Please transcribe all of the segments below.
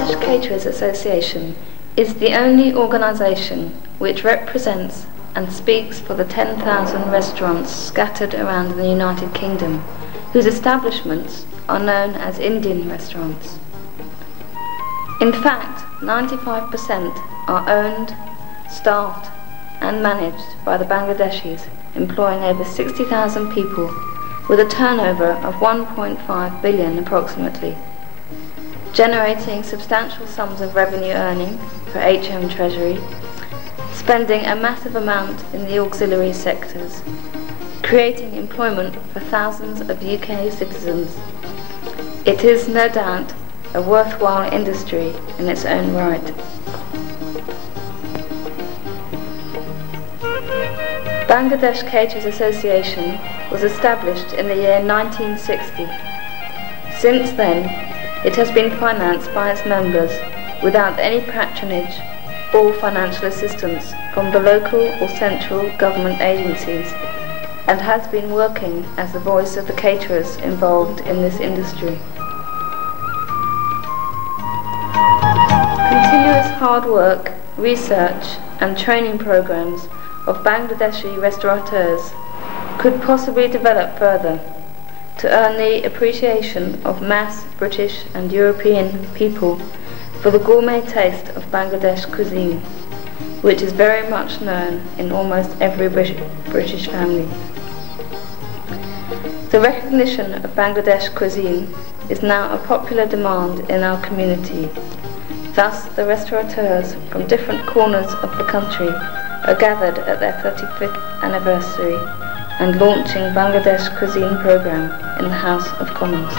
Bangladesh Caterers Association is the only organisation which represents and speaks for the 10,000 restaurants scattered around the United Kingdom, whose establishments are known as Indian restaurants. In fact, 95% are owned, staffed and managed by the Bangladeshis, employing over 60,000 people with a turnover of 1.5 billion approximately, generating substantial sums of revenue earning for HM Treasury, spending a massive amount in the auxiliary sectors, creating employment for thousands of UK citizens. It is no doubt a worthwhile industry in its own right. Bangladesh Caterers Association was established in the year 1960. Since then, it has been financed by its members without any patronage or financial assistance from the local or central government agencies, and has been working as the voice of the caterers involved in this industry. Continuous hard work, research and training programs of Bangladeshi restaurateurs could possibly develop further to earn the appreciation of mass British and European people for the gourmet taste of Bangladesh cuisine, which is very much known in almost every British family. The recognition of Bangladesh cuisine is now a popular demand in our community. Thus, the restaurateurs from different corners of the country are gathered at their 35th anniversary and launching Bangladesh cuisine program in the House of Commons.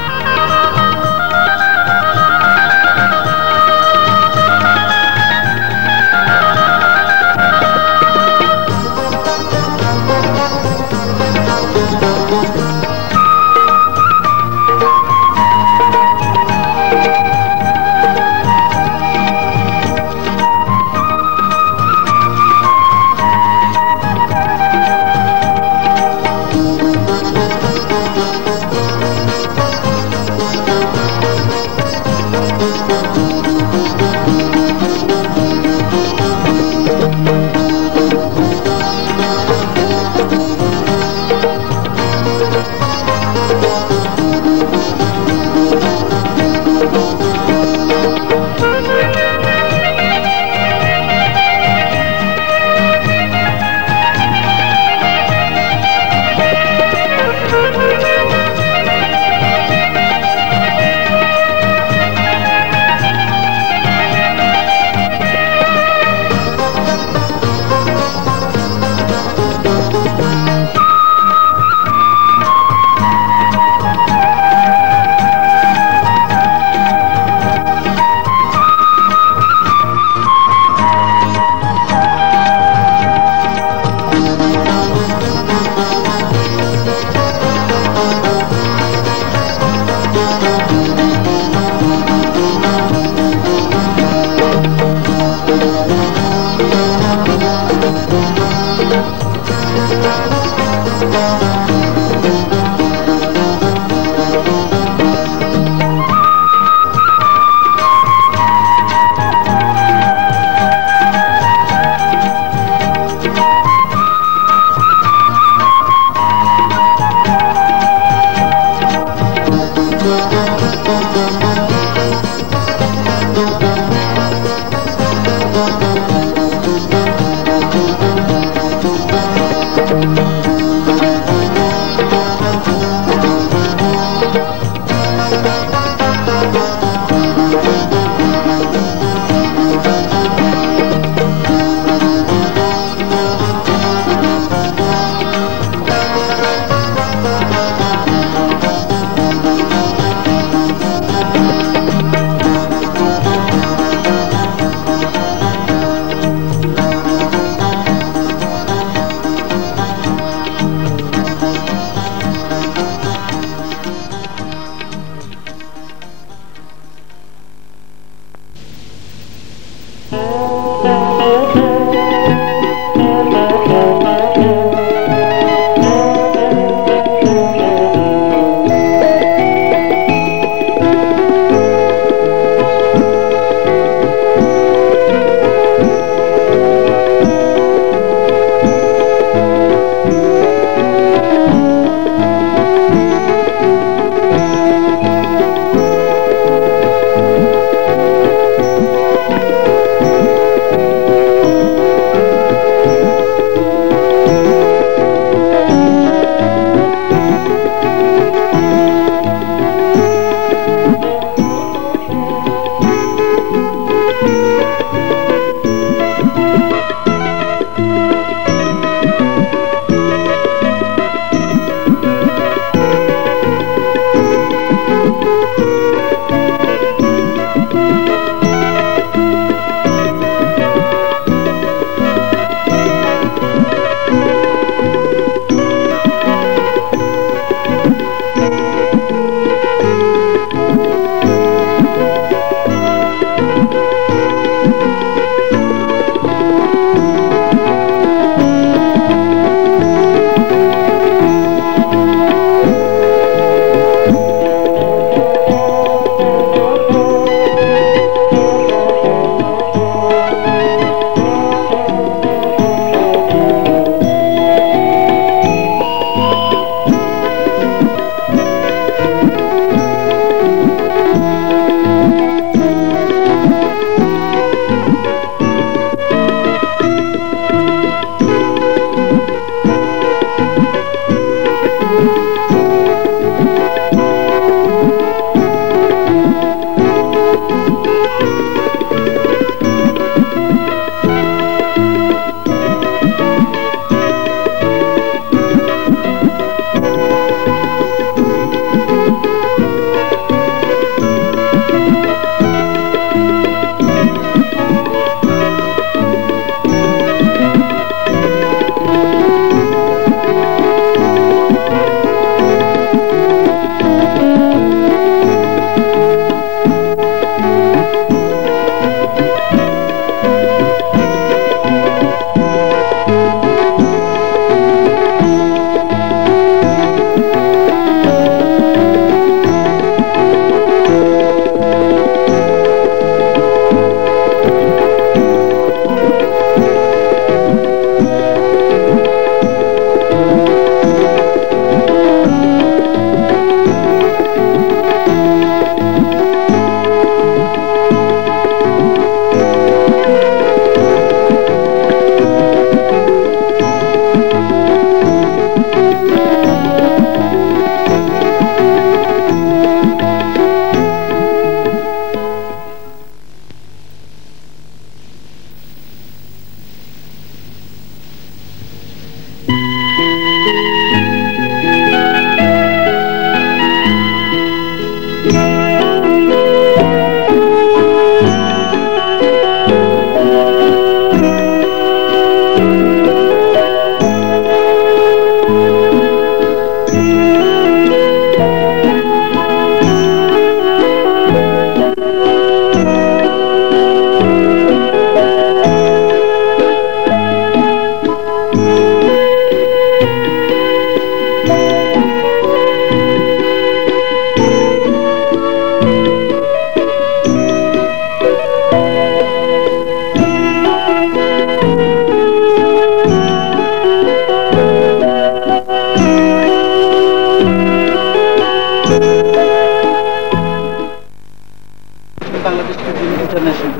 Bangladesh to be international.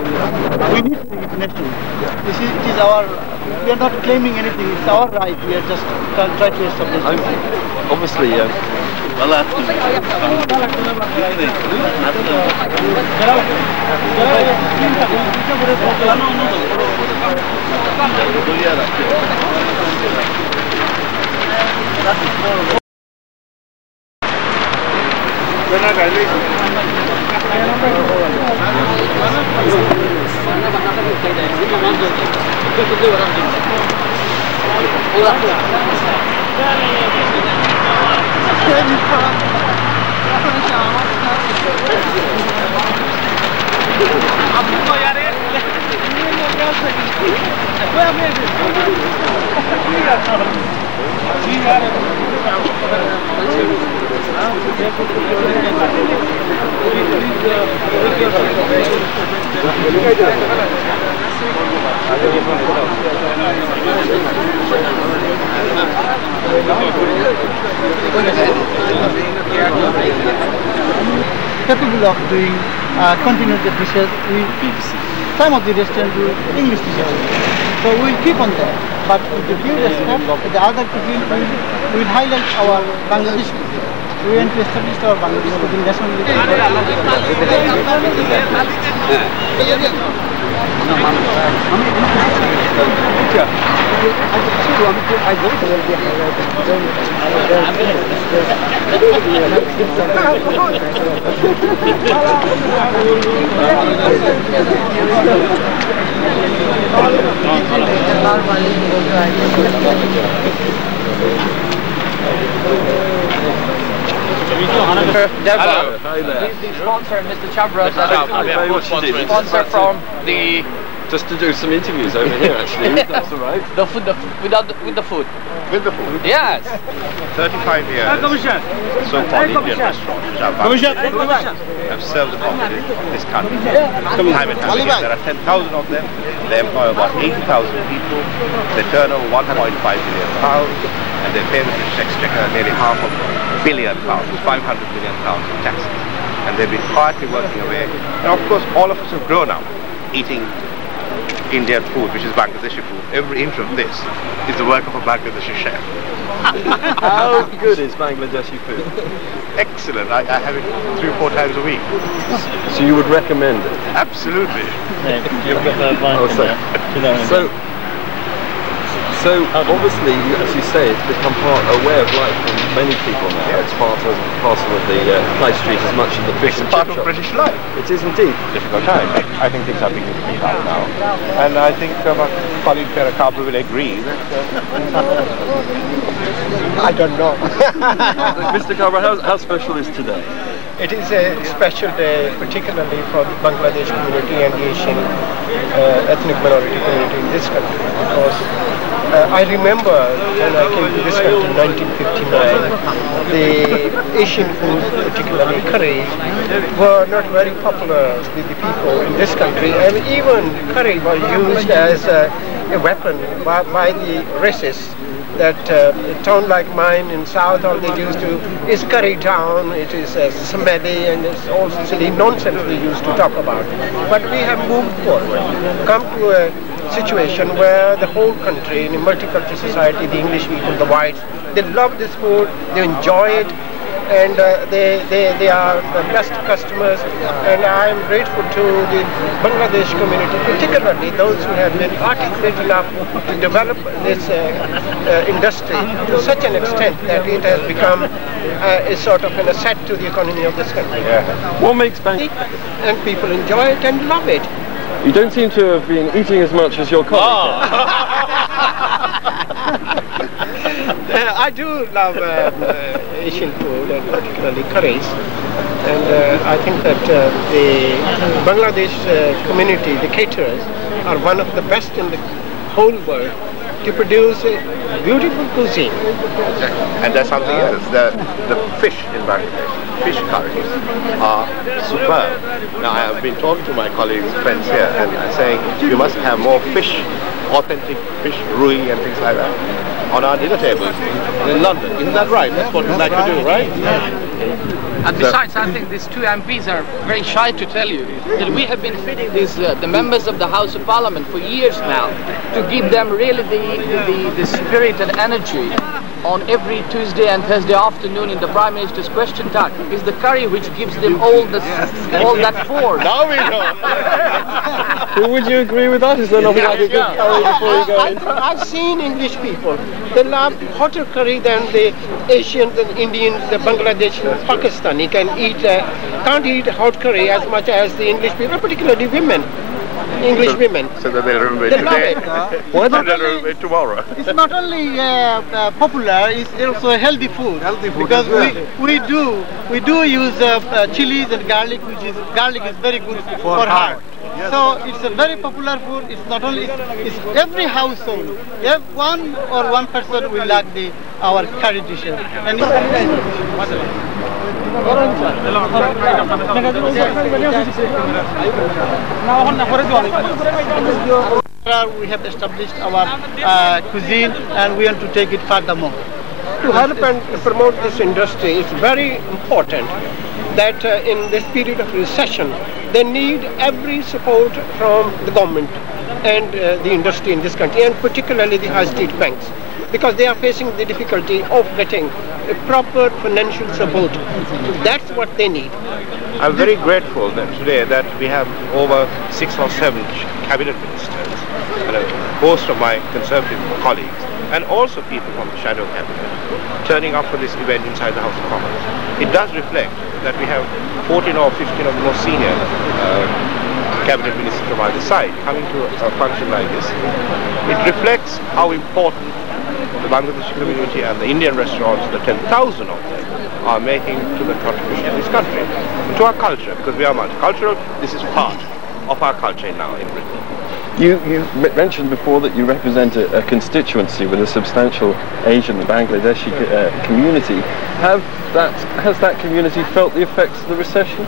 We need to be international. It is our, we are not claiming anything, it's our right, we are just trying to establish it. Obviously, capable of doing continental dishes. Some of the restaurants do English dishes. So we'll keep on that. But with the due respect, the other cuisine will highlight our Bangladesh cuisine. We want to establish our Bangladesh cuisine nationally. Hello. Hi there. The sponsor, Mr. Chabra, sponsor from the... Just to do some interviews over here, actually. That's all right. The food, with the food. With the food? Yes. 35 years, so-called Indian restaurants, which are have served the public in this country. Time and time again. There are 10,000 of them. They employ about 80,000 people. They turn over 1.5 billion pounds, and they pay the British Exchequer nearly £500 million, 500 million pounds in taxes. And they've been quietly working away. And of course, all of us have grown up eating Indian food, which is Bangladeshi food. Every inch of this is the work of a Bangladeshi chef. How good is Bangladeshi food? Excellent. I have it 3 or 4 times a week. So you would recommend it? Absolutely. So obviously, as you say, it's become a way of life for many people now. It's part and parcel of the high street as much as the fish and chip shop. It's part of British life. It is indeed. Difficult time. I think things are beginning to pick up now. And I think my colleague Perakabra will agree that... I don't know. Mr. Kabra, how special is today? It is a special day, particularly for the Bangladesh community and the Asian ethnic minority community in this country, because I remember when I came to this country in 1959, the Asian food, particularly curry, were not very popular with the people in this country, and even curry was used as a weapon by the racists. That a town like mine in South, all they used to is curry town, it is smelly, and it's all silly nonsense they used to talk about. But we have moved forward, come to a situation where the whole country, in a multicultural society, the English people, the whites, they love this food, they enjoy it, and they are the best customers, and I am grateful to the Bangladesh community, particularly those who have been articulate enough to develop this industry to such an extent that it has become a sort of an asset to the economy of this country. Yeah. What makes Bangladesh? And people enjoy it and love it. You don't seem to have been eating as much as your colleagues. I do love Asian food, and particularly curries, and I think that the Bangladesh community, the caterers, are one of the best in the whole world to produce a beautiful cuisine. And there's something else, the fish in Bangladesh, fish curries are superb. Now I have been talking to my colleagues, friends here, and saying you must have more fish, authentic fish, rui and things like that on our dinner tables in London. Isn't that right? That's what we'd like to do, right? And besides, I think these two MPs are very shy to tell you that we have been feeding these the members of the House of Parliament for years now to give them really the spirit and energy on every Tuesday and Thursday afternoon in the Prime Minister's question time. Is the curry which gives them all that force. Now we know. Would you agree with that? Is there nothing like a good curry before you go in? I've seen English people. They love hotter curry than the Asians, the Indians, the Bangladeshi, Pakistani can't eat hot curry as much as the English people, particularly women. English women. So that they'll remember They today. love it. Why don't they remember tomorrow? It's not only popular; it's also a healthy food. Because we do use chilies and garlic, garlic is very good for heart. So it's a very popular food. It's not only it's every household. One person will like our curry dishes. And we have established our cuisine and we want to take it furthermore. To help and promote this industry, it's very important that in this period of recession, they need every support from the government and the industry in this country, and particularly the high street banks, because they are facing the difficulty of getting a proper financial support. That's what they need. I'm very grateful that today that we have over 6 or 7 cabinet ministers and a host of my Conservative colleagues, and also people from the shadow cabinet turning up for this event inside the House of Commons. It does reflect that we have 14 or 15 of the most senior cabinet ministers from either side coming to a function like this. It reflects how important the Bangladeshi community and the Indian restaurants, the 10,000 of them, are making to the contribution to this country, to our culture, because we are multicultural. This is part of our culture now in Britain. You mentioned before that you represent a constituency with a substantial Asian and Bangladeshi community. Has that community felt the effects of the recession?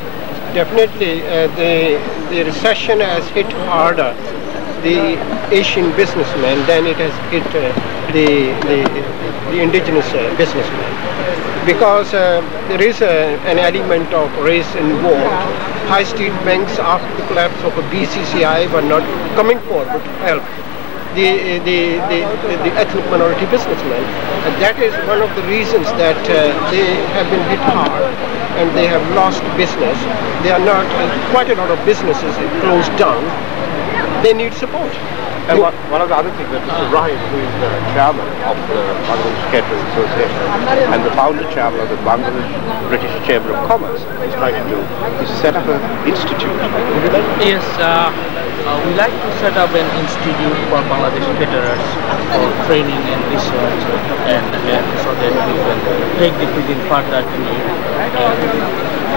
Definitely, the recession has hit harder the Asian businessmen than it has hit the indigenous businessmen, because there is an element of race involved. High street banks, after the collapse of a BCCI, were not coming forward to help the ethnic minority businessmen. And that is one of the reasons that they have been hit hard and they have lost business. They are not, quite a lot of businesses have closed down. They need support. And one of the other things that Mr. Rahim, who is the chairman of the Bangladesh Caterers Association and the founder chairman of the Bangladesh British Chamber of Commerce, is trying to do is set up an institute. Yes, we like to set up an institute for Bangladesh caterers for training and research, and so that we can take the cuisine further to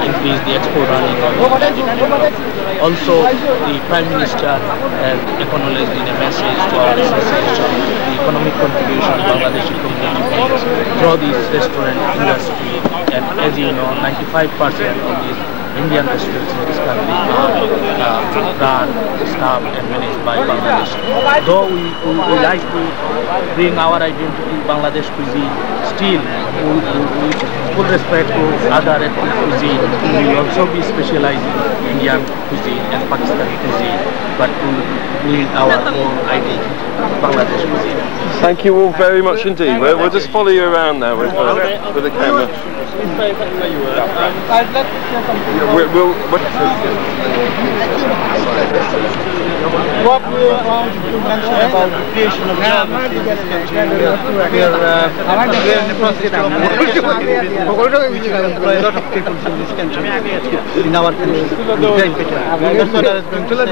increase the export earning of the Also, the Prime Minister has acknowledged in a message to our association the economic contribution Bangladeshi community makes through this restaurant industry, and as you know, 95% of these Indian restaurants in this country are run, staffed and managed by Bangladesh. Though we like to bring our identity Bangladesh cuisine, still with full respect to other ethnic cuisine, we will also be specializing in Indian cuisine and Pakistani cuisine, but to build our own identity, Bangladesh cuisine. Thank you all very much indeed. We'll just follow you around now with the camera. I'd like to say something. What we want to mention about the creation of jobs in this country, we are in the process of which will employ a lot of people in this country, in our country. That's what I was going to say.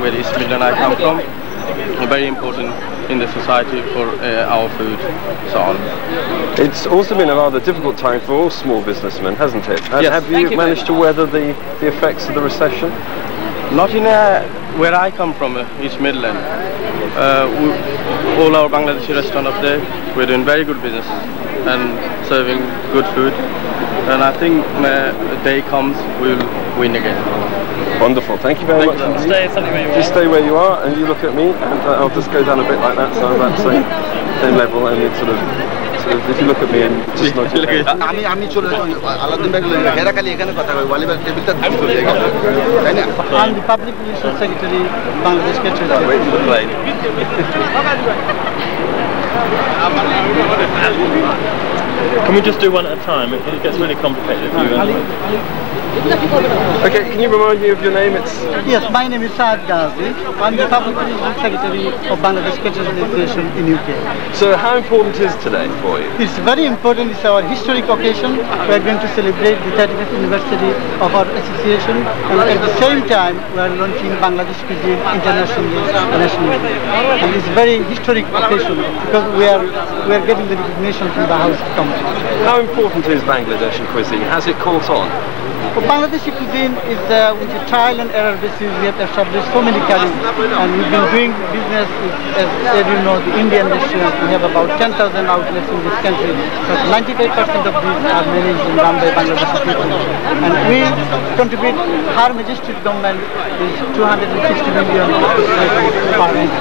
Where East Midland I come from, very important in the society for our food, so on. It's also been a rather difficult time for all small businessmen, hasn't it? Yes. Have you managed to weather the effects of the recession? Not in where I come from, East Midland. all our Bangladeshi restaurants up there, we're doing very good business and serving good food. And I think when the day comes, we'll win again. Wonderful. Thank you very much. Just stay where you are, and you look at me, and I'll just go down a bit like that, so I'm about the same level, and it's sort of if you look at me and just nod your head. I'm the Public Relations Secretary, Bangladesh Caterers. Wait to the plane. Can we just do one at a time? It gets really complicated. Okay, can you remind me of your name? Yes, my name is Saad Ghazi. I'm the Public Relations Secretary of Bangladesh Caterers Association in UK. So how important is today for you? It's very important. It's our historic occasion. We are going to celebrate the 35th anniversary of our association, and at the same time we are launching Bangladesh cuisine internationally and nationally. And it's a very historic occasion because we are getting the recognition from the House of Commons. How important is Bangladeshi cuisine? Has it caught on? Bangladeshi cuisine is with the trial and error basis. We have established so many curries, and we've been doing business with, as you know, the Indian restaurants. We have about 10,000 outlets in this country, but 95% of these are managed and run by Bangladeshi people. And we contribute, Her Majesty's government is 260 million per annum.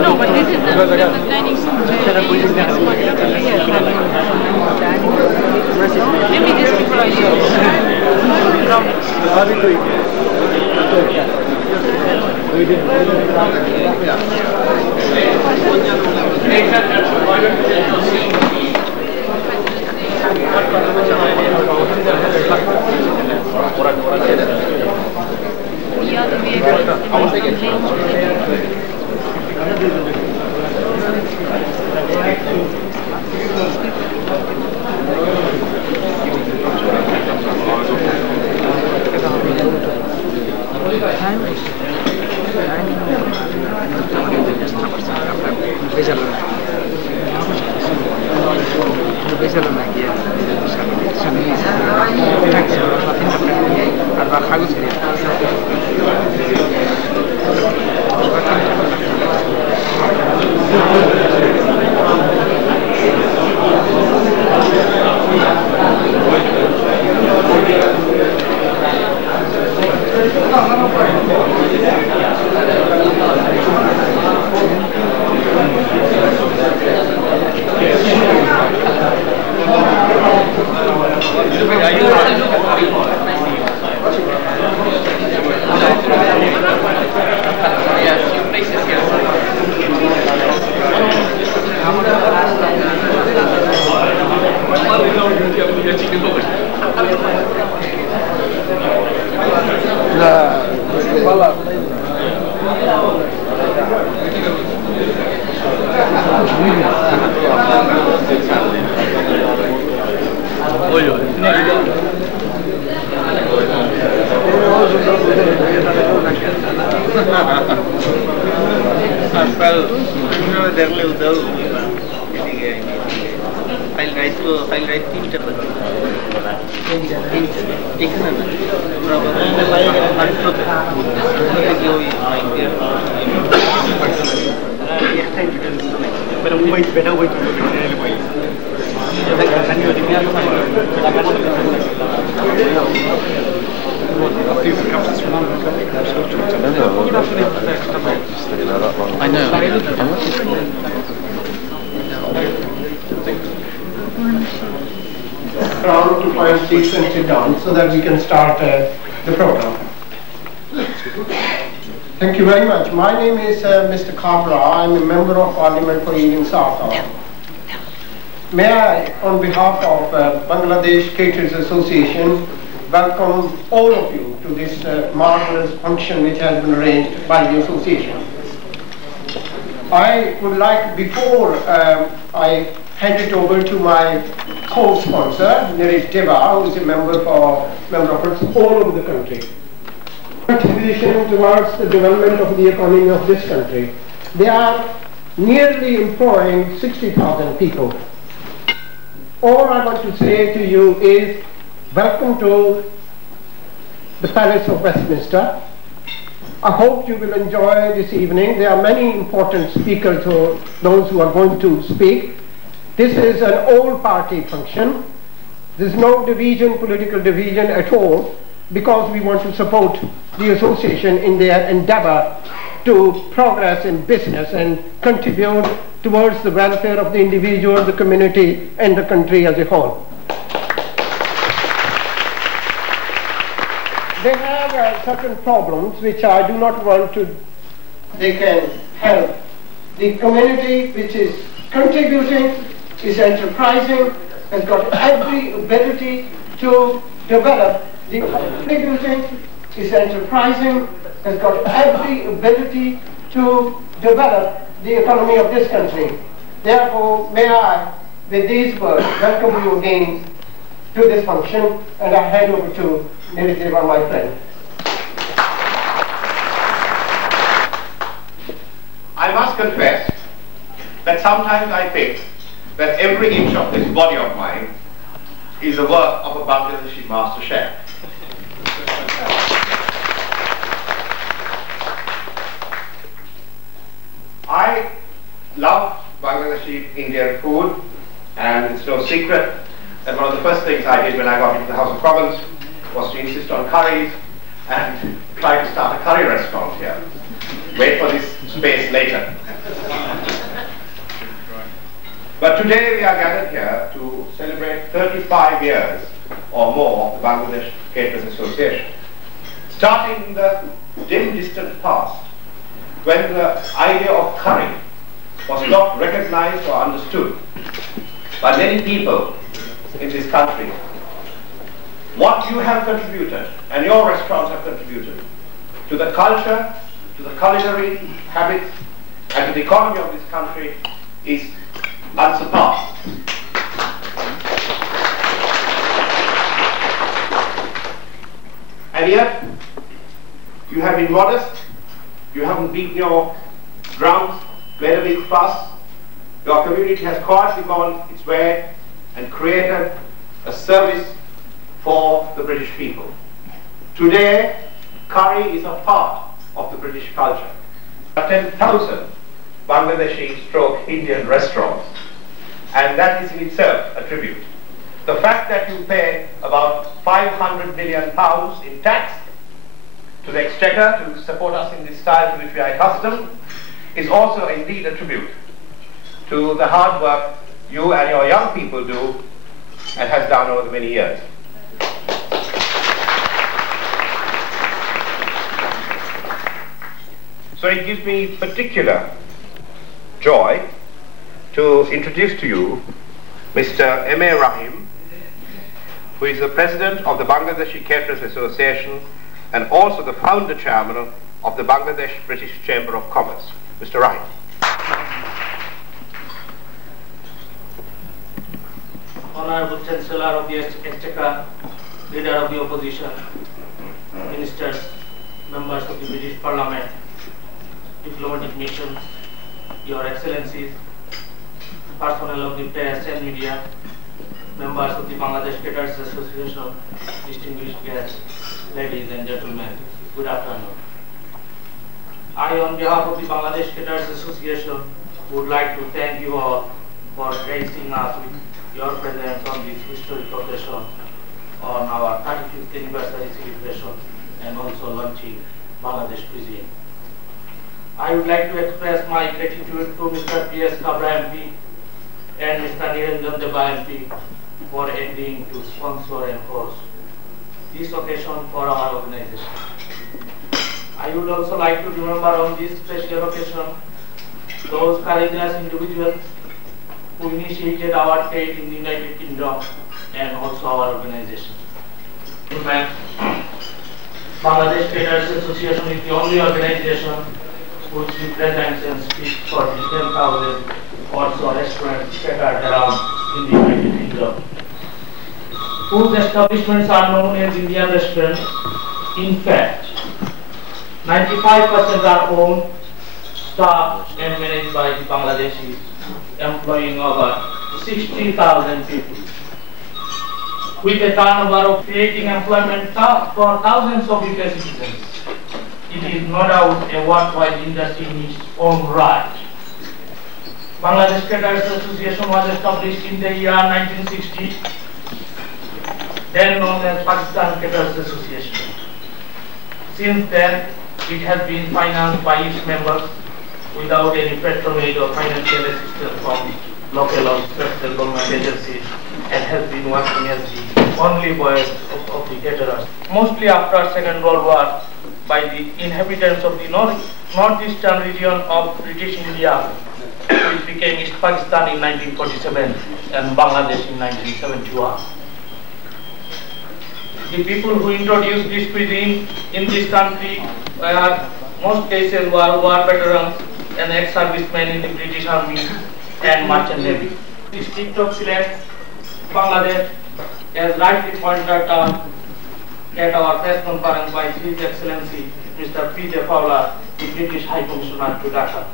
No, but this is the dining maybe these people are Olha, I know. Round to find seats and sit down so that we can start the program. Thank you very much. My name is Mr. Caterers. I'm a member of Parliament for Evening South. May I, on behalf of Bangladesh Caterers Association, welcome all of you to this marvelous function which has been arranged by the association. I would like, before I hand it over to my co-sponsor, Nirish Deva, who is a member of all over the country, contribution towards the development of the economy of this country. They are nearly employing 60,000 people. All I want to say to you is welcome to the Palace of Westminster. I hope you will enjoy this evening. There are many important speakers, or those who are going to speak. This is an all-party function. There's no division, political division at all, because we want to support the association in their endeavor to progress in business and contribute towards the welfare of the individual, the community, and the country as a whole. They have certain problems which I do not want to. They can help. The community which is contributing, is enterprising, has got every ability to develop. The contributing is enterprising, has got every ability to develop the economy of this country. Therefore, may I, with these words, welcome you again to this function, and I hand over to Nirish Deva, my friend. I must confess that sometimes I think that every inch of this body of mine is the work of a Bangladeshi master chef. I love Bangladeshi Indian food, and it's no secret that one of the first things I did when I got into the House of Commons was to insist on curries and try to start a curry restaurant here. Wait for this space later. But today we are gathered here to celebrate 35 years or more of the Bangladesh Caterers Association. Starting in the dim distant past, when the idea of curry was not recognized or understood by many people in this country, what you have contributed and your restaurants have contributed to the culture, to the culinary habits, and to the economy of this country is unsurpassed. And yet, you have been modest, you haven't beaten your drums, made a big fuss. Your community has quietly gone its way and created a service for the British people. Today, curry is a part of the British culture. 10,000 Bangladeshi/Indian restaurants, and that is in itself a tribute. The fact that you pay about £500 million in tax to the exchequer to support us in this style to which we are accustomed is also indeed a tribute to the hard work you and your young people do and has done over the many years. So it gives me particular joy to introduce to you Mr. M.A. Rahim, who is the President of the Bangladeshi Caterers Association and also the founder chairman of the Bangladesh British Chamber of Commerce. Mr. Rahim. Honorable Chancellor of the Exchequer, Leader of the Opposition, Ministers, Members of the British Parliament, diplomatic missions, Your Excellencies, personnel of the press and media, members of the Bangladesh Caterers Association, distinguished guests, ladies and gentlemen, good afternoon. I, on behalf of the Bangladesh Caterers Association, would like to thank you all for gracing us with your presence on this historic occasion on our 35th anniversary celebration and also launching Bangladesh cuisine. I would like to express my gratitude to Mr. P.S. Kabra MP and Mr. Niranjan Deba MP for agreeing to sponsor and host this occasion for our organization. I would also like to remember on this special occasion those courageous individuals who initiated our trade in the United Kingdom and also our organization. Bangladesh Caterers Association is the only organization which represents and speaks for the 10,000 or so restaurants scattered around in the United Kingdom, whose establishments are known as Indian restaurants. In fact, 95% are owned, staffed and managed by the Bangladeshis, employing over 60,000 people, with a turnover of creating employment for thousands of UK citizens. It is no doubt a worthwhile industry in its own right. Bangladesh Caterers Association was established in the year 1960, then known as Pakistan Caterers Association. Since then, it has been financed by its members without any patronage or financial assistance from local or central government agencies, and has been working as the only voice of the caterers. Mostly after Second World War, by the inhabitants of the northeastern region of British India, which became East Pakistan in 1947 and Bangladesh in 1971. The people who introduced this cuisine in this country were, most cases, were war veterans and ex-servicemen in the British Army and Merchant Navy. The District of Salique, Bangladesh, as rightly pointed out at our press conference by His Excellency Mr. P.J. Fowler, the British High Commissioner to Dhaka.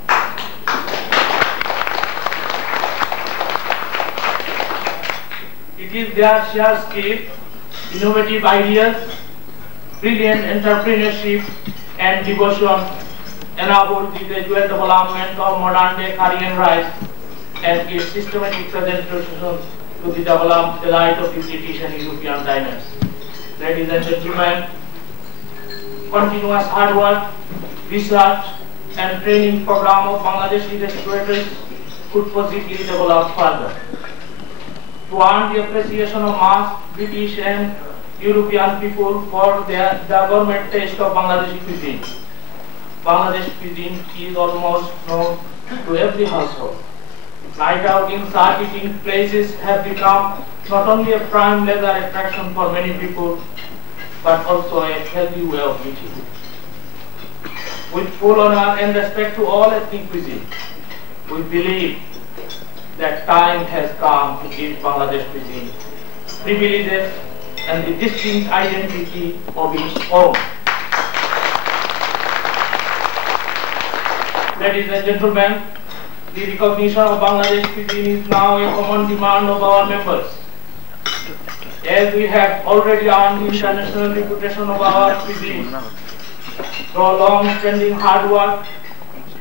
It is their sheer skill, innovative ideas, brilliant entrepreneurship and devotion enabled the gradual development of modern day Korean rice and its systematic presentation to the developed delight of the British and European diners. Ladies and gentlemen, continuous hard work, research and training program of Bangladeshi restaurateurs could possibly develop further to earn the appreciation of mass British and European people for the gourmet taste of Bangladeshi cuisine. Bangladesh cuisine is almost known to every household. Night out in such eating places have become not only a prime leisure attraction for many people, but also a healthy way of eating. With full honor and respect to all ethnic cuisine, we believe that time has come to give Bangladesh cuisine privileges and the distinct identity of its own. Ladies and gentlemen, the recognition of Bangladesh cuisine is now a common demand of our members. As we have already earned the international reputation of our cuisine through long-standing hard work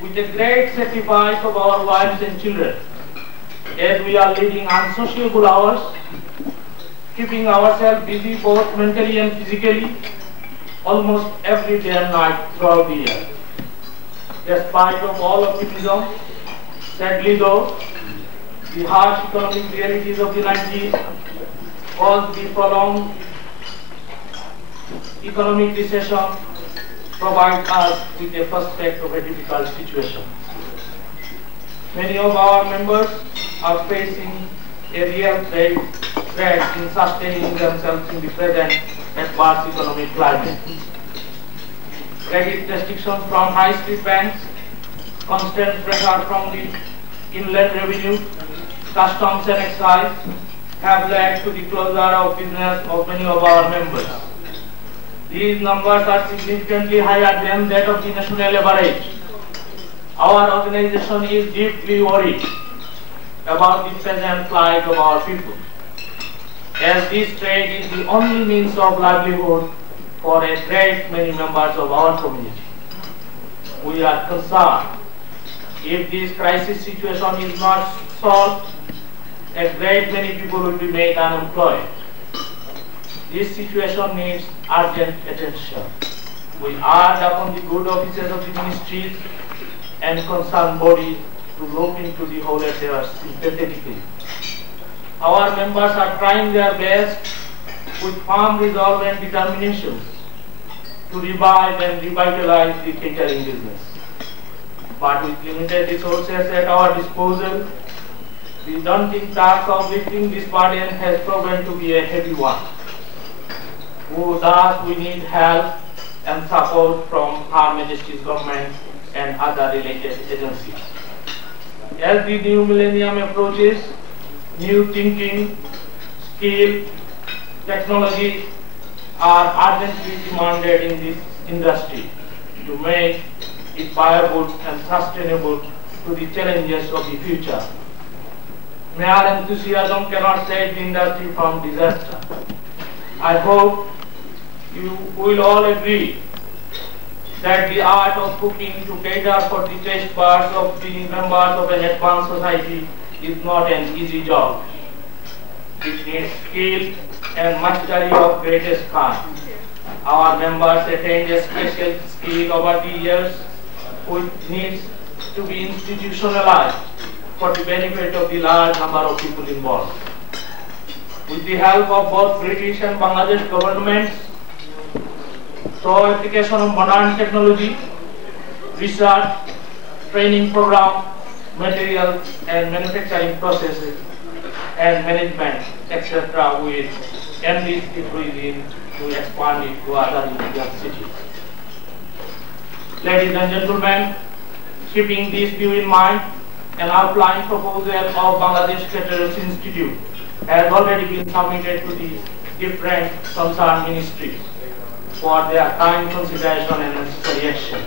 with the great sacrifice of our wives and children, as we are leading unsociable hours, keeping ourselves busy both mentally and physically, almost every day and night throughout the year. Despite of all optimism, sadly though, the harsh economic realities of the 90s caused the prolonged economic recession, provide us with a prospect of a difficult situation. Many of our members are facing a real threat in sustaining themselves in the present adverse economic climate. Credit restrictions from high street banks, constant pressure from the inland revenue, customs and excise have led to the closure of business of many of our members. These numbers are significantly higher than that of the national average. Our organization is deeply worried about the present plight of our people, as this trade is the only means of livelihood for a great many members of our community. We are concerned if this crisis situation is not solved, a great many people will be made unemployed. This situation needs urgent attention. We urge upon the good officers of the ministries and concerned bodies to look into the whole affair sympathetically. Our members are trying their best with firm resolve and determination to revive and revitalize the catering business. But with limited resources at our disposal, the daunting task of lifting this burden has proven to be a heavy one. Thus, we need help and support from Her Majesty's government and other related agencies. As the new millennium approaches, new thinking, skill, technology are urgently demanded in this industry to make it viable and sustainable to the challenges of the future. Mere enthusiasm cannot save the industry from disaster. I hope you will all agree that the art of cooking to cater for the taste buds of the members of an advanced society is not an easy job. It needs skill and mastery of greatest kind. Our members attained a special skill over the years which needs to be institutionalized for the benefit of the large number of people involved. With the help of both British and Bangladesh governments, through application of modern technology, research, training program, materials and manufacturing processes and management, etc. will enrich the cuisine to expand it to other European cities. Ladies and gentlemen, keeping this view in mind, an outline proposal of Bangladesh Caterers Institute has already been submitted to the different concerned ministries for their kind consideration and necessary action.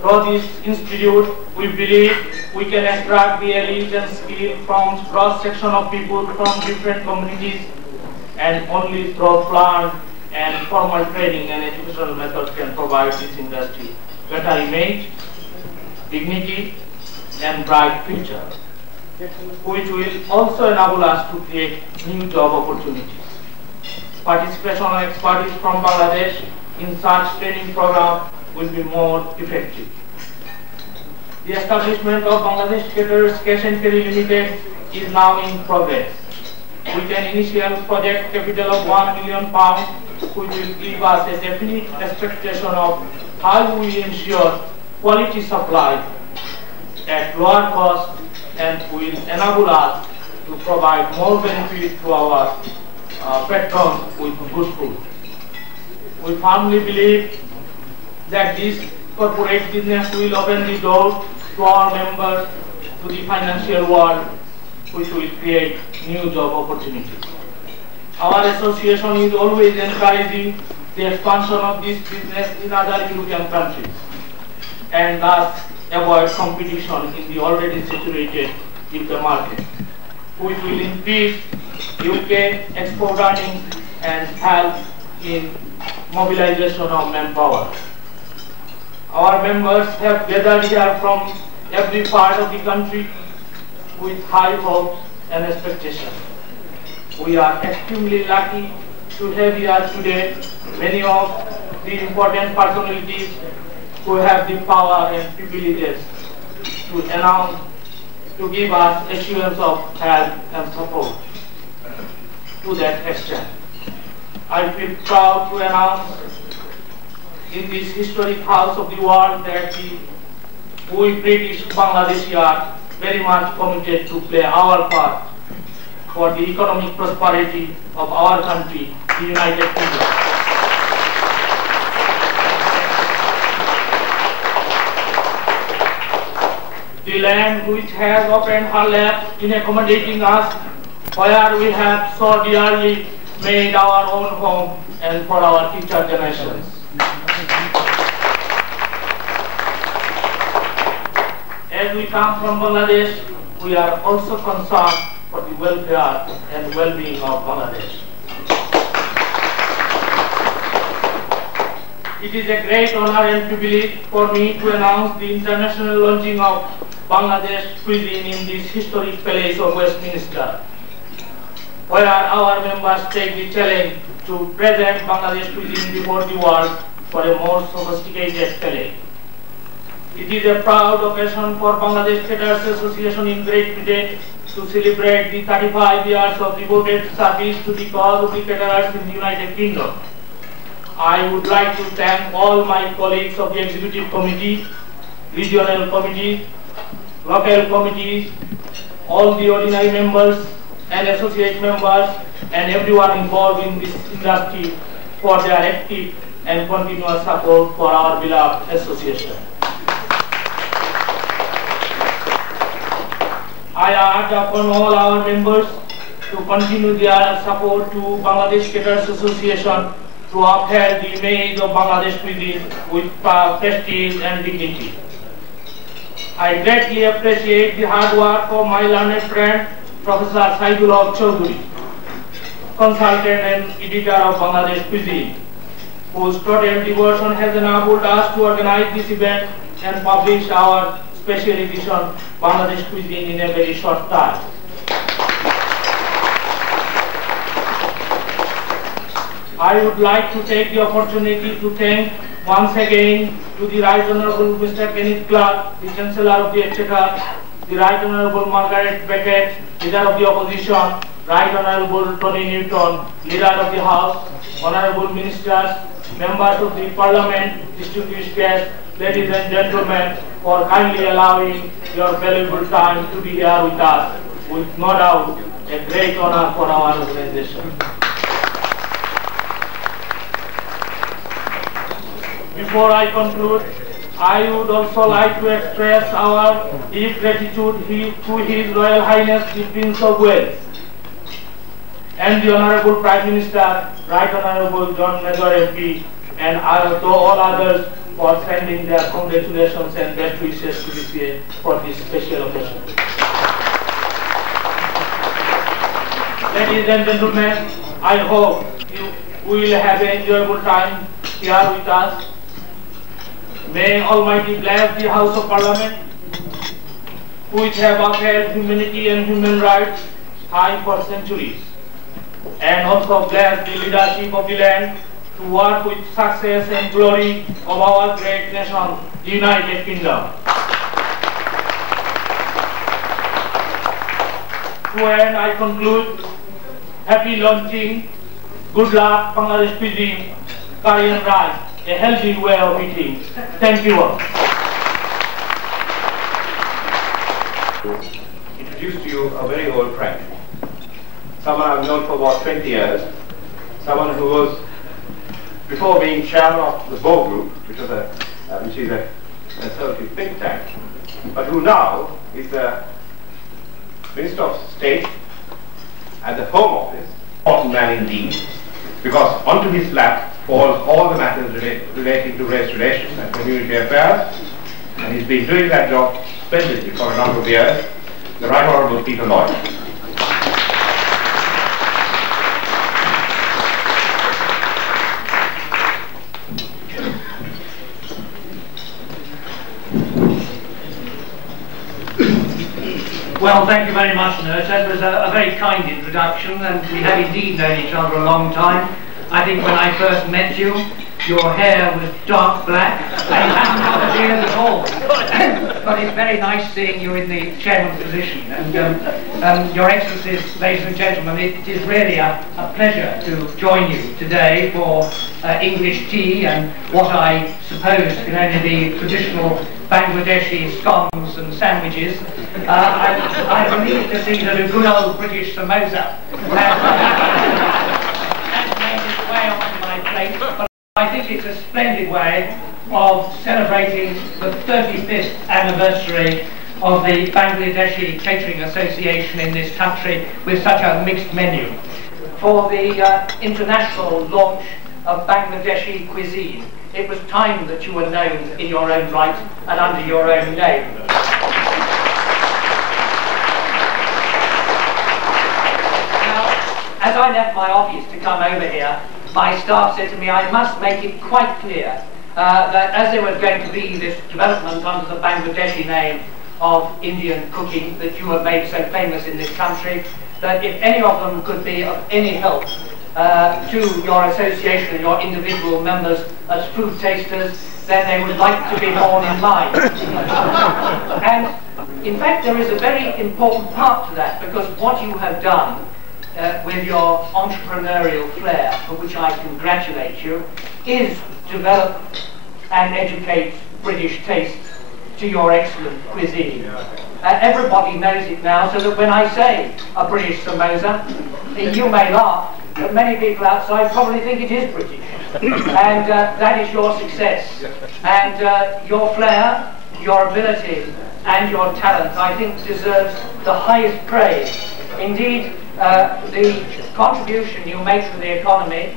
Through this institute, we believe we can extract the elite and skill from cross-section of people from different communities, and only through planned and formal training and educational methods can provide this industry better image, dignity, and bright future, which will also enable us to create new job opportunities. Participation and expertise from Bangladesh in such training program will be more effective. The establishment of Bangladesh Caterers Cash and Carry Limited is now in progress, with an initial project capital of £1 million, which will give us a definite expectation of how we ensure quality supply at lower cost and will enable us to provide more benefit to our patrons with good food. We firmly believe that this corporate business will open the door to our members to the financial world, which will create new job opportunities. Our association is always encouraging the expansion of this business in other European countries and thus avoid competition in the already saturated UK market, which will increase UK export earnings and help in mobilization of manpower. Our members have gathered here from every part of the country with high hopes and expectations. We are extremely lucky to have here today many of the important personalities who have the power and privileges to announce, to give us assurance of help and support. To that extent, I feel proud to announce in this historic house of the world that we British Bangladeshi are very much committed to play our part for the economic prosperity of our country, the United Kingdom. The land which has opened her lap in accommodating us, where we have so dearly made our own home and for our future generations. as we come from Bangladesh, we are also concerned for the welfare and well-being of Bangladesh. It is a great honor and privilege for me to announce the international launching of Bangladesh cuisine in this historic palace of Westminster, where our members take the challenge to present Bangladesh cuisine before the world for a more sophisticated palate. It is a proud occasion for Bangladesh Caterers Association in Great Britain to celebrate the 35 years of devoted service to the cause of the caterers in the United Kingdom. I would like to thank all my colleagues of the Executive Committee, Regional Committee, local committees, all the ordinary members and associate members, and everyone involved in this industry for their active and continuous support for our beloved association. I urge upon all our members to continue their support to Bangladesh Caterers Association to uphold the image of Bangladesh cuisine with prestige and dignity. I greatly appreciate the hard work of my learned friend, Professor Saidullah Chowdhury, consultant and editor of Bangladesh cuisine, whose total devotion has enabled us to organize this event and publish our special edition Bangladesh cuisine in a very short time. I would like to take the opportunity to thank once again to the Right Honourable Mr. Kenneth Clark, the Chancellor of the Exchequer, the Right Honourable Margaret Beckett, Leader of the Opposition, Right Honourable Tony Newton, Leader of the House, Honourable Ministers, Members of the Parliament, distinguished guests, ladies and gentlemen, for kindly allowing your valuable time to be here with us, with no doubt a great honor for our organization. Before I conclude, I would also like to express our deep gratitude to His Royal Highness the Prince of Wales and the Honourable Prime Minister, Right Honourable John Major MP, and to all others for sending their congratulations and best wishes to the for this special occasion. Ladies and gentlemen, I hope you will have an enjoyable time here with us. May Almighty bless the House of Parliament, which have upheld humanity and human rights high for centuries, and also bless the leadership of the land to work with success and glory of our great nation, the United Kingdom. To end, I conclude, happy launching, good luck, Bangladesh cuisine, curry and rice, a healthy way of eating. Thank you all. Introduce to you a very old friend, someone I've known for about 20 years, someone who was, before being chairman of the Bow Group, which is a sort of think tank, but who now is the Minister of State at the Home Office, important man indeed, because onto his lap falls all the matters relating to race relations and community affairs, and he's been doing that job splendidly for a number of years, the Right Honourable Peter Lloyd. Well, thank you very much, Nurse. That was a very kind introduction, and we have indeed known each other a long time. I think when I first met you, your hair was dark black, and you hadn't got a beard at all. But it's very nice seeing you in the chairman's position. And Your Excellencies, ladies and gentlemen, it is really a pleasure to join you today for English tea and what I suppose can only be traditional Bangladeshi scones and sandwiches. I'm relieved to see that a good old British samosa has made its way onto my plate, but I think it's a splendid way of celebrating the 35th anniversary of the Bangladeshi Catering Association in this country with such a mixed menu. For the international launch of Bangladeshi cuisine, it was time that you were known in your own right and under your own name. as I left my office to come over here, my staff said to me, I must make it quite clear that as there was going to be this development under the Bangladeshi name of Indian cooking that you have made so famous in this country, that if any of them could be of any help to your association and your individual members as food tasters, then they would like to be born in line. And in fact, there is a very important part to that, because what you have done with your entrepreneurial flair, for which I congratulate you, is develop and educate British taste to your excellent cuisine. Everybody knows it now, so that when I say a British samosa, you may laugh, but many people outside probably think it is British. And that is your success. And your flair, your ability, and your talent, I think, deserves the highest praise. Indeed, the contribution you make to the economy,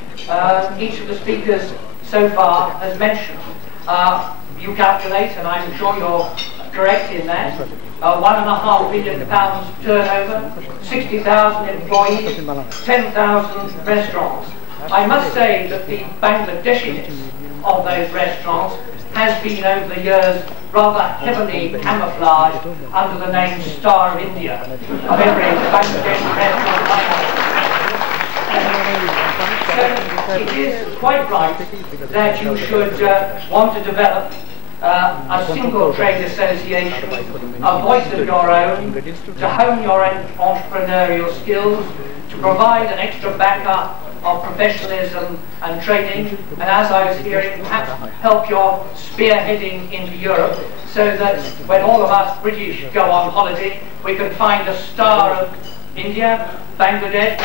each of the speakers so far has mentioned. You calculate, and I'm sure you're correct in that, £1.5 billion turnover, 60,000 employees, 10,000 restaurants. I must say that the Bangladeshiness of those restaurants has been over the years rather heavily camouflaged under the name Star of India of every Bangladeshi restaurant. So it is quite right that you should want to develop a single trade association, a voice of your own, to hone your entrepreneurial skills, to provide an extra backup of professionalism and training, and as I was hearing, perhaps help your spearheading into Europe, so that when all of us British go on holiday, we can find a Star of India, Bangladesh.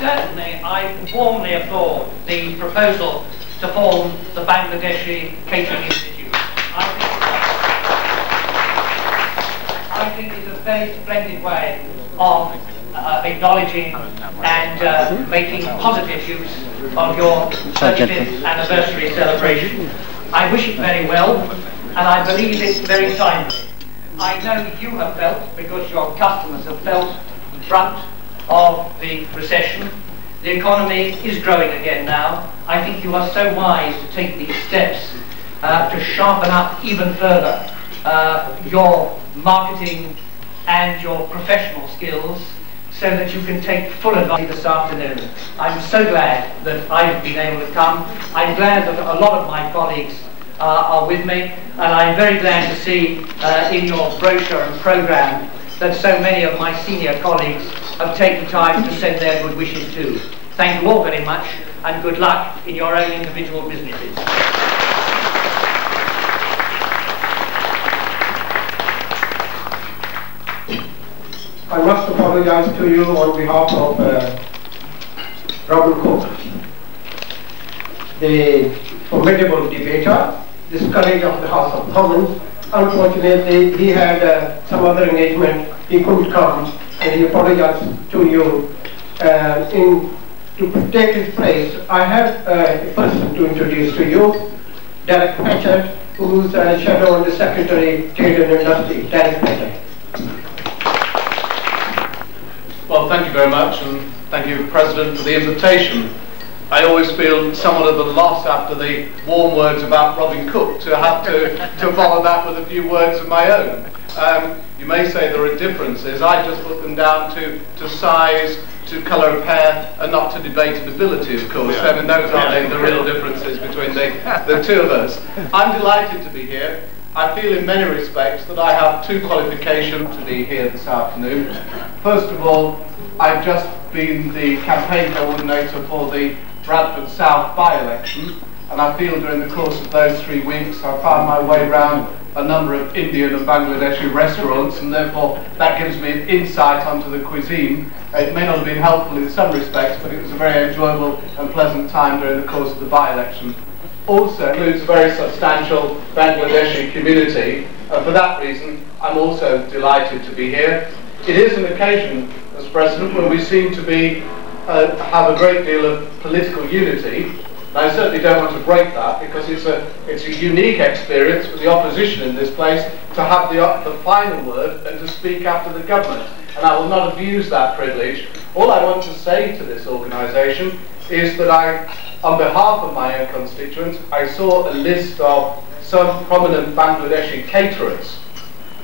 Certainly, I warmly applaud the proposal to form the Bangladeshi Catering Institute. I think it's a very splendid way of acknowledging and making positive use of your 35th anniversary celebration. I wish it very well, and I believe it's very timely. I know that you have felt, because your customers have felt, the brunt of the recession. The economy is growing again now. I think you are so wise to take these steps to sharpen up even further your marketing and your professional skills, so that you can take full advantage this afternoon. I'm so glad that I've been able to come. I'm glad that a lot of my colleagues are with me, and I'm very glad to see in your brochure and programme that so many of my senior colleagues have taken time to send their good wishes too. Thank you all very much, and good luck in your own individual businesses. I must apologize to you on behalf of Robin Cook, the formidable debater, this colleague of the House of Commons. Unfortunately, he had some other engagement, he couldn't come, and he apologized to you. To take his place, I have a person to introduce to you, Derek Patchett, who's Shadow Under Secretary, Trade and Industry. Derek Patchett. Well, thank you very much, and thank you, President, for the invitation. I always feel somewhat of a loss after the warm words about Robin Cook to have to follow that with a few words of my own. You may say there are differences. I just put them down to size, to colour of hair, and not to debated ability, of course. I mean, those are the real differences between the two of us. I'm delighted to be here. I feel in many respects that I have two qualifications to be here this afternoon. First of all, I've just been the campaign coordinator for the Bradford South by-election, and I feel during the course of those 3 weeks I found my way around a number of Indian and Bangladeshi restaurants, and therefore that gives me an insight onto the cuisine. It may not have been helpful in some respects, but it was a very enjoyable and pleasant time during the course of the by-election. Also includes a very substantial Bangladeshi community, and for that reason I'm also delighted to be here. It is an occasion, as President, when we seem to be have a great deal of political unity. I certainly don't want to break that, because it's a unique experience for the opposition in this place to have the final word and to speak after the government. and I will not abuse that privilege. All I want to say to this organisation is that on behalf of my own constituents, I saw a list of some prominent Bangladeshi caterers,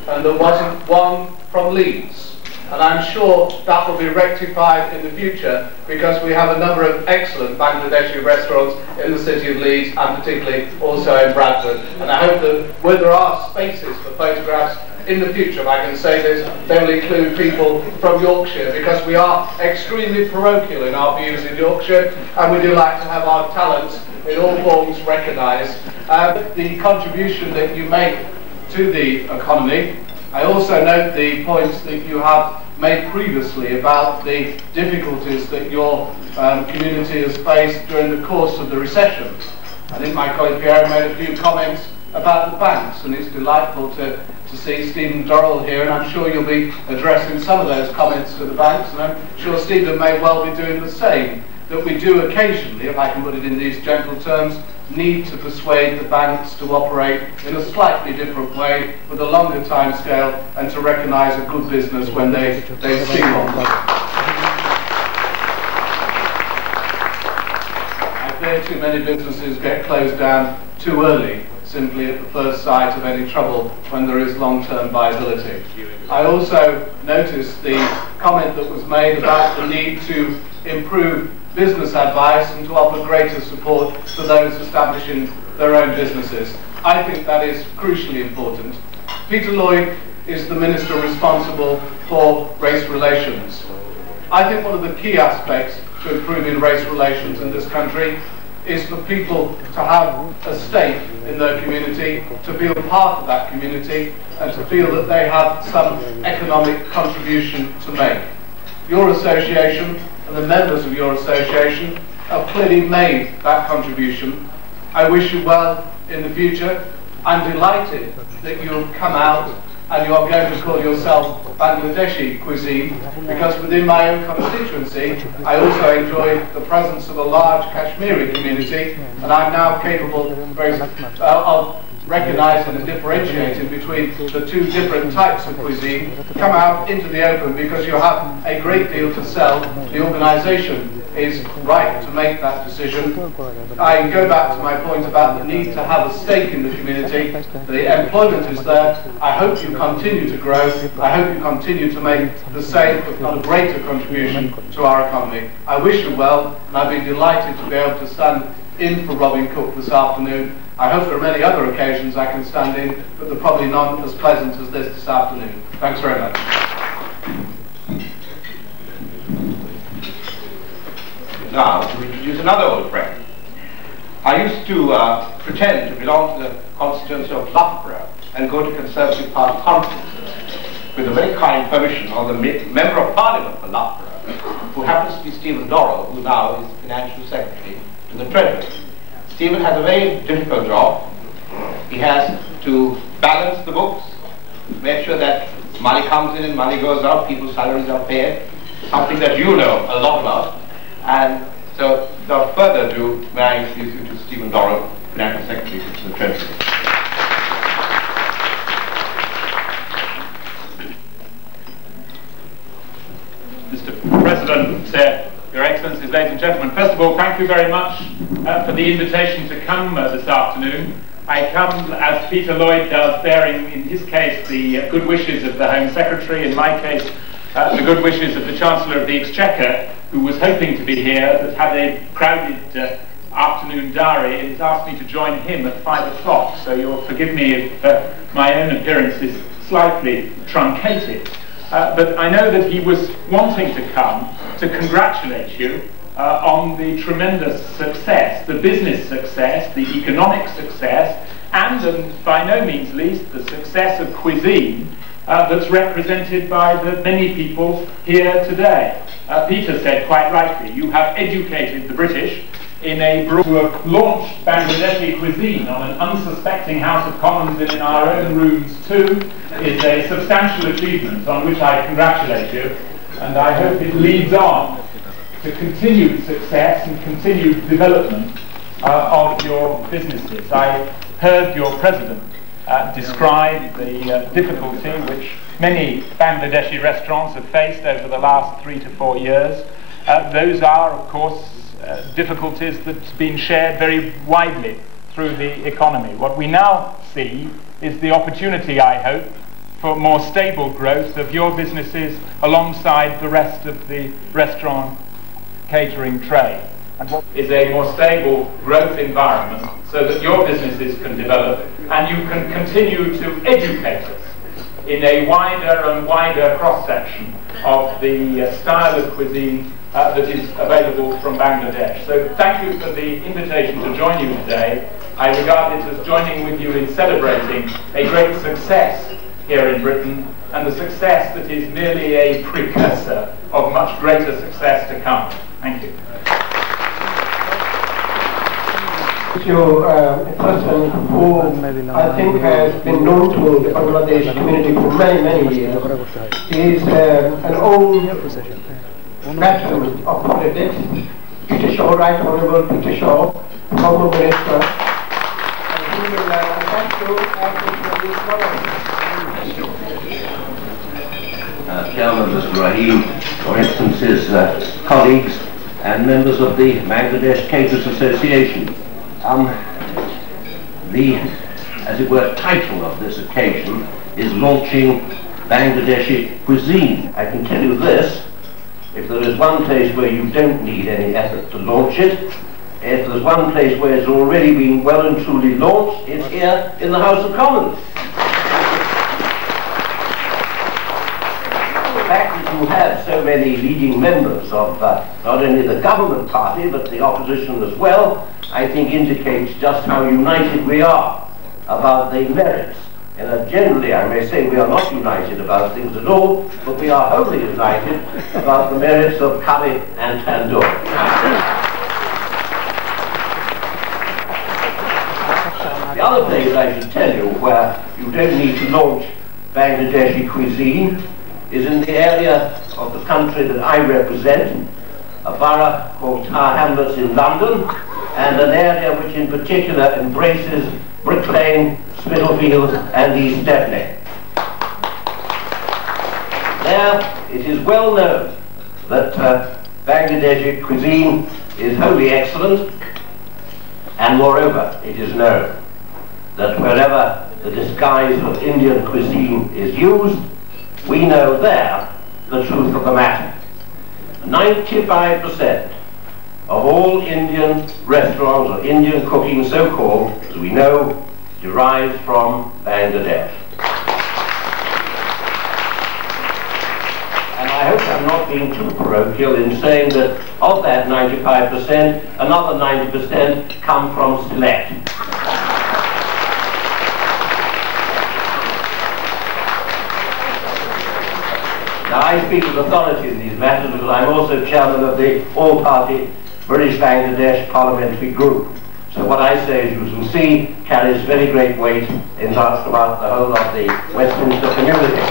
and there wasn't one from Leeds. And I'm sure that will be rectified in the future, because we have a number of excellent Bangladeshi restaurants in the city of Leeds, and particularly also in Bradford. And I hope that where there are spaces for photographs in the future, if I can say this, they will include people from Yorkshire, because we are extremely parochial in our views in Yorkshire, and we do like to have our talents in all forms recognised. The contribution that you make to the economy. I also note the points that you have made previously about the difficulties that your community has faced during the course of the recession. I think my colleague Pierre made a few comments about the banks, and it's delightful to see Stephen Dorrell here, and I'm sure you'll be addressing some of those comments to the banks, and I'm sure Stephen may well be doing the same, that we do occasionally, if I can put it in these gentle terms, need to persuade the banks to operate in a slightly different way with a longer time scale, and to recognise a good business when they see one. I fear too many businesses get closed down too early, simply at the first sight of any trouble when there is long-term viability. I also noticed the comment that was made about the need to improve business advice and to offer greater support to those establishing their own businesses. I think that is crucially important. Peter Lloyd is the Minister responsible for race relations. I think one of the key aspects to improving race relations in this country is for people to have a stake in their community, to feel part of that community, and to feel that they have some economic contribution to make. Your association and the members of your association have clearly made that contribution. I wish you well in the future. I'm delighted that you've come out and you are going to call yourself Bangladeshi cuisine, because within my own constituency I also enjoy the presence of a large Kashmiri community, and I'm now capable of recognising and differentiating between the two different types of cuisine. Come out into the open, because you have a great deal to sell. The organisation is right to make that decision. I go back to my point about the need to have a stake in the community. The employment is there. I hope you continue to grow. I hope you continue to make the same, if not a greater contribution to our economy. I wish you well, and I've been delighted to be able to stand in for Robin Cook this afternoon. I hope there are many other occasions I can stand in, but they're probably not as pleasant as this afternoon. Thanks very much. Now, to introduce another old friend. I used to pretend to belong to the constituency of Loughborough and go to Conservative Party conferences with the very kind permission of the Member of Parliament for Loughborough, who happens to be Stephen Dorrell, who now is the Financial Secretary to the Treasury. Stephen has a very difficult job. He has to balance the books, make sure that money comes in and money goes out, people's salaries are paid, something that you know a lot about. And so, without further ado, may I introduce you to Stephen Dorrell, Financial Secretary to the Treasury. Mr. President, Your Excellencies, ladies and gentlemen, first of all, thank you very much for the invitation to come this afternoon. I come, as Peter Lloyd does, bearing in his case the good wishes of the Home Secretary, in my case the good wishes of the Chancellor of the Exchequer, who was hoping to be here but had a crowded afternoon diary and has asked me to join him at 5 o'clock, so you'll forgive me if my own appearance is slightly truncated. But I know that he was wanting to come to congratulate you on the tremendous success, the business success, the economic success, and by no means least, the success of cuisine that's represented by the many people here today. Peter said quite rightly, you have educated the British in a to have launched Bangladeshi cuisine on an unsuspecting House of Commons and in our own rooms too is a substantial achievement on which I congratulate you, and I hope it leads on to continued success and continued development of your businesses. I heard your President describe the difficulty which many Bangladeshi restaurants have faced over the last 3 to 4 years. Those are, of course, difficulties that's been shared very widely through the economy. What we now see is the opportunity, I hope, for more stable growth of your businesses alongside the rest of the restaurant catering trade. And what is a more stable growth environment so that your businesses can develop and you can continue to educate us in a wider and wider cross-section of the style of cuisine that is available from Bangladesh. So thank you for the invitation to join you today. I regard it as joining with you in celebrating a great success here in Britain, and the success that is merely a precursor of much greater success to come. Thank you. A person who I think has been known to the Bangladesh community for many, many years. He is an old veteran of politics, Peter Shaw, Right Honourable Peter Shaw, former minister. And he will thank you for this one. Chairman Mr. Rahim, Your Excellencies, colleagues and members of the Bangladesh Caterers Association. The, as it were, title of this occasion is Launching Bangladeshi Cuisine. I can tell you this, if there is one place where you don't need any effort to launch it, if there's one place where it's already been well and truly launched, it's here in the House of Commons. The fact that you have so many leading members of not only the government party but the opposition as well, I think indicates just how united we are about the merits. And generally, I may say, we are not united about things at all, but we are wholly united about the merits of curry and tandoor. The other place I should tell you where you don't need to launch Bangladeshi cuisine is in the area of the country that I represent, a borough called Tower Hamlets in London, and an area which in particular embraces Brick Lane, Spitalfields and East Stepney. There it is well known that Bangladeshi cuisine is wholly excellent, and moreover it is known that wherever the disguise of Indian cuisine is used, we know there the truth of the matter. 95% of all Indian restaurants, or Indian cooking so-called, as we know, derives from Bangladesh. And I hope I'm not being too parochial in saying that of that 95%, another 90% come from Salique. Now I speak with authority in these matters because I'm also chairman of the all-party British Bangladesh Parliamentary Group. So what I say, as you can see, carries very great weight in throughout the whole of the Westminster community.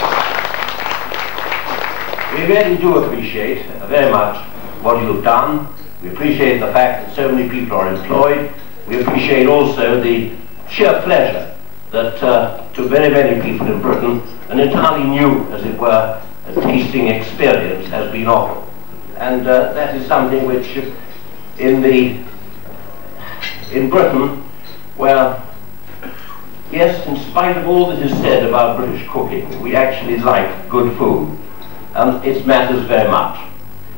We really do appreciate very much what you've done. We appreciate the fact that so many people are employed. We appreciate also the sheer pleasure that to very many people in Britain, an entirely new, as it were, a tasting experience has been offered. And that is something which in Britain, where, yes, in spite of all that is said about British cooking, we actually like good food. It matters very much.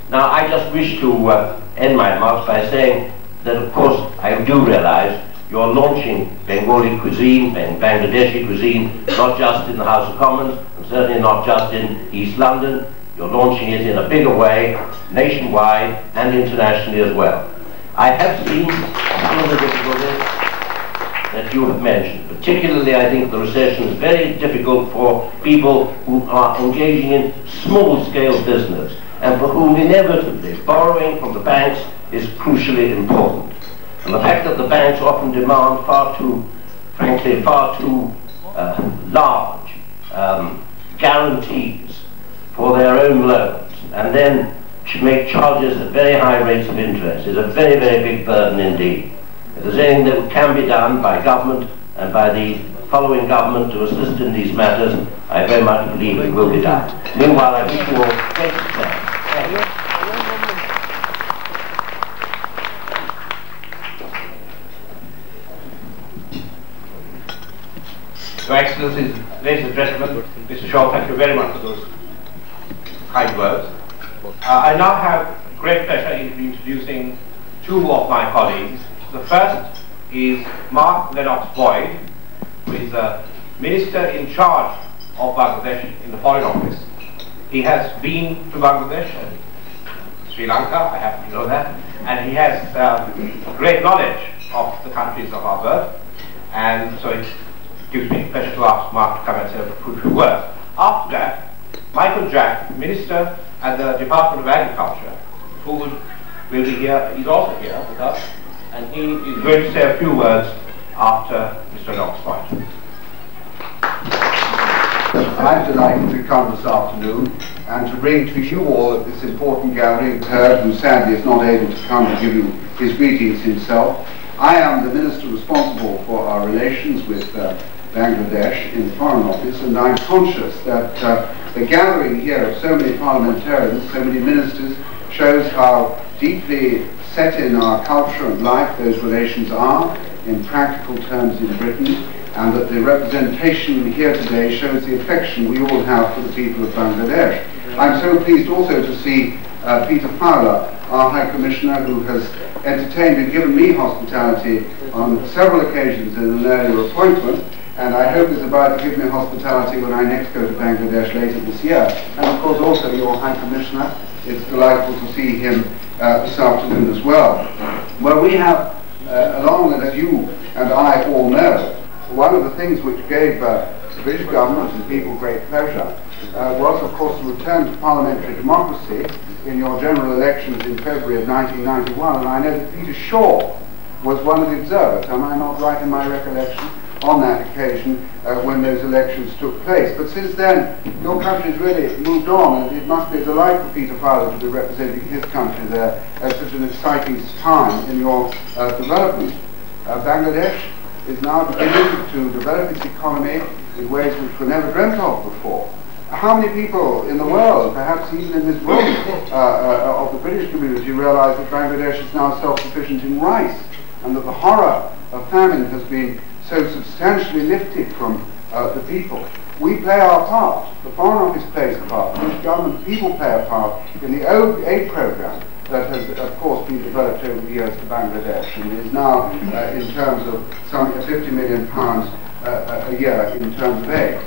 Now, I just wish to end my remarks by saying that, of course, I do realize you're launching Bengali cuisine, Bangladeshi cuisine, not just in the House of Commons, and certainly not just in East London. You're launching it in a bigger way, nationwide and internationally as well. I have seen some of the difficulties that you have mentioned. Particularly, I think the recession is very difficult for people who are engaging in small-scale business and for whom inevitably borrowing from the banks is crucially important. And the fact that the banks often demand frankly, far too large guarantees for their own loans, and then make charges at very high rates of interest is a very, very big burden indeed. If there's anything that can be done by government and by the following government to assist in these matters, I very much believe it will be done. Meanwhile, I wish you all great success. Thank you. Your Excellencies, ladies and gentlemen, Mr. Shaw, thank you very much for those kind words. I now have great pleasure in introducing two of my colleagues. The first is Mark Lennox Boyd, who is the Minister in charge of Bangladesh in the Foreign Office. He has been to Bangladesh and Sri Lanka, I happen to know that, and he has great knowledge of the countries of our birth, and so it gives me pleasure to ask Mark to come and say a few words. After that, Michael Jack, Minister at the Department of Agriculture, who will be here, he's also here with us, and he is going to say a few words after Mr. Lennox Boyd. I'm delighted to come this afternoon and to bring to you all at this important gathering, Caterers, who sadly is not able to come to give you his greetings himself. I am the Minister responsible for our relations with Bangladesh in the Foreign Office, and I'm conscious that the gathering here of so many parliamentarians, so many ministers, shows how deeply set in our culture and life those relations are in practical terms in Britain, and that the representation here today shows the affection we all have for the people of Bangladesh. I'm so pleased also to see Peter Fowler, our High Commissioner, who has entertained and given me hospitality on several occasions in an earlier appointment, and I hope is about to give me hospitality when I next go to Bangladesh later this year. And of course also your High Commissioner. It's delightful to see him this afternoon as well. Well, we have, along with, as you and I all know, one of the things which gave the British government and people great pleasure was, of course, the return to parliamentary democracy in your general elections in February of 1991, and I know that Peter Shaw was one of the observers, am I not right in my recollection, on that occasion when those elections took place. But since then, your country has really moved on, and it must be a delight for Peter Fowler to be representing his country there at such an exciting time in your development. Bangladesh is now beginning to develop its economy in ways which were never dreamt of before. How many people in the world, perhaps even in this room of the British community, realize that Bangladesh is now self-sufficient in rice, and that the horror of famine has been so substantially lifted from the people? We play our part. The Foreign Office plays a part. The British government, people play a part in the aid program that has, of course, been developed over the years to Bangladesh, and is now, in terms of some £50 million a year in terms of aid.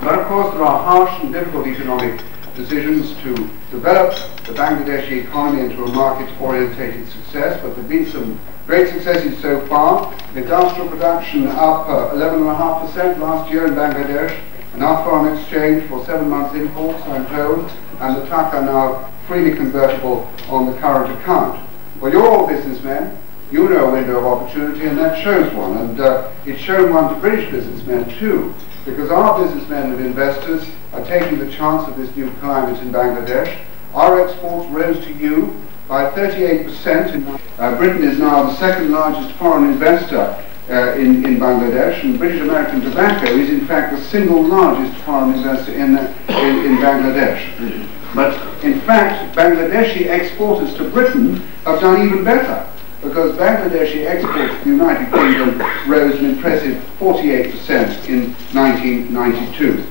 But of course there are harsh and difficult economic decisions to develop the Bangladeshi economy into a market-orientated success, but there have been some great successes so far. Industrial production up 11.5% last year in Bangladesh, enough foreign exchange for 7 months imports, I'm told, and the taka now freely convertible on the current account. Well, you're all businessmen. You know a window of opportunity, and that shows one, and it's shown one to British businessmen too, because our businessmen and investors are taking the chance of this new climate in Bangladesh. Our exports rose to you by 38%. Britain is now the second largest foreign investor in Bangladesh, and British American Tobacco is in fact the single largest foreign investor in Bangladesh. But in fact, Bangladeshi exporters to Britain have done even better, because Bangladeshi exports to the United Kingdom rose an impressive 48% in 1992.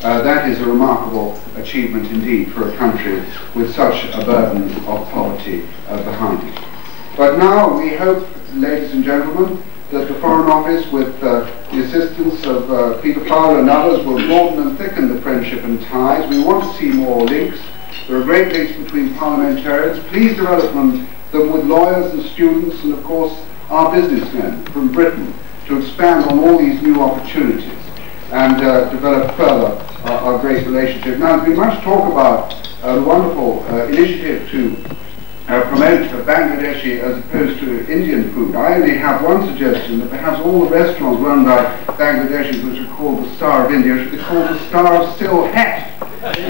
That is a remarkable achievement indeed for a country with such a burden of poverty behind it. But now we hope, ladies and gentlemen, that the Foreign Office, with the assistance of Peter Fowler and others, will broaden and thicken the friendship and ties. We want to see more links. There are great links between parliamentarians. Please develop them with lawyers and students and, of course, our businessmen from Britain to expand on all these new opportunities and develop further our great relationship. Now, there's been much talk about the wonderful initiative to promote Bangladeshi as opposed to Indian food. I only have one suggestion, that perhaps all the restaurants run by Bangladeshis, which are called the Star of India, should be called the Star of Sylhet. Maybe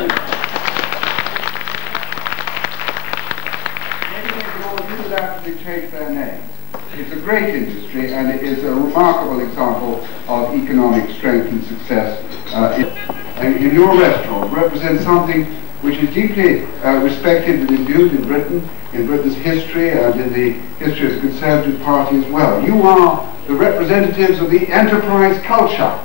they could all unilaterally change their names. It's a great industry, and it is a remarkable example of economic strength and success. In your restaurant represents something which is deeply respected and imbued in Britain's history, and in the history of the Conservative Party as well. You are the representatives of the enterprise culture.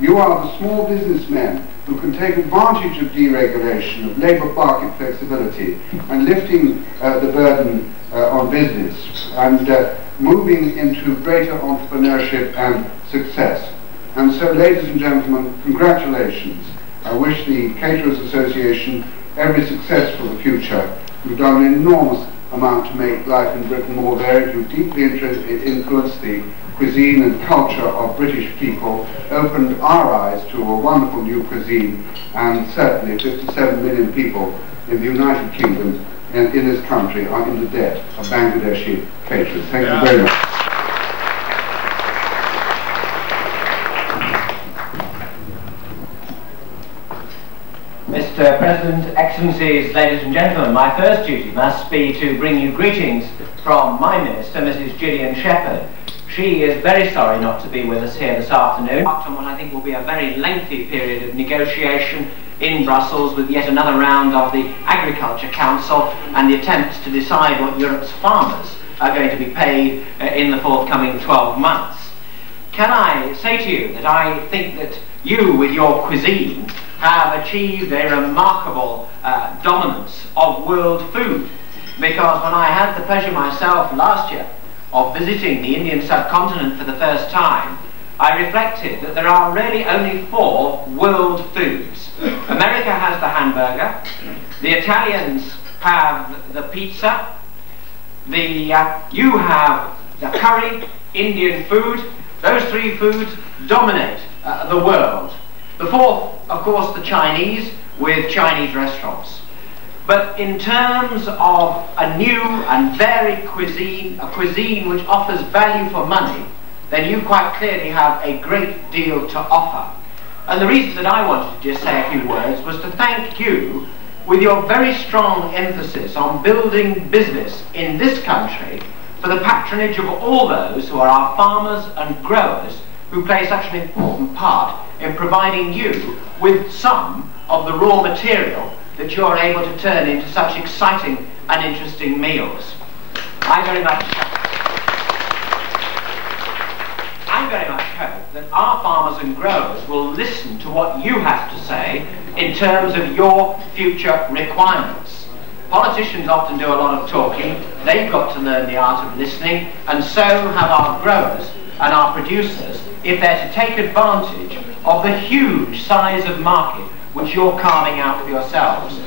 You are the small businessmen who can take advantage of deregulation, of labour market flexibility, and lifting the burden on business, and moving into greater entrepreneurship and success. And so, ladies and gentlemen, congratulations. I wish the Caterers Association every success for the future. You've done an enormous amount to make life in Britain more varied. You've deeply influenced the cuisine and culture of British people, opened our eyes to a wonderful new cuisine, and certainly 57 million people in the United Kingdom and in this country are in the debt of Bangladeshi caterers. Thank you very much. Mr. President, Excellencies, ladies and gentlemen, my first duty must be to bring you greetings from my Minister, Mrs. Gillian Shepherd. She is very sorry not to be with us here this afternoon, on what I think will be a very lengthy period of negotiation in Brussels with yet another round of the Agriculture Council and the attempts to decide what Europe's farmers are going to be paid in the forthcoming 12 months. Can I say to you that I think that you, with your cuisine, have achieved a remarkable dominance of world food, because when I had the pleasure myself last year of visiting the Indian subcontinent for the first time, I reflected that there are really only 4 world foods. America has the hamburger, the Italians have the pizza, you have the curry, Indian food. Those 3 foods dominate the world. The 4th, of course, the Chinese, with Chinese restaurants. But in terms of a new and varied cuisine, a cuisine which offers value for money, then you quite clearly have a great deal to offer. And the reason that I wanted to just say a few words was to thank you, with your very strong emphasis on building business in this country, for the patronage of all those who are our farmers and growers, who play such an important part in providing you with some of the raw material that you're able to turn into such exciting and interesting meals. I very much hope that our farmers and growers will listen to what you have to say in terms of your future requirements. Politicians often do a lot of talking. They've got to learn the art of listening, and so have our growers and our producers, if they're to take advantage of the huge size of market which you're carving out for yourselves.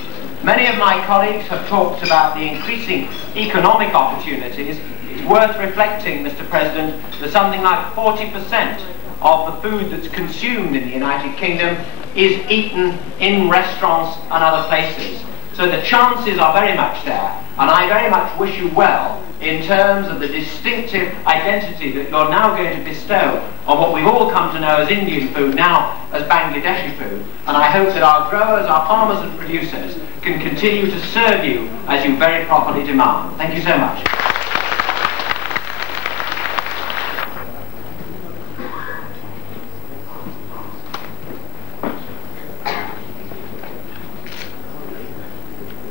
Many of my colleagues have talked about the increasing economic opportunities. It's worth reflecting, Mr. President, that something like 40% of the food that's consumed in the United Kingdom is eaten in restaurants and other places. So the chances are very much there, and I very much wish you well in terms of the distinctive identity that you're now going to bestow on what we've all come to know as Indian food, now as Bangladeshi food. And I hope that our growers, our farmers and producers can continue to serve you as you very properly demand. Thank you so much.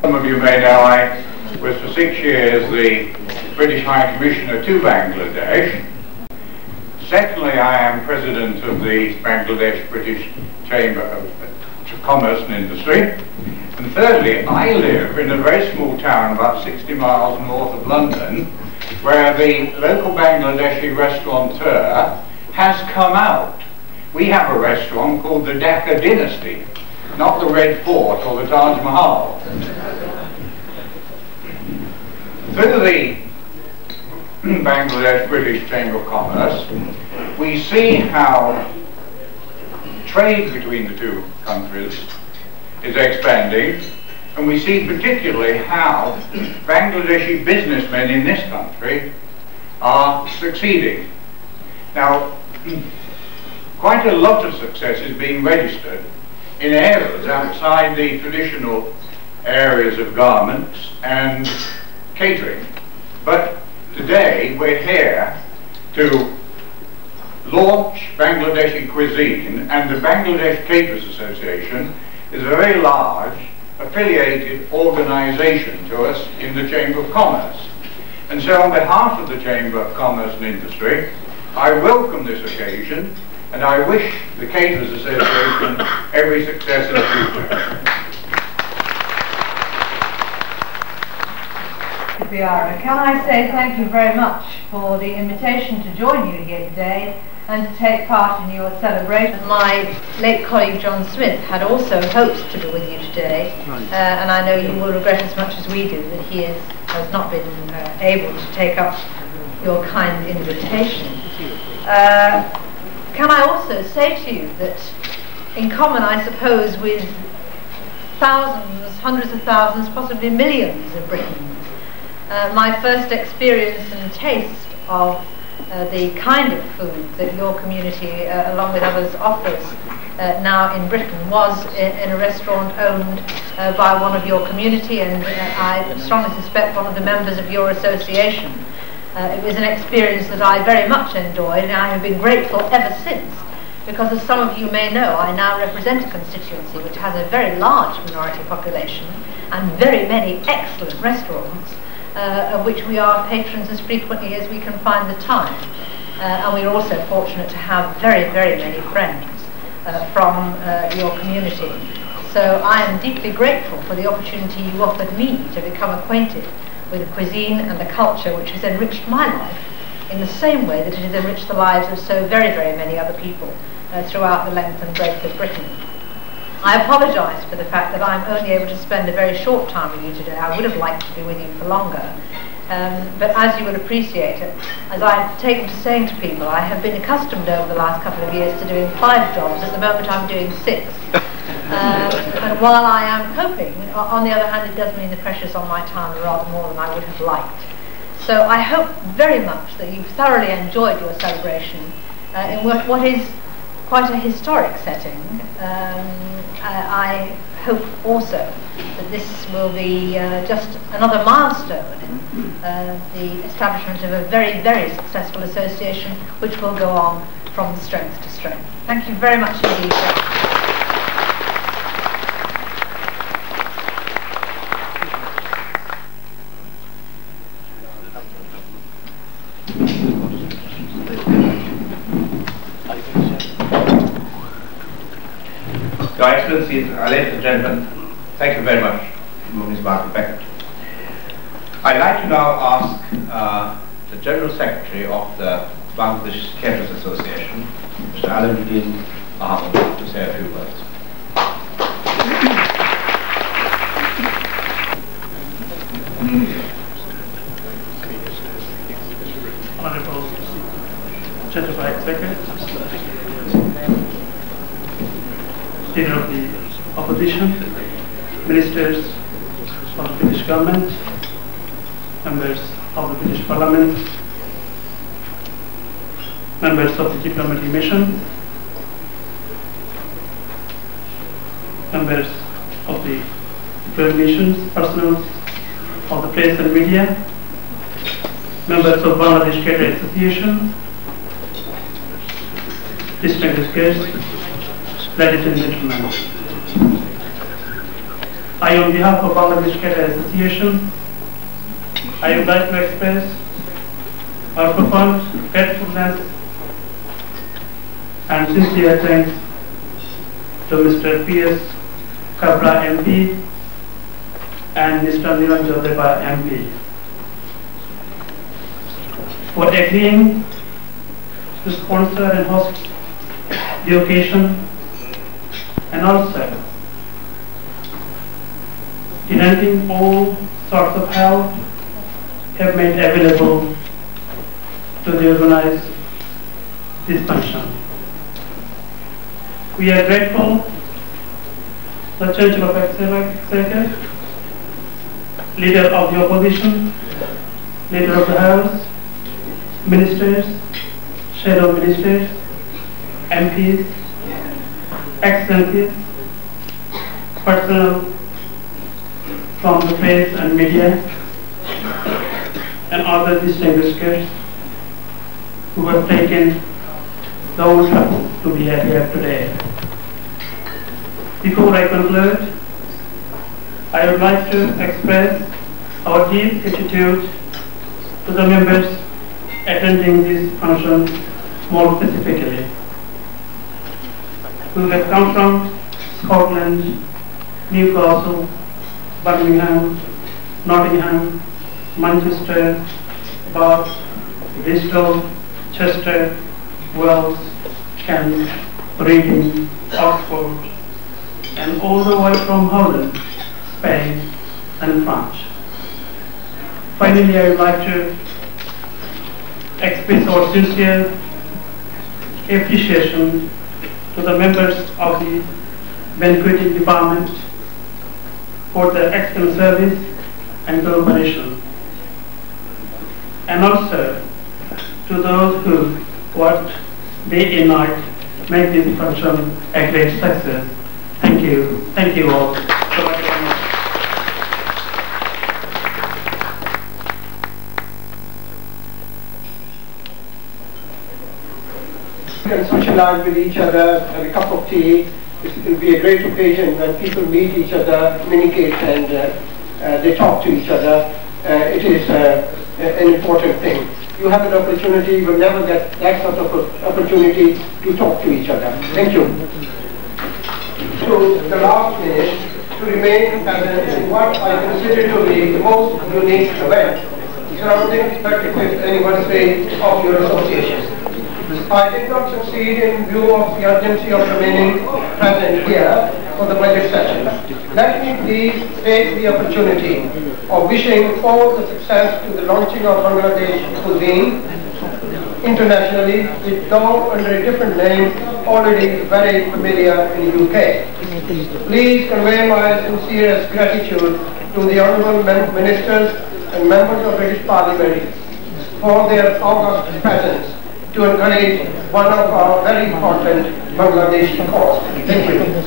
Some of you may know I was for 6 years the British High Commissioner to Bangladesh. Secondly, I am President of the Bangladesh British Chamber of Commerce and Industry. And thirdly, I live in a very small town about 60 miles north of London, where the local Bangladeshi restaurateur has come out. We have a restaurant called the Dhaka Dynasty, not the Red Fort or the Taj Mahal. Through the Bangladesh British Chamber of Commerce, we see how trade between the 2 countries is expanding, and we see particularly how Bangladeshi businessmen in this country are succeeding. Now, quite a lot of success is being registered in areas outside the traditional areas of garments and catering. But today we're here to launch Bangladeshi cuisine, and the Bangladesh Caterers Association is a very large affiliated organisation to us in the Chamber of Commerce. And so on behalf of the Chamber of Commerce and Industry, I welcome this occasion and I wish the Caterers Association every success in the future. Can I say thank you very much for the invitation to join you here today and to take part in your celebration. My late colleague John Smith had also hoped to be with you today, and I know you will regret as much as we do that he has not been able to take up your kind invitation. Can I also say to you that in common, I suppose, with thousands, hundreds of thousands, possibly millions of Britons, my first experience and taste of the kind of food that your community, along with others, offers now in Britain was in a restaurant owned by one of your community, and I strongly suspect one of the members of your association. It was an experience that I very much enjoyed, and I have been grateful ever since, because as some of you may know, I now represent a constituency which has a very large minority population and very many excellent restaurants, of which we are patrons as frequently as we can find the time. And we're also fortunate to have very, very many friends from your community. So I am deeply grateful for the opportunity you offered me to become acquainted with the cuisine and the culture which has enriched my life in the same way that it has enriched the lives of so very, very many other people throughout the length and breadth of Britain. I apologise for the fact that I'm only able to spend a very short time with you today. I would have liked to be with you for longer. But as you will appreciate, as I've taken to saying to people, I have been accustomed over the last couple of years to doing 5 jobs. At the moment I'm doing 6. And while I am coping, on the other hand, it does mean the pressure's on my time rather more than I would have liked. So I hope very much that you've thoroughly enjoyed your celebration in what is quite a historic setting. I hope also that this will be just another milestone in the establishment of a very, very successful association which will go on from strength to strength. Thank you very much indeed. Your Excellencies, ladies and gentlemen, thank you very much, Ms. Margaret Beckett. I'd like to now ask the General Secretary of the Bangladesh Caterers Association, Mr. Alamuddin Ahmed, to say a few words. Honorable Gentleman Executive, Leader of the Opposition, Ministers of the British Government, Members of the British Parliament, Members of the Diplomatic Mission, Members of the Foreign Missions, personnel of the press and media, Members of Bangladesh Caterers Association, distinguished guests, ladies and gentlemen. I, on behalf of Bangladesh Caterers Association, I would like to express our profound gratefulness and sincere thanks to Mr. P.S. Kabra MP and Mr. Niranjan Deva MP for agreeing to sponsor and host the occasion, and also granting all sorts of help have made available to the organize this function. We are grateful the Chancellor of Executive, Leader of the Opposition, Leader of the House, Ministers, Shadow Ministers, MPs, Excellencies, personnel from the press and media, and other distinguished guests who have taken the whole trouble to be here today. Before I conclude, I would like to express our deep gratitude to the members attending this function more specifically, who have come from Scotland, Newcastle, Birmingham, Nottingham, Manchester, Bath, Bristol, Chester, Wales, Kent, Reading, Oxford, and all the way from Holland, Spain, and France. Finally, I would like to express our sincere appreciation to the members of the banqueting department for their excellent service and cooperation, and also to those who worked day and night to make this function a great success. Thank you. Thank you all. We can socialize with each other, have a cup of tea. It will be a great occasion when people meet each other, communicate, and they talk to each other. It is an important thing. You have an opportunity, you will never get that sort of opportunity to talk to each other. Thank you. To the last minute, to remain as what I consider to be the most unique event surrounding the 35th anniversary of your association. I did not succeed in view of the urgency of remaining present here for the budget session. Let me please take the opportunity of wishing all the success to the launching of Bangladesh cuisine internationally, with now under a different name, already very familiar in the UK. Please convey my sincerest gratitude to the Honourable Ministers and Members of British Parliament for their august presence to encourage one of our very important Bangladeshi cause. Thank you.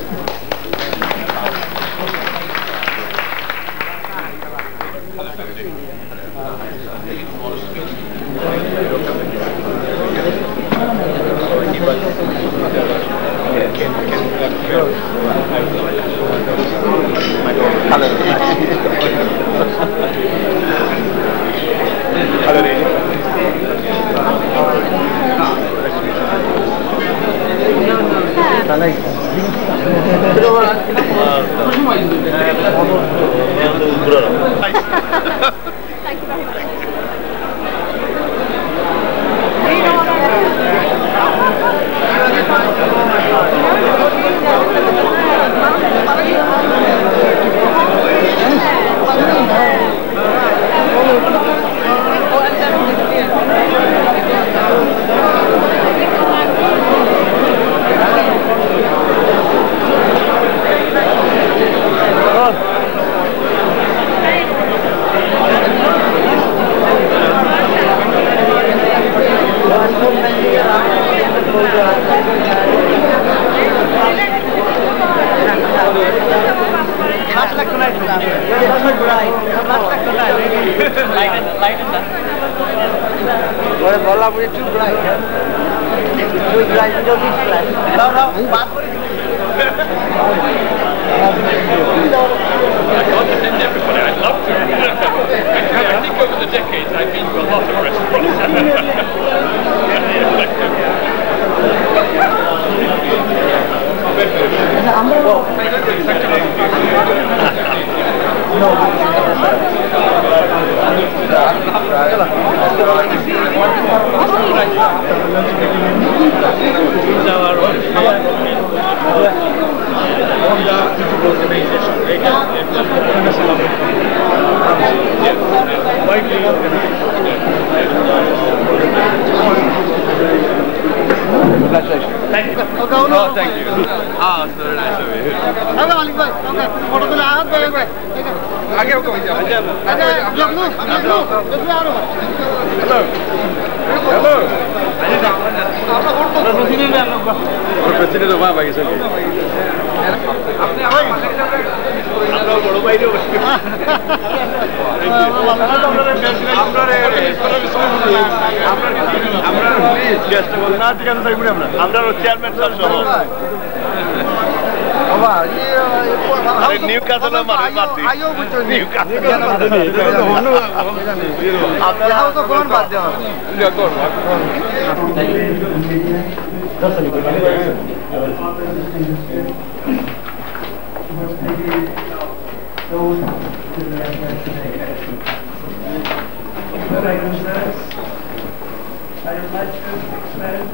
I would like to express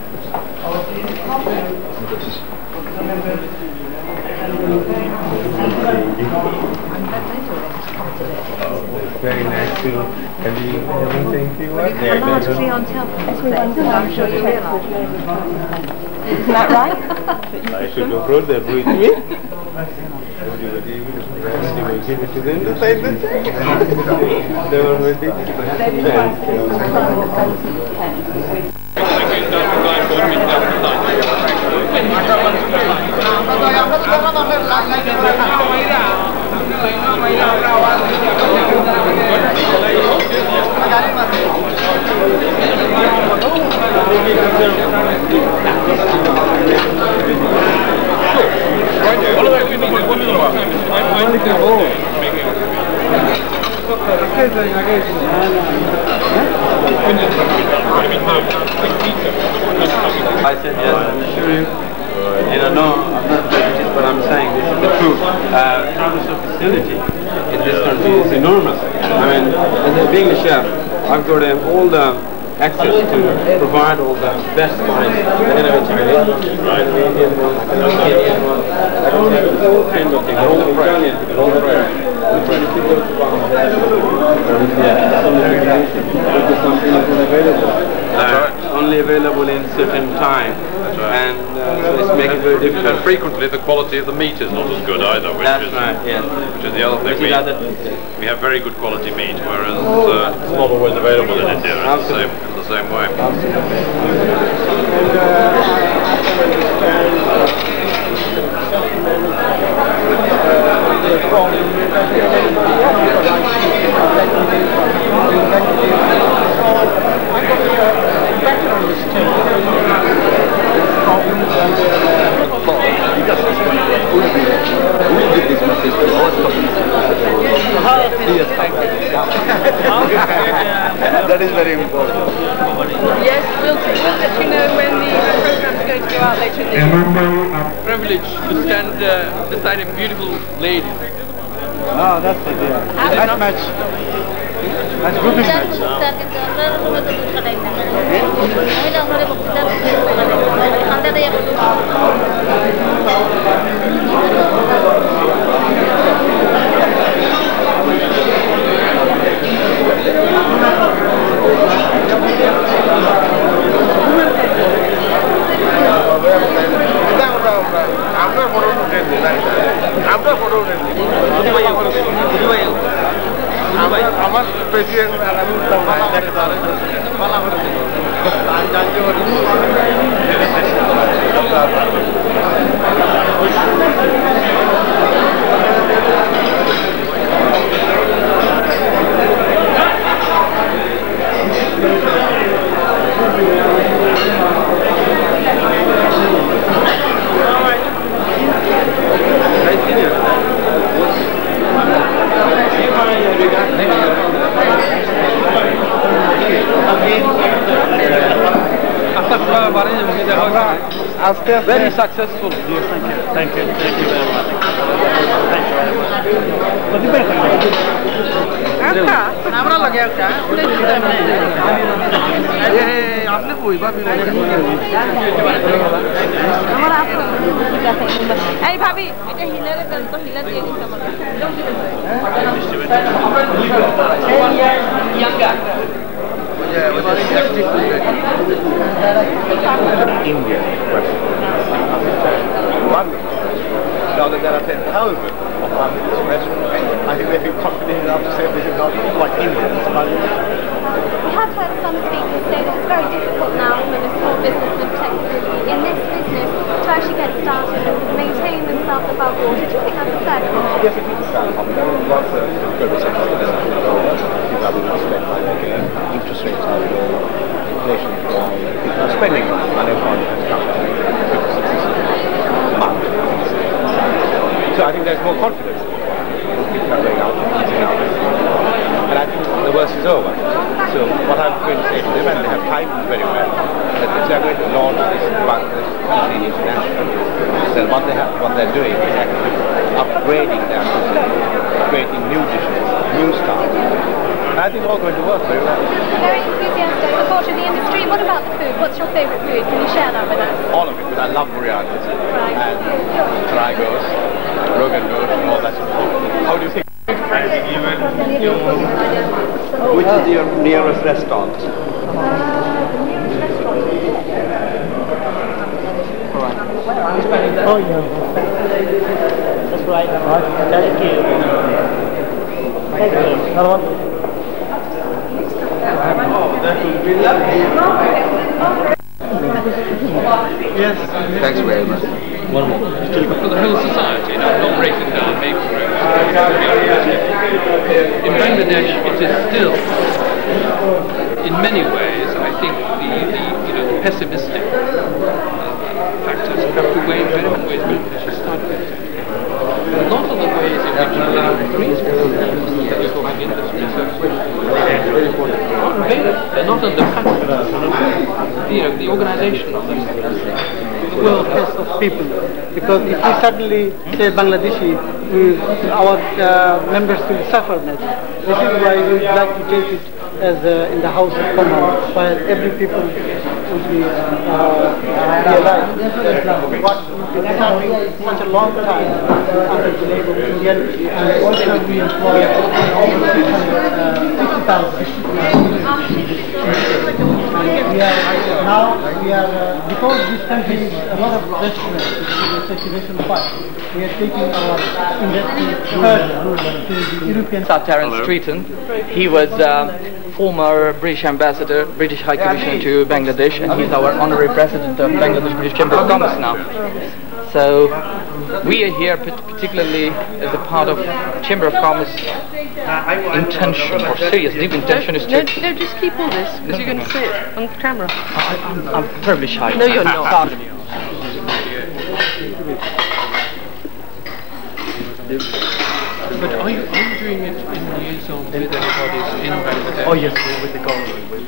our deep gratitude to the members It's very nice to have you everything you want. Well, largely on telephone, I'm sure you realise. Isn't that right? I should have brought that with me. Everybody will give it to them to sign the check. They were ready. I said yes, I'm sure you. No, I'm not prejudiced, but I'm saying this is the truth. Terms of facility in this country is enormous. I mean, as being a chef, I've got all the access to provide all the best wines. I can have a Chinese, Indian one, I can have a Kenyan one, I can have all kinds of things, all the Italian, all the fresh. Only available in certain time. And so it's making it very difficult. And frequently the quality of the meat is not as good either, which is the other thing. We have very good quality meat, whereas it's not always available in India in the same way. That is very important. Yes, we'll let you know when the programme is going to go out later in the year. Privilege to stand beside a beautiful lady. Oh, that's the deal. Nice match. Nice grouping match. আমার president আর আমি উঠতাম না Very successful. Yes, thank you. Thank you very much. Thank you very much. Hey, Bobby, এটা হিলারে দেন তো হিলা দিয়ে দিতে বলো 10 years younger. India. Now that there are 10,000 of restaurants, I think they feel confident enough to say this is not like Indians. We have heard some speakers say that it's very difficult now for the small businessman, particularly in this business, to actually get started and maintain themselves above interest rates are low, inflation is down, people are spending money, unemployment has come down 50, 60 month. So I think there's more confidence. People are going out, easing out. And I think the worst is over. So what I'm going to say to them, and they have timed it very well, that if they're going to launch this Bangladesh international, then what they're doing is actually upgrading their cuisine, creating new dishes, new styles. And I think it's all going to work very well. Very enthusiastic supporter of the industry. What about the food? What's your favourite food? Can you share that with us? All of it, but I love biryani and dry goes, rogan goes, and all that sort of thing. How do you think? Which is your nearest restaurant? Oh, yeah. That's right. Thank you. Thank you. Oh, that would be lovely. Yes. Thanks very much. One more. For the whole society, not breaking down neighbourhoods. In Bangladesh, it is still, in many ways, I think the pessimistic factors have to weigh in very many ways. Bangladesh is starting to a lot of the ways in which you can increase the talking industries are available. They're not under factories. The organisation of them. The world of people, because if we suddenly say Bangladeshi, our members will suffer maybe. This is why we would like to take it as in the House of Commons, where every people would be realized what we've been serving such a long time under the label of Indian, and also we employ almost 50,000. We are because this country is a lot of restaurants, which is a saturation point. We are taking our industry further to the European. Terence Streeton. He was former British ambassador, British High Commissioner to Bangladesh, and he's our honorary president of Bangladesh British Chamber of Commerce now. So we are here particularly as a part of Chamber of Commerce intention, or serious deep intention is to... No, just keep all this, because you're going to see it on camera. I'm terribly shy. No, you're not. But are you doing it in liaison with anybody in Bangladesh? Oh yes, with the government, with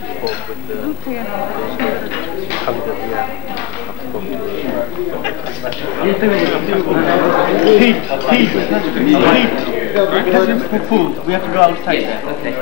the heat. Because it's for food, we have to go outside. Yeah, okay,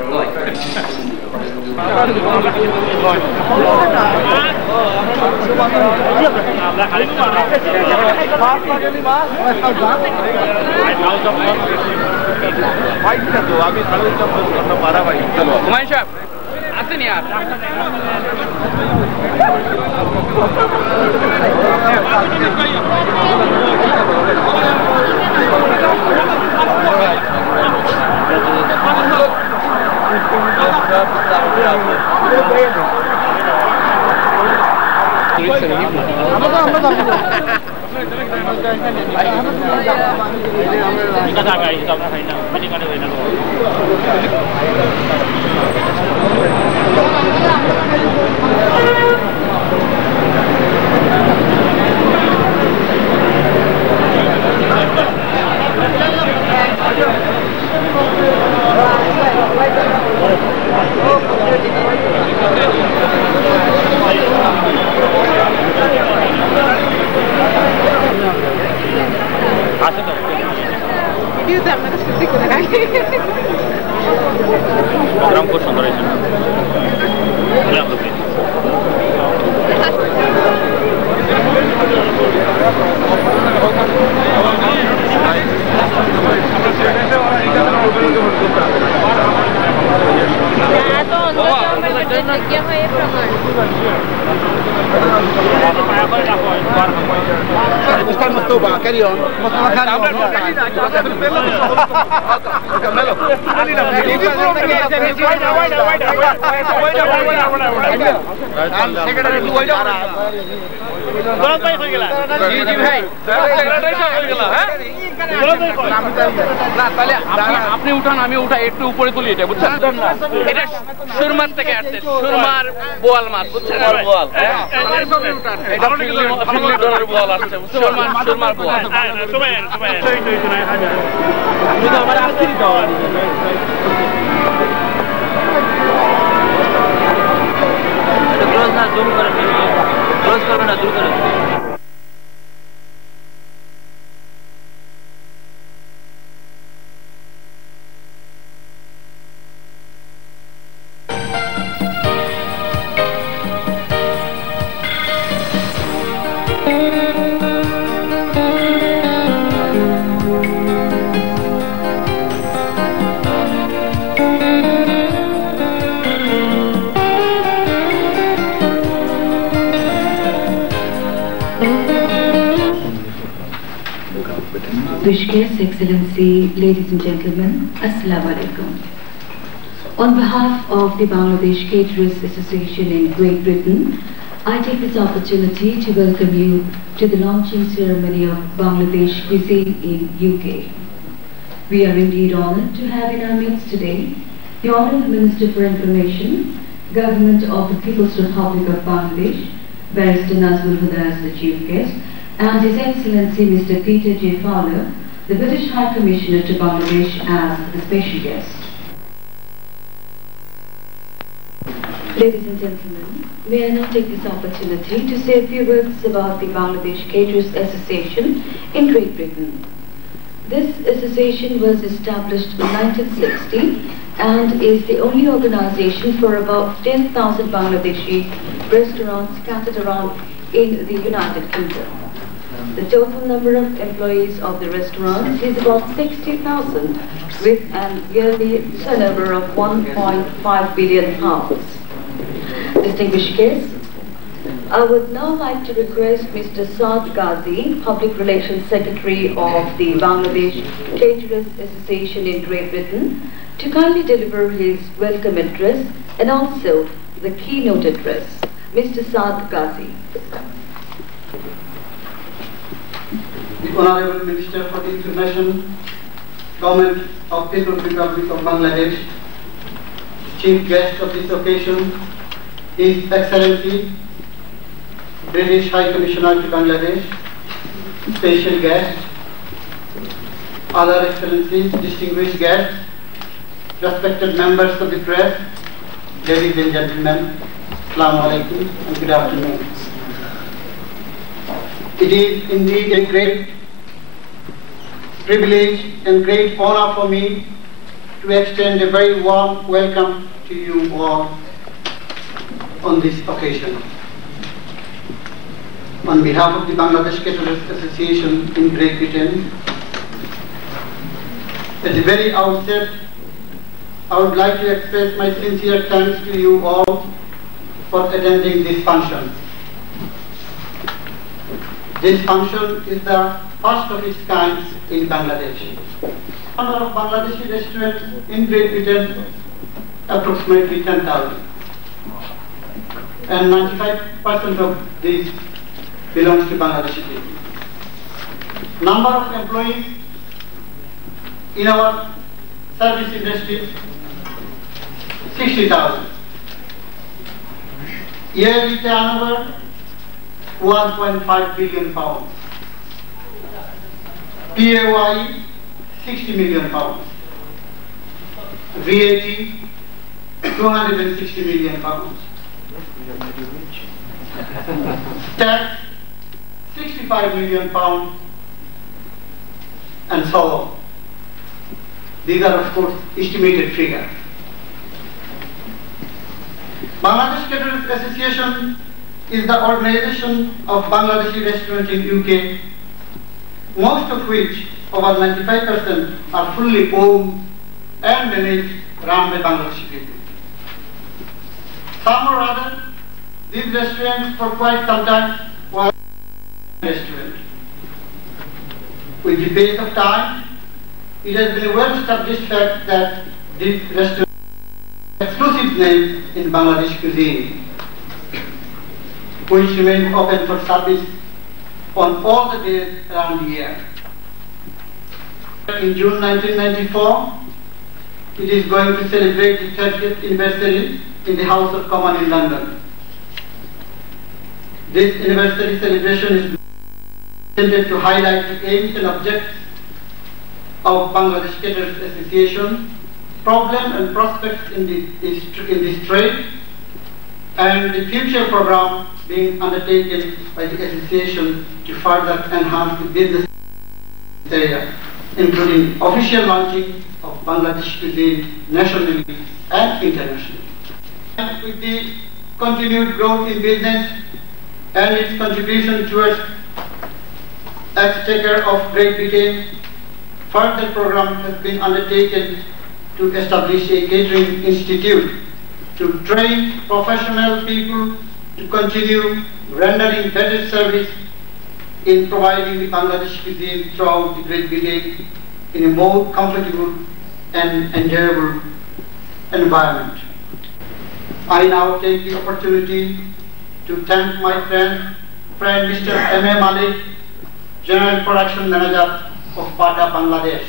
Use that Mr. Mustafa, carry on. আপনি উঠান আমি উঠা একটু উপরে তুলি এটা বুঝছেন এটা সুরমার থেকে আসছে সুরমার বোয়াল মাছ বুঝছেন বোয়াল এটা ফিল্লি ডলার বোয়াল আসছে সুরমার বোয়াল ক্লোজ না জুম করে ক্লোজ করবে না দূর করে Wishkes, Excellency, ladies and gentlemen, Assalamu alaikum. On behalf of the Bangladesh Caterers Association in Great Britain, I take this opportunity to welcome you to the launching ceremony of Bangladesh cuisine in UK. We are indeed honoured to have in our midst today the Honourable Minister for Information, Government of the People's Republic of Bangladesh, Barrister Nazmul Huda as the Chief Guest, and His Excellency Mr. Peter J. Fowler, the British High Commissioner to Bangladesh, as the special guest. Ladies and gentlemen, may I now take this opportunity to say a few words about the Bangladesh Caterers Association in Great Britain. This association was established in 1960 and is the only organization for about 10,000 Bangladeshi restaurants scattered around in the United Kingdom. The total number of employees of the restaurants is about 60,000 with an yearly turnover of £1.5 billion. Distinguished guests, I would now like to request Mr. Saad Ghazi, Public Relations Secretary of the Bangladesh Caterers Association in Great Britain, to kindly deliver his welcome address and also the keynote address. Mr. Saad Ghazi. The Honourable Minister for Information, Government of People's Republic of Bangladesh, Chief Guest of this occasion, His Excellency, British High Commissioner to Bangladesh, special guest, other excellencies, distinguished guests, respected members of the press, ladies and gentlemen, Assalamu alaikum and good afternoon. It is indeed a great privilege and great honor for me to extend a very warm welcome to you all on this occasion. On behalf of the Bangladesh Caterers Association in Great Britain, at the very outset, I would like to express my sincere thanks to you all for attending this function. This function is the first of its kind in Bangladesh. The number of Bangladeshi restaurants in Great Britain, approximately 10,000. And 95% of these belongs to Bangladeshi people. Number of employees in our service industry, 60,000. Yearly turnover, 1.5 billion pounds. PAYE, 60 million pounds. VAT, 260 million pounds. Tax, 65 million pounds, and so on. These are, of course, estimated figures. Bangladesh Caterers Association is the organization of Bangladeshi restaurants in UK, most of which, over 95%, are fully owned and managed, run by Bangladeshi people. Some or other, this restaurant for quite some time was a restaurant. With the pace of time, it has been a well-established fact that this restaurant is exclusive name in Bangladesh cuisine, which remains open for service on all the days around the year. In June 1994, it is going to celebrate the 30th anniversary in the House of Commons in London. This anniversary celebration is intended to highlight the aims and objectives of Bangladesh Caterers Association, problems and prospects in this trade, and the future program being undertaken by the association to further enhance the business area, including official launching of Bangladesh cuisine nationally and internationally. And with the continued growth in business and its contribution towards exchequer of Great Britain, further program has been undertaken to establish a catering institute to train professional people to continue rendering better service in providing the Bangladesh cuisine throughout the Great Britain in a more comfortable and enjoyable environment. I now take the opportunity to thank my friend Mr. M.A. Malik, General Production Manager of Bata, Bangladesh,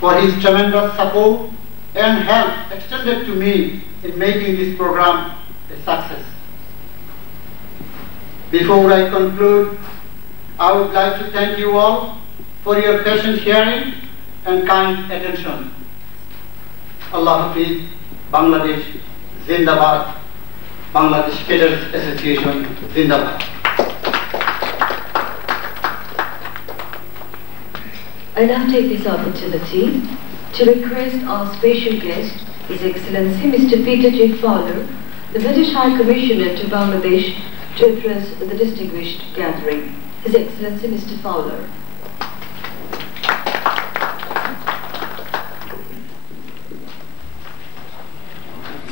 for his tremendous support and help extended to me in making this program a success. Before I conclude, I would like to thank you all for your patient hearing and kind attention. Allah Hafiz, Bangladesh, Zindabad, Bangladesh Caterers Association, Zindabad. I now take this opportunity to request our special guest, His Excellency Mr. Peter J. Fowler, the British High Commissioner to Bangladesh, to address the distinguished gathering. His Excellency Mr. Fowler.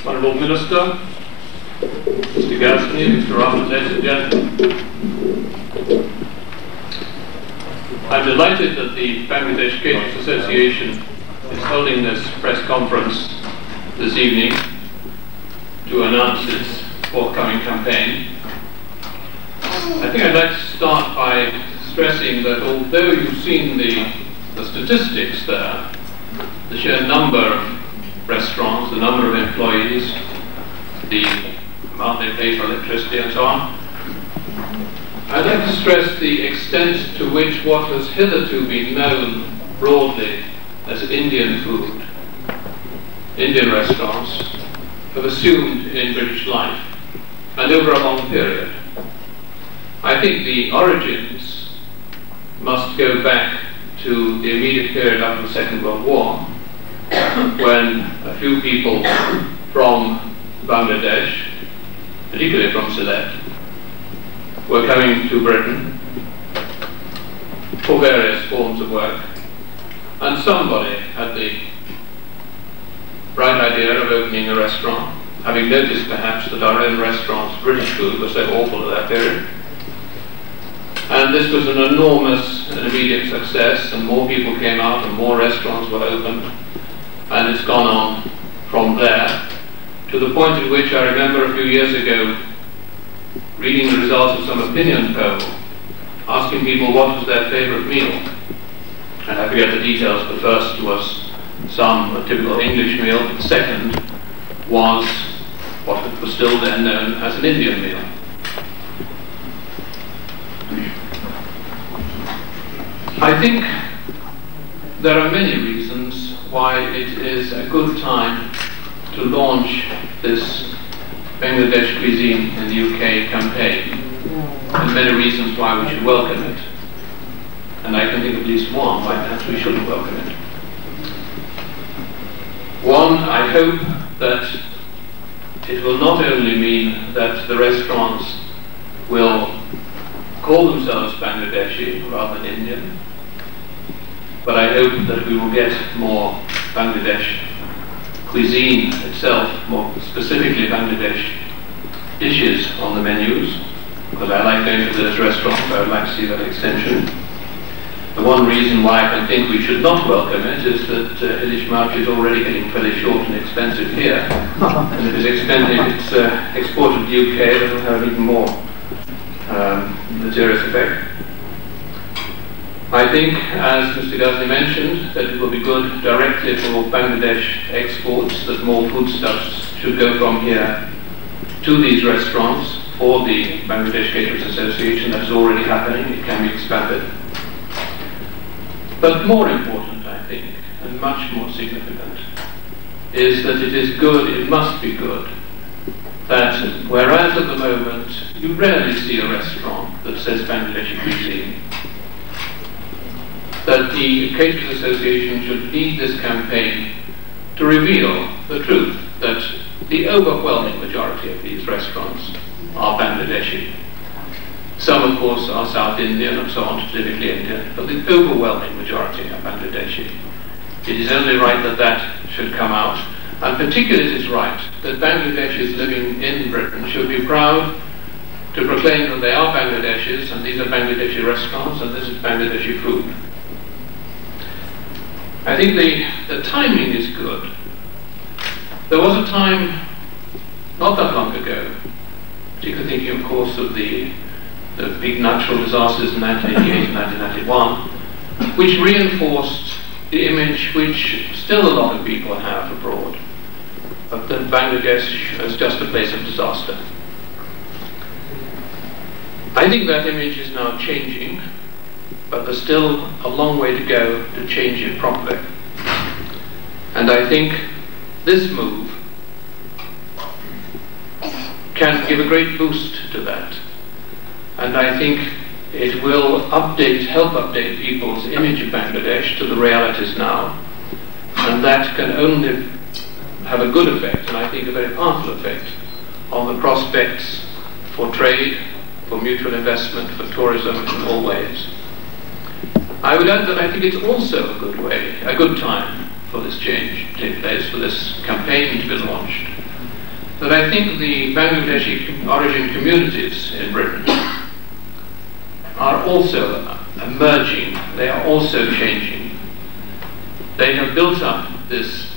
Honourable Minister, Mr. Gasny, Mr. Roberts, ladies and gentlemen. I'm delighted that the Bangladesh Caterers Association is holding this press conference this evening to announce its forthcoming campaign. I think I'd like to start by stressing that although you've seen the statistics there, the sheer number of restaurants, the number of employees, the amount they pay for electricity and so on, I'd like to stress the extent to which what has hitherto been known broadly as Indian food, Indian restaurants, have assumed in British life, and over a long period. I think the origins must go back to the immediate period after the Second World War, when a few people from Bangladesh, particularly from Salique, were coming to Britain for various forms of work, and somebody had the bright idea of opening a restaurant, having noticed perhaps that our own restaurants, British food, was so awful at that period. And this was an enormous and immediate success, and more people came out and more restaurants were opened, and it's gone on from there to the point at which I remember a few years ago reading the results of some opinion poll, asking people what was their favourite meal. And I forget the details. The first was a typical English meal. The second was what was still then known as an Indian meal. I think there are many reasons why it is a good time to launch this Bangladesh cuisine in the UK campaign, and many reasons why we should welcome it. And I can think of at least one why perhaps we shouldn't welcome it. One, I hope that it will not only mean that the restaurants will call themselves Bangladeshi rather than Indian, but I hope that we will get more Bangladesh cuisine itself, more specifically Bangladesh dishes on the menus, because I like going to those restaurants. I would like to see that extension. The one reason why I think we should not welcome it is that Ilish March is already getting fairly short and expensive here. And if it's exported to the UK, it will have an even more deleterious effect. I think, as Mr. Ghazni mentioned, that it will be good directly for Bangladesh exports that more foodstuffs should go from here to these restaurants for the Bangladesh Caterers Association. That is already happening. It can be expanded. But more important, I think, and much more significant, is that it is good, it must be good, that whereas at the moment you rarely see a restaurant that says Bangladeshi cuisine, that the Caterers Association should lead this campaign to reveal the truth that the overwhelming majority of these restaurants are Bangladeshi. Some, of course, are South Indian and so on, typically Indian, but the overwhelming majority are Bangladeshi. It is only right that that should come out, and particularly it is right that Bangladeshis living in Britain should be proud to proclaim that they are Bangladeshis, and these are Bangladeshi restaurants, and this is Bangladeshi food. I think the timing is good. There was a time, not that long ago, particularly thinking, of course, of the big natural disasters in 1988 and 1991, which reinforced the image which still a lot of people have abroad, of that Bangladesh as just a place of disaster. I think that image is now changing, but there's still a long way to go to change it properly. And I think this move can give a great boost to that. And I think it will help update people's image of Bangladesh to the realities now. And that can only have a good effect, and I think a very powerful effect, on the prospects for trade, for mutual investment, for tourism in all ways. I would add that I think it's also a good time for this change to take place, for this campaign to be launched. That I think the Bangladeshi origin communities in Britain are also emerging, they are also changing. They have built up this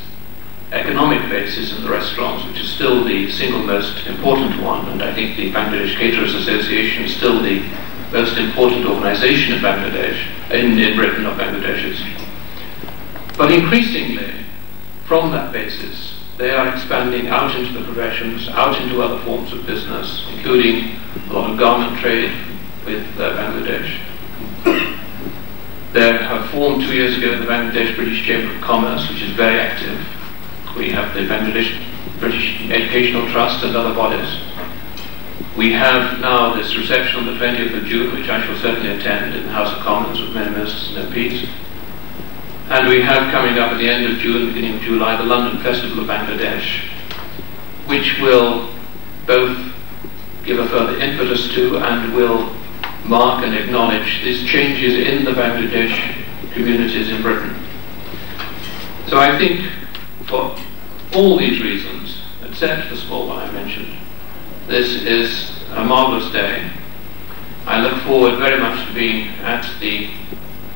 economic basis in the restaurants, which is still the single most important one, and I think the Bangladesh Caterers Association is still the most important organisation in Bangladesh, in Britain, of Bangladeshis. But increasingly, from that basis, they are expanding out into the professions, out into other forms of business, including a lot of garment trade with Bangladesh. They have formed 2 years ago the Bangladesh British Chamber of Commerce, which is very active. We have the Bangladesh British Educational Trust and other bodies. We have now this reception on the 20th of June, which I shall certainly attend in the House of Commons with many ministers and MPs. And we have coming up at the end of June, beginning of July, the London Festival of Bangladesh, which will both give a further impetus to and will mark and acknowledge these changes in the Bangladesh communities in Britain. So I think for all these reasons, except the small one I mentioned, this is a marvellous day. I look forward very much to being at the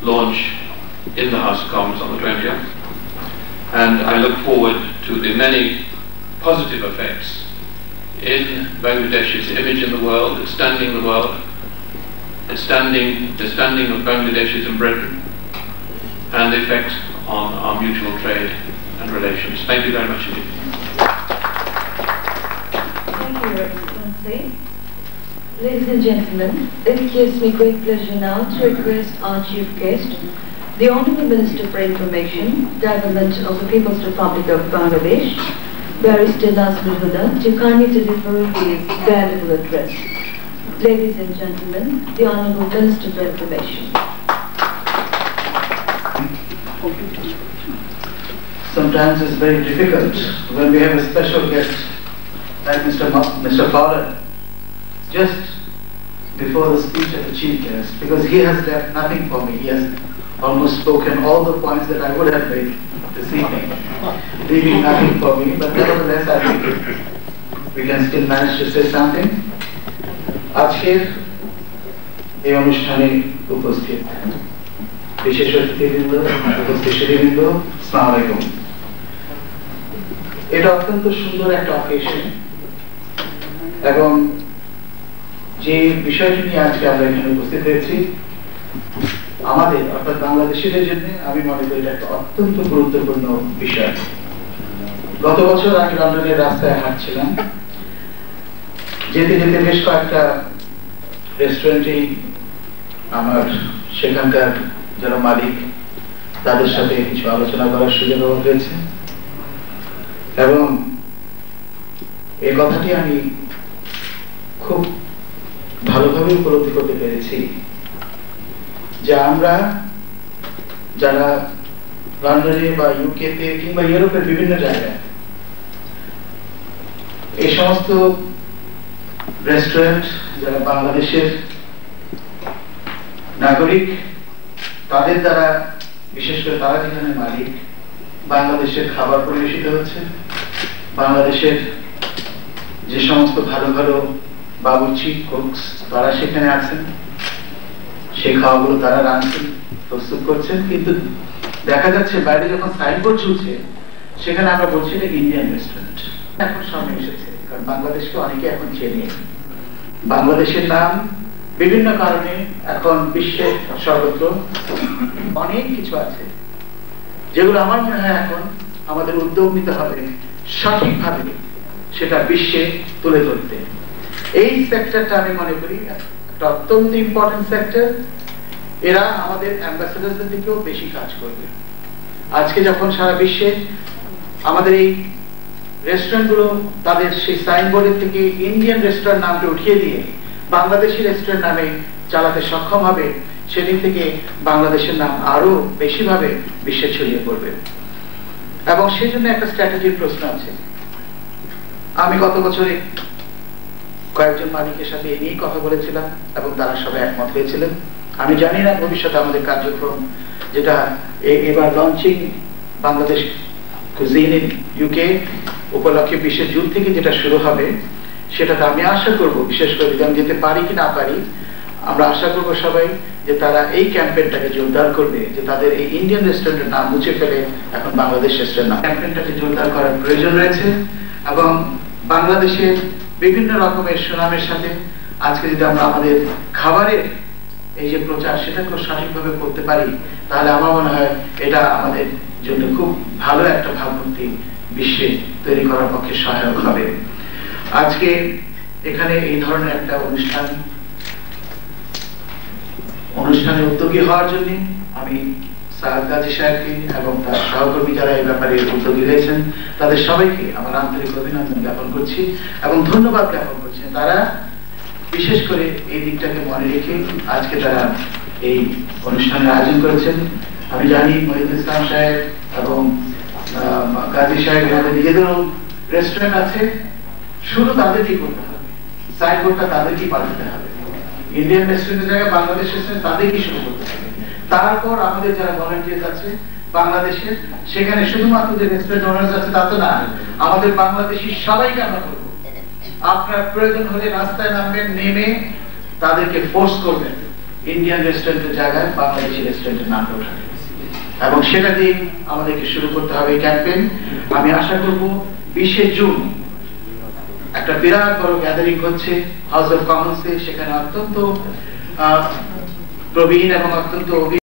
launch in the House of Commons on the 20th, and I look forward to the many positive effects in Bangladesh's image in the world, its standing in the world, the standing of Bangladeshis in Britain, and the effect on our mutual trade and relations. Thank you very much indeed. Thank you, Your Excellency. Ladies and gentlemen, it gives me great pleasure now to request our chief guest, the Honourable Minister for Information, Government of the People's Republic of Bangladesh, Barrister Nazmul Huda, to kindly deliver his valuable address. Ladies and gentlemen, the Honourable Minister for Information. Sometimes it's very difficult when we have a special guest like Mr. Fowler just before the speech of the chief guest, because he has left nothing for me. He has almost spoken all the points that I would have made. this evening, leaving nothing for me, but nevertheless I think we can still manage to say something. আজকের এই অনুষ্ঠানে উপস্থিত বিশেষ অতিথিবৃন্দ, উপস্থিতিবৃন্দ, আসসালামু আলাইকুম। এটা অত্যন্ত সুন্দর একটা অকেশন এবং যে বিষয়টি নিয়ে আজকে আমরা এখানে উপস্থিত হয়েছি আমাদের অর্থাৎ বাংলাদেশিদের জন্য আমি মনে করি এটা একটা অত্যন্ত গুরুত্বপূর্ণ বিষয়। গত বছর আমি লন্ডনের রাস্তায় হাঁটছিলাম, যেতে যেতে বেশ কয়েকটা রেস্টুরেন্টেই আমার সেখানকার যারা মালিক তাদের সাথে কিছু আলোচনা করার সুযোগ হয়েছে এবং এই কথাটি আমি খুব ভালোভাবে উপলব্ধি করতে পেরেছি যে আমরা যারা লন্ডনে বা ইউকেতে কিংবা ইউরোপের বিভিন্ন জায়গায় এই সমস্ত রেস্টুরেন্ট যারা বাংলাদেশের নাগরিক তাদের দ্বারা, বিশেষ করে তারা যেখানে মালিক, বাংলাদেশের খাবার পরিবেশিত হচ্ছে, বাংলাদেশের যে সমস্ত ভালো ভালো বাবুর্চি কুকস তারা সেখানে আছেন, সেই খাওয়াগুলো তারা রাঁধছেন, প্রস্তুত করছেন, কিন্তু দেখা যাচ্ছে বাইরে যখন সাইনবোর্ড ঝুলছে সেখানে আমরা বলছি এটা ইন্ডিয়ান রেস্টুরেন্ট। এখন সামনে এসেছে কারণ বাংলাদেশকে অনেকে এখন চেনে, বাংলাদেশের নাম বিভিন্ন কারণে এখন বিশ্বের সর্বত্র অনেক কিছু আছে যেগুলো আমার মনে হয় এখন আমাদের উদ্যোগ নিতে হবে সঠিকভাবে সেটা বিশ্বে তুলে ধরতে। এই সেক্টরটা আমি মনে করি একটা অত্যন্ত ইম্পর্টেন্ট সেক্টর। এরা আমাদের অ্যাম্বাসেডারদের দিকেও বেশি কাজ করবে। আজকে যখন সারা বিশ্বে আমাদের এই রেস্টুরেন্টগুলো তাদের সেই সাইনবোর্ডের থেকে ইন্ডিয়ান রেস্টুরেন্ট নামটা উঠিয়ে দিয়ে বাংলাদেশি রেস্টুরেন্ট নামে চালাতে সক্ষম হবে, সেদিন থেকে বাংলাদেশের নাম আরো বেশিভাবে বিশ্বে ছড়িয়ে পড়বে এবং সেই জন্য একটা স্ট্র্যাটেজির প্রশ্ন আছে। আমি গত বছরে কয়েকজন মালিকের সাথে এই নিয়ে কথা বলেছিলাম এবং তারা সবাই একমত হয়েছিলেন। আমি জানি না ভবিষ্যতে আমাদের কার্যক্রম যেটা এবার launching Bangladesh cuisine in UK উপলক্ষে 20 জুন থেকে যেটা শুরু হবে সেটাতে আমি আশা করব, বিশেষ করে যদি আমি যেতে পারি কি না পারি, আমরা আশা করব সবাই যে তারা এই ক্যাম্পেইনটাকে জোরদার করবে, যে তাদের এই ইন্ডিয়ান রেস্টুরেন্টের নাম মুছে ফেলে এখন বাংলাদেশ রেস্টুরেন্ট নাম। ক্যাম্পেইনটাকে জোরদার করার প্রয়োজন রয়েছে এবং বাংলাদেশের বিভিন্ন রকমের সুনামের সাথে আজকে যদি আমরা আমাদের খাবারের এই যে প্রচার সেটাকেও সঠিকভাবে করতে পারি তাহলে আমার মনে হয় এটা আমাদের জন্য খুব ভালো একটা ভাবমূর্তি বিশ্বে তৈরি করার পক্ষে সহায়ক হবে। আজকে এখানে এই ধরনের একটা অনুষ্ঠানে উদ্যোগী হওয়ার জন্য আমি গাজী সাহেবকে এবং তার সহকর্মী যারা এই ব্যাপারে উদ্যোগী হয়েছেন তাদের সবাইকে আমার আন্তরিক অভিনন্দন জ্ঞাপন করছি এবং ধন্যবাদ জ্ঞাপন করছি। তারা বিশেষ করে এই দিকটাকে মনে রেখে আজকে তারা এই অনুষ্ঠানের আয়োজন করেছেন। আমি জানি মহিউদ্দিন ইসলাম সাহেব এবং গাজী সাহেব নিজেদেরও রেস্টুরেন্ট আছে, শুরু তাদেরকেই করতে হবে, সাইনবোর্ডটা তাদেরকেই পাঠাতে হবে। ইন্ডিয়ান রেস্টুরেন্টের জায়গায় বাংলাদেশ রেস্টুরেন্ট তাদেরকেই শুরু করতে হবে। তারপর আমাদের যারা ভলান্টিয়ার্স আছে বাংলাদেশের, সেখানে শুধুমাত্র যে রেস্টুরেন্ট ওনার্স আছে তা তো না, আমাদের বাংলাদেশি সবাইকে আমরা করবো। আপনার প্রয়োজন হলে রাস্তায় নামবেন, নেমে তাদেরকে ফোর্স করবেন ইন্ডিয়ান রেস্টুরেন্টের জায়গায় বাংলাদেশি রেস্টুরেন্টের নামটা ওঠাতে এবং সেটা দিয়ে আমাদেরকে শুরু করতে হবে এই ক্যাম্পেইন। আমি আশা করব 20 জুন একটা বিরাট বড় গ্যাদারিং হচ্ছে হাউস অফ কমন্সে, সেখানে অত্যন্ত প্রবীণ এবং অত্যন্ত অভিজ্ঞ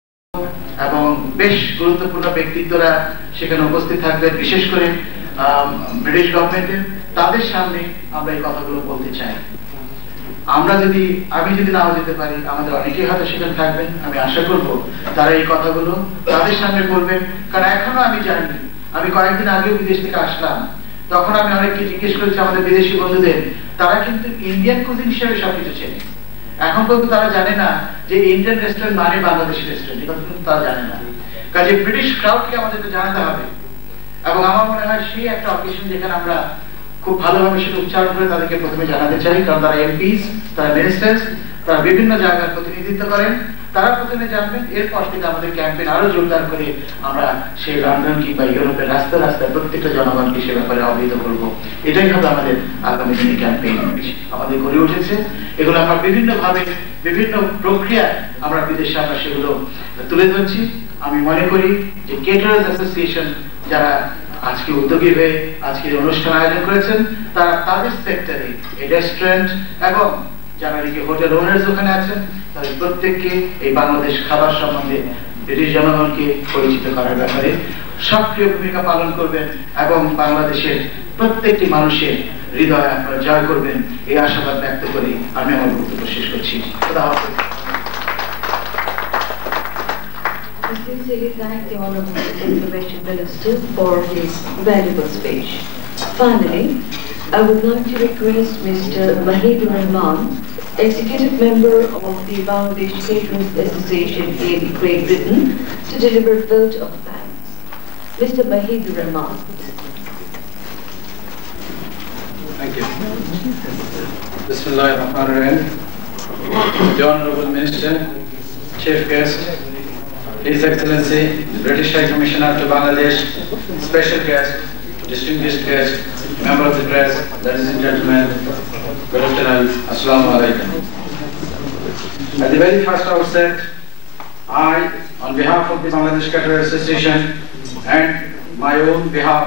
এবং বেশ গুরুত্বপূর্ণ ব্যক্তিত্বরা সেখানে উপস্থিত থাকবেন, বিশেষ করে ব্রিটিশ গভর্নমেন্টের। তাদের সামনে আমরা এই কথাগুলো বলতে চাই। আমি যদি নাও যেতে পারি, আমাদের অনেকেই হয়তো সেখানে থাকবেন, আমি আশা করব তারা এই কথাগুলো তাদের সামনে বলবেন। কারণ এখনো আমি জানি, আমি কয়েকদিন আগেও বিদেশ থেকে আসলাম, তখন আমি অনেককে জিজ্ঞেস করেছি আমাদের বিদেশি বন্ধুদের, তারা কিন্তু ইন্ডিয়ান কুজিন হিসেবে সবকিছু চেনে। এখন পর্যন্ত তারা জানে না যে ইন্ডিয়ান রেস্টুরেন্ট মানে বাংলাদেশি রেস্টুরেন্ট, এই কথা কিন্তু তারা জানে না। কাজে ব্রিটিশ ক্রাউডকে আমাদেরকে জানাতে হবে এবং আমার মনে হয় সেই একটা অকেশন যেখানে আমরা খুব ভালোভাবে সেটা উচ্চারণ করে তাদেরকে প্রথমে জানাতে চাই, কারণ তারা এমপিস, তারা মিনিস্টার্স, তারা বিভিন্ন জায়গার প্রতিনিধিত্ব করেন তারা প্রথমে জানবেন, এরপর থেকে আমাদের ক্যাম্পেইন আরো জোরদার করে আমরা সেই লন্ডন কিংবা ইউরোপের রাস্তা রাস্তায় প্রত্যেকটা জনগণকে সে ব্যাপারে অবহিত করবো। এটাই হবে আমাদের আগামী দিনে ক্যাম্পেইন আমাদের গড়ে উঠেছে। এগুলো আমরা বিভিন্নভাবে বিভিন্ন প্রক্রিয়ায় আমরা বিদেশে আমরা সেগুলো তুলে ধরছি। আমি মনে করি যে কেটারার্স অ্যাসোসিয়েশন যারা আজকে উদ্যোগী হয়ে আজকে অনুষ্ঠান আয়োজন করেছেন, তারা তাদের সেক্টরে এই রেস্টুরেন্ট এবং যারা হোটেল ওনার্স ওখানে আছেন, তাদের প্রত্যেককে এই বাংলাদেশ খাবার সম্বন্ধে ব্রিটিশ জনগণকে পরিচিত করার ব্যাপারে সক্রিয় ভূমিকা পালন করবেন এবং বাংলাদেশের প্রত্যেকটি মানুষের হৃদয় আপনারা জয় করবেন, এই আশাবাদ ব্যক্ত করে আমি আমার বক্তব্য শেষ করছি। খোদা হাফেজ। I sincerely thank the Honourable Information Minister for his valuable speech. Finally, I would like to request Mr. Mahidur Rahman, Executive Member of the Bangladesh Caterers Association in Great Britain, to deliver a vote of thanks. Mr. Mahidur Rahman. Thank you. Bismillahirrahmanirrahim. The Honourable Minister, Chief Guest, His Excellency, the British High Commissioner to Bangladesh, special guest, distinguished guest, member of the press, ladies and gentlemen, good afternoon, Assalamu alaikum. At the very first outset, I, on behalf of the Bangladesh Caterers Association and my own behalf,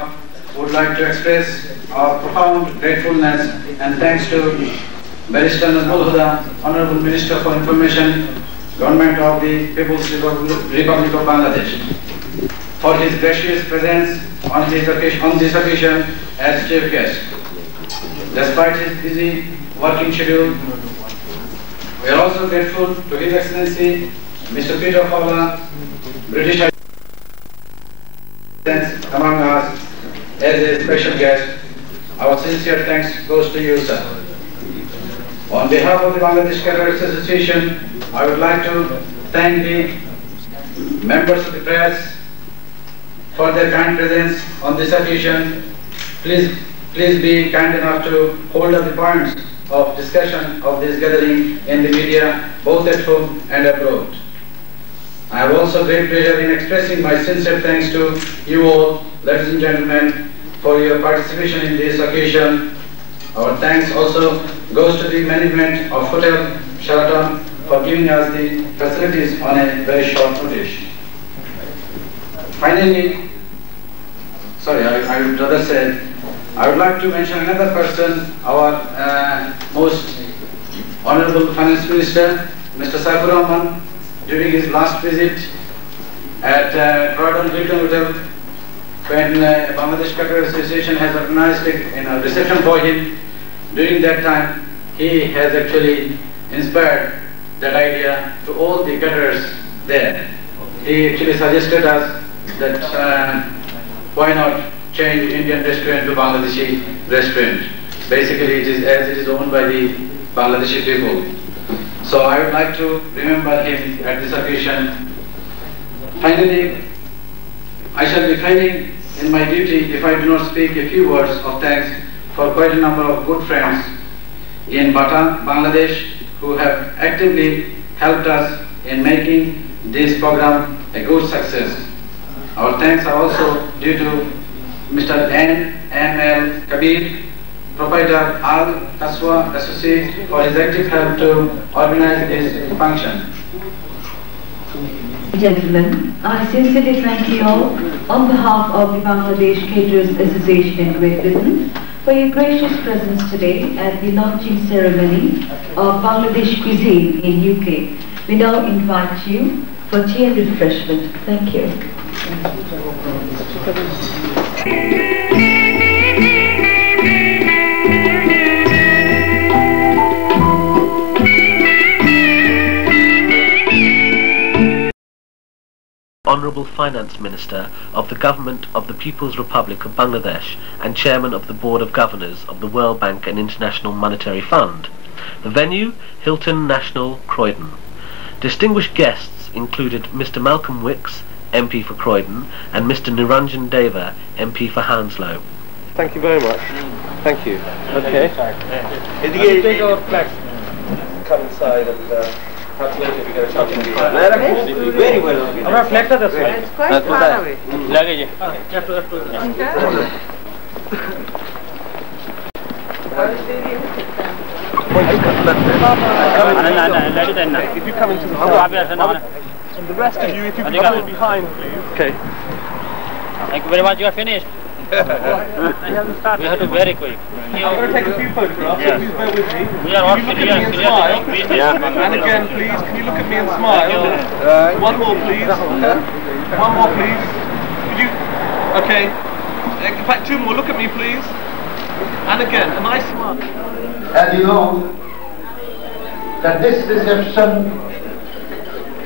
would like to express our profound gratefulness and thanks to Barrister Nazmul Huda, Honourable Minister for Information, Government of the People's Republic of Bangladesh, for his gracious presence on this occasion as chief guest. Despite his busy working schedule, we are also grateful to His Excellency Mr. Peter Fowler, British High Commissioner among us as a special guest. Our sincere thanks goes to you, sir. On behalf of the Bangladesh Caterers Association, I would like to thank the members of the press for their kind presence on this occasion. Please be kind enough to hold up the points of discussion of this gathering in the media, both at home and abroad. I have also great pleasure in expressing my sincere thanks to you all, ladies and gentlemen, for your participation in this occasion. Our thanks also goes to the management of Hotel Sheraton for giving us the facilities on a very short notice. Finally, I would rather say, I would like to mention another person, our most Honourable Finance Minister, Mr. Saifur Rahman, during his last visit at Croydon Hilton Hotel, when Bangladesh Caterers Association has organized a reception for him. During that time, he has actually inspired that idea to all the caterers there. He actually suggested us that why not change Indian restaurant to Bangladeshi restaurant. Basically, it is owned by the Bangladeshi people. So I would like to remember him at this occasion. Finally, I shall be failing in my duty if I do not speak a few words of thanks for quite a number of good friends in Batan, Bangladesh, who have actively helped us in making this program a good success. Our thanks are also due to Mr. N.M.L. Kabir, proprietor Al Kaswa Associate, for his active help to organize this function. Gentlemen, I sincerely thank you all on behalf of the Bangladesh Caterers Association in Great Britain for your gracious presence today at the launching ceremony of Bangladesh cuisine in UK. We now invite you for tea and refreshment. Thank you. Honourable Finance Minister of the Government of the People's Republic of Bangladesh and Chairman of the Board of Governors of the World Bank and International Monetary Fund. The venue, Hilton National, Croydon. Distinguished guests included Mr. Malcolm Wicks, MP for Croydon, and Mr. Niranjan Deva, MP for Hounslow. Thank you very much. Thank you. Okay. Take our flags. Come inside and Perhaps later we get a shot in the very well organized. Our flag is this It's quite far away. Luggage. If you come into the front, and the rest of you, if you can follow behind, please. Okay. Thank you very much. You are finished. We have to be very quick. I'm going to take a few photographs, so please bear with me. We are all Can you look at me and smile? And again, please, can you look at me and smile? One more, please. One more, please. Could you? Okay. In fact, two more. Look at me, please. And again, a nice smile. As you know, that this reception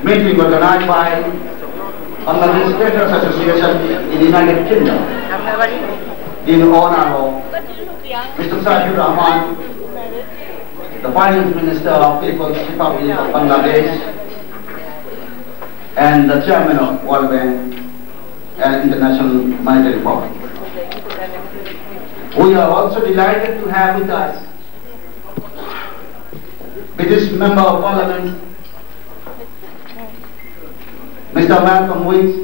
meeting was organized by Bangladesh Caterers Association in the United Kingdom in honor of Mr. Salique the Finance Minister of the People's Republic of Bangladesh and the Chairman of World Bank and International Monetary Fund. We are also delighted to have with us British Member of Parliament Mr. Malcolm Wicks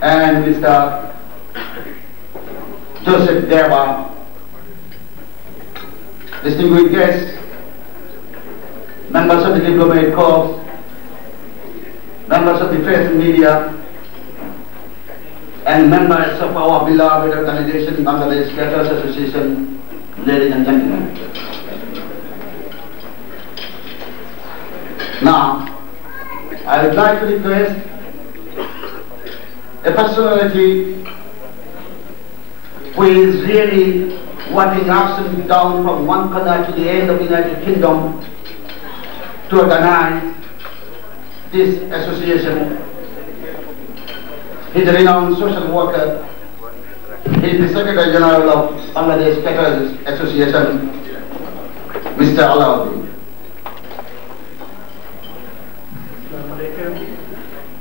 and Mr. Joseph Deva, distinguished guests, members of the diplomatic corps, members of the press and media, and members of our beloved organization, Bangladesh Caterers Association, ladies and gentlemen. Now, I would like to request a personality who is really working ups and down from one corner to the end of the United Kingdom to organize this association. He is a renowned social worker. He is the Secretary General of Bangladesh Caterers Association, Mr. Alauddin.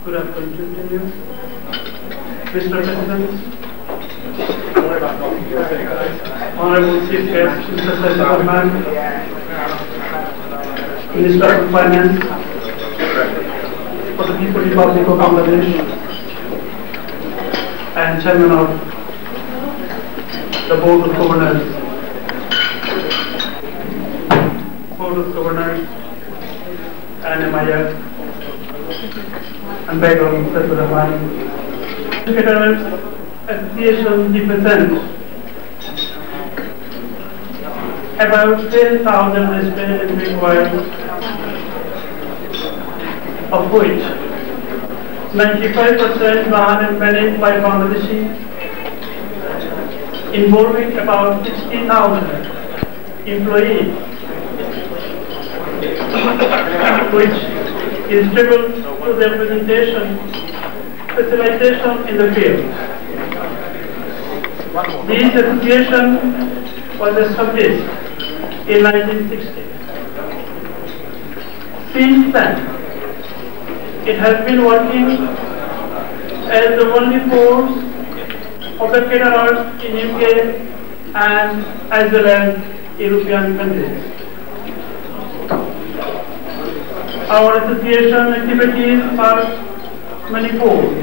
Good afternoon to you, Mr. President, Honorable Chief Guest, Mr. Salique Rahman, Minister of Finance for the People's Republic of Bangladesh, and Chairman of the Board of Governors, and MIF, and Begum Mr. Rahman. Caterers Association represents about 10,000 residents required, of which 95% run and managed by Bangladeshi, involving about 60,000 employees, which is driven to their presentation, specialization in the field. This association was established in 1960. Since then, it has been working as the only force of the caterers in UK and as well as European countries. Our association activities are manifold,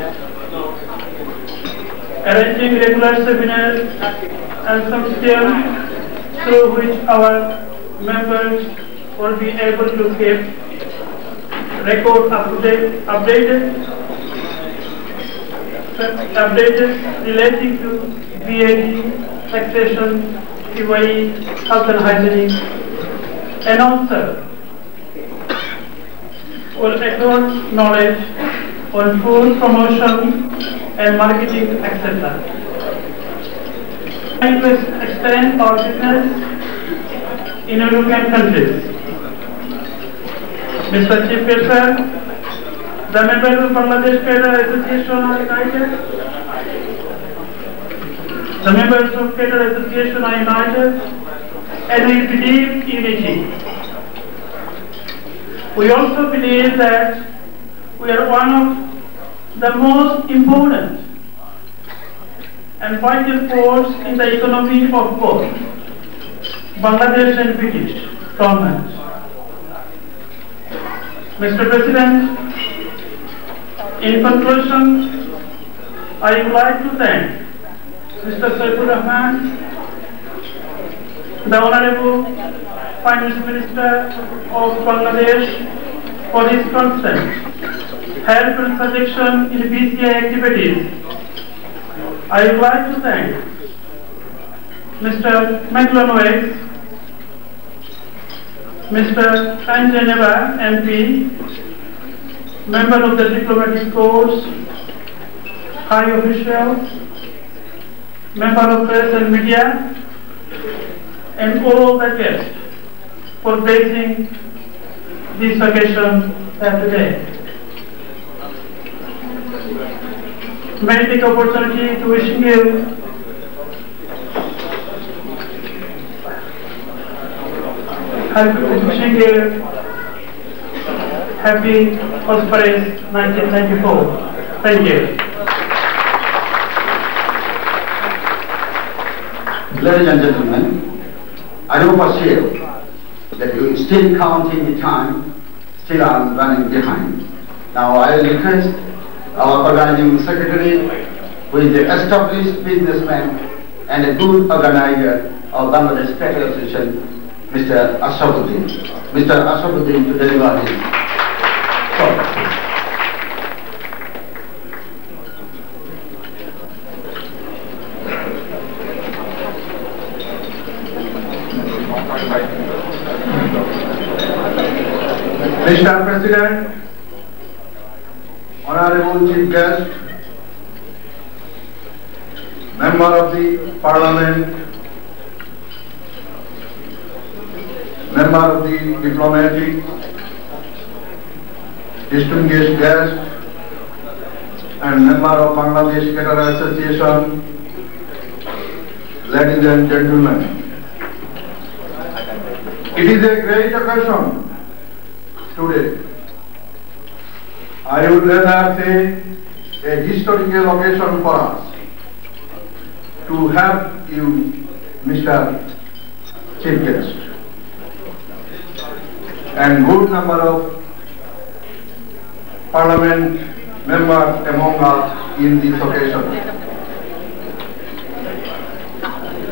arranging regular seminars and symposiums through which our members will be able to keep record updated relating to VAT, taxation, PYE, health and hygiene, and also will acquire knowledge on food promotion and marketing, etc. Trying to extend our business in European countries. Mr. Chief Guest, the members of Bangladesh Caterers Association are united. The members of Caterers Association are united, and we believe unity. We also believe that we are one of the most important and vital force in the economy of both Bangladesh and British government. Mr. President, in conclusion, I would like to thank Mr. Saifur Rahman, the Honorable Finance Minister of Bangladesh, for his constant help and suggestion in BCA activities. I would like to thank Mr. McLenweg, Mr. Anjaneva MP, member of the diplomatic corps, high officials, member of press and media, and all the guests for gracing this occasion today. May I take the opportunity to wishing you happy, prosperous 1994. Thank you. Ladies and gentlemen, I do perceive that you still counting the time, still I'm running behind. Now I will request our organizing secretary, who is an established businessman and a good organizer of Bangladesh Caterers Association, Mr. Ashafuddin. Mr. Ashafuddin to deliver his talk. Mr. President, Honorable Chief Guest, Member of the Parliament, Member of the Diplomatic, distinguished guest, and Member of Bangladesh Caterers Association, ladies and gentlemen. It is a great occasion today. I would rather say a historical occasion for us to have you, Mr. Chief Guest, and good number of Parliament members among us in this occasion.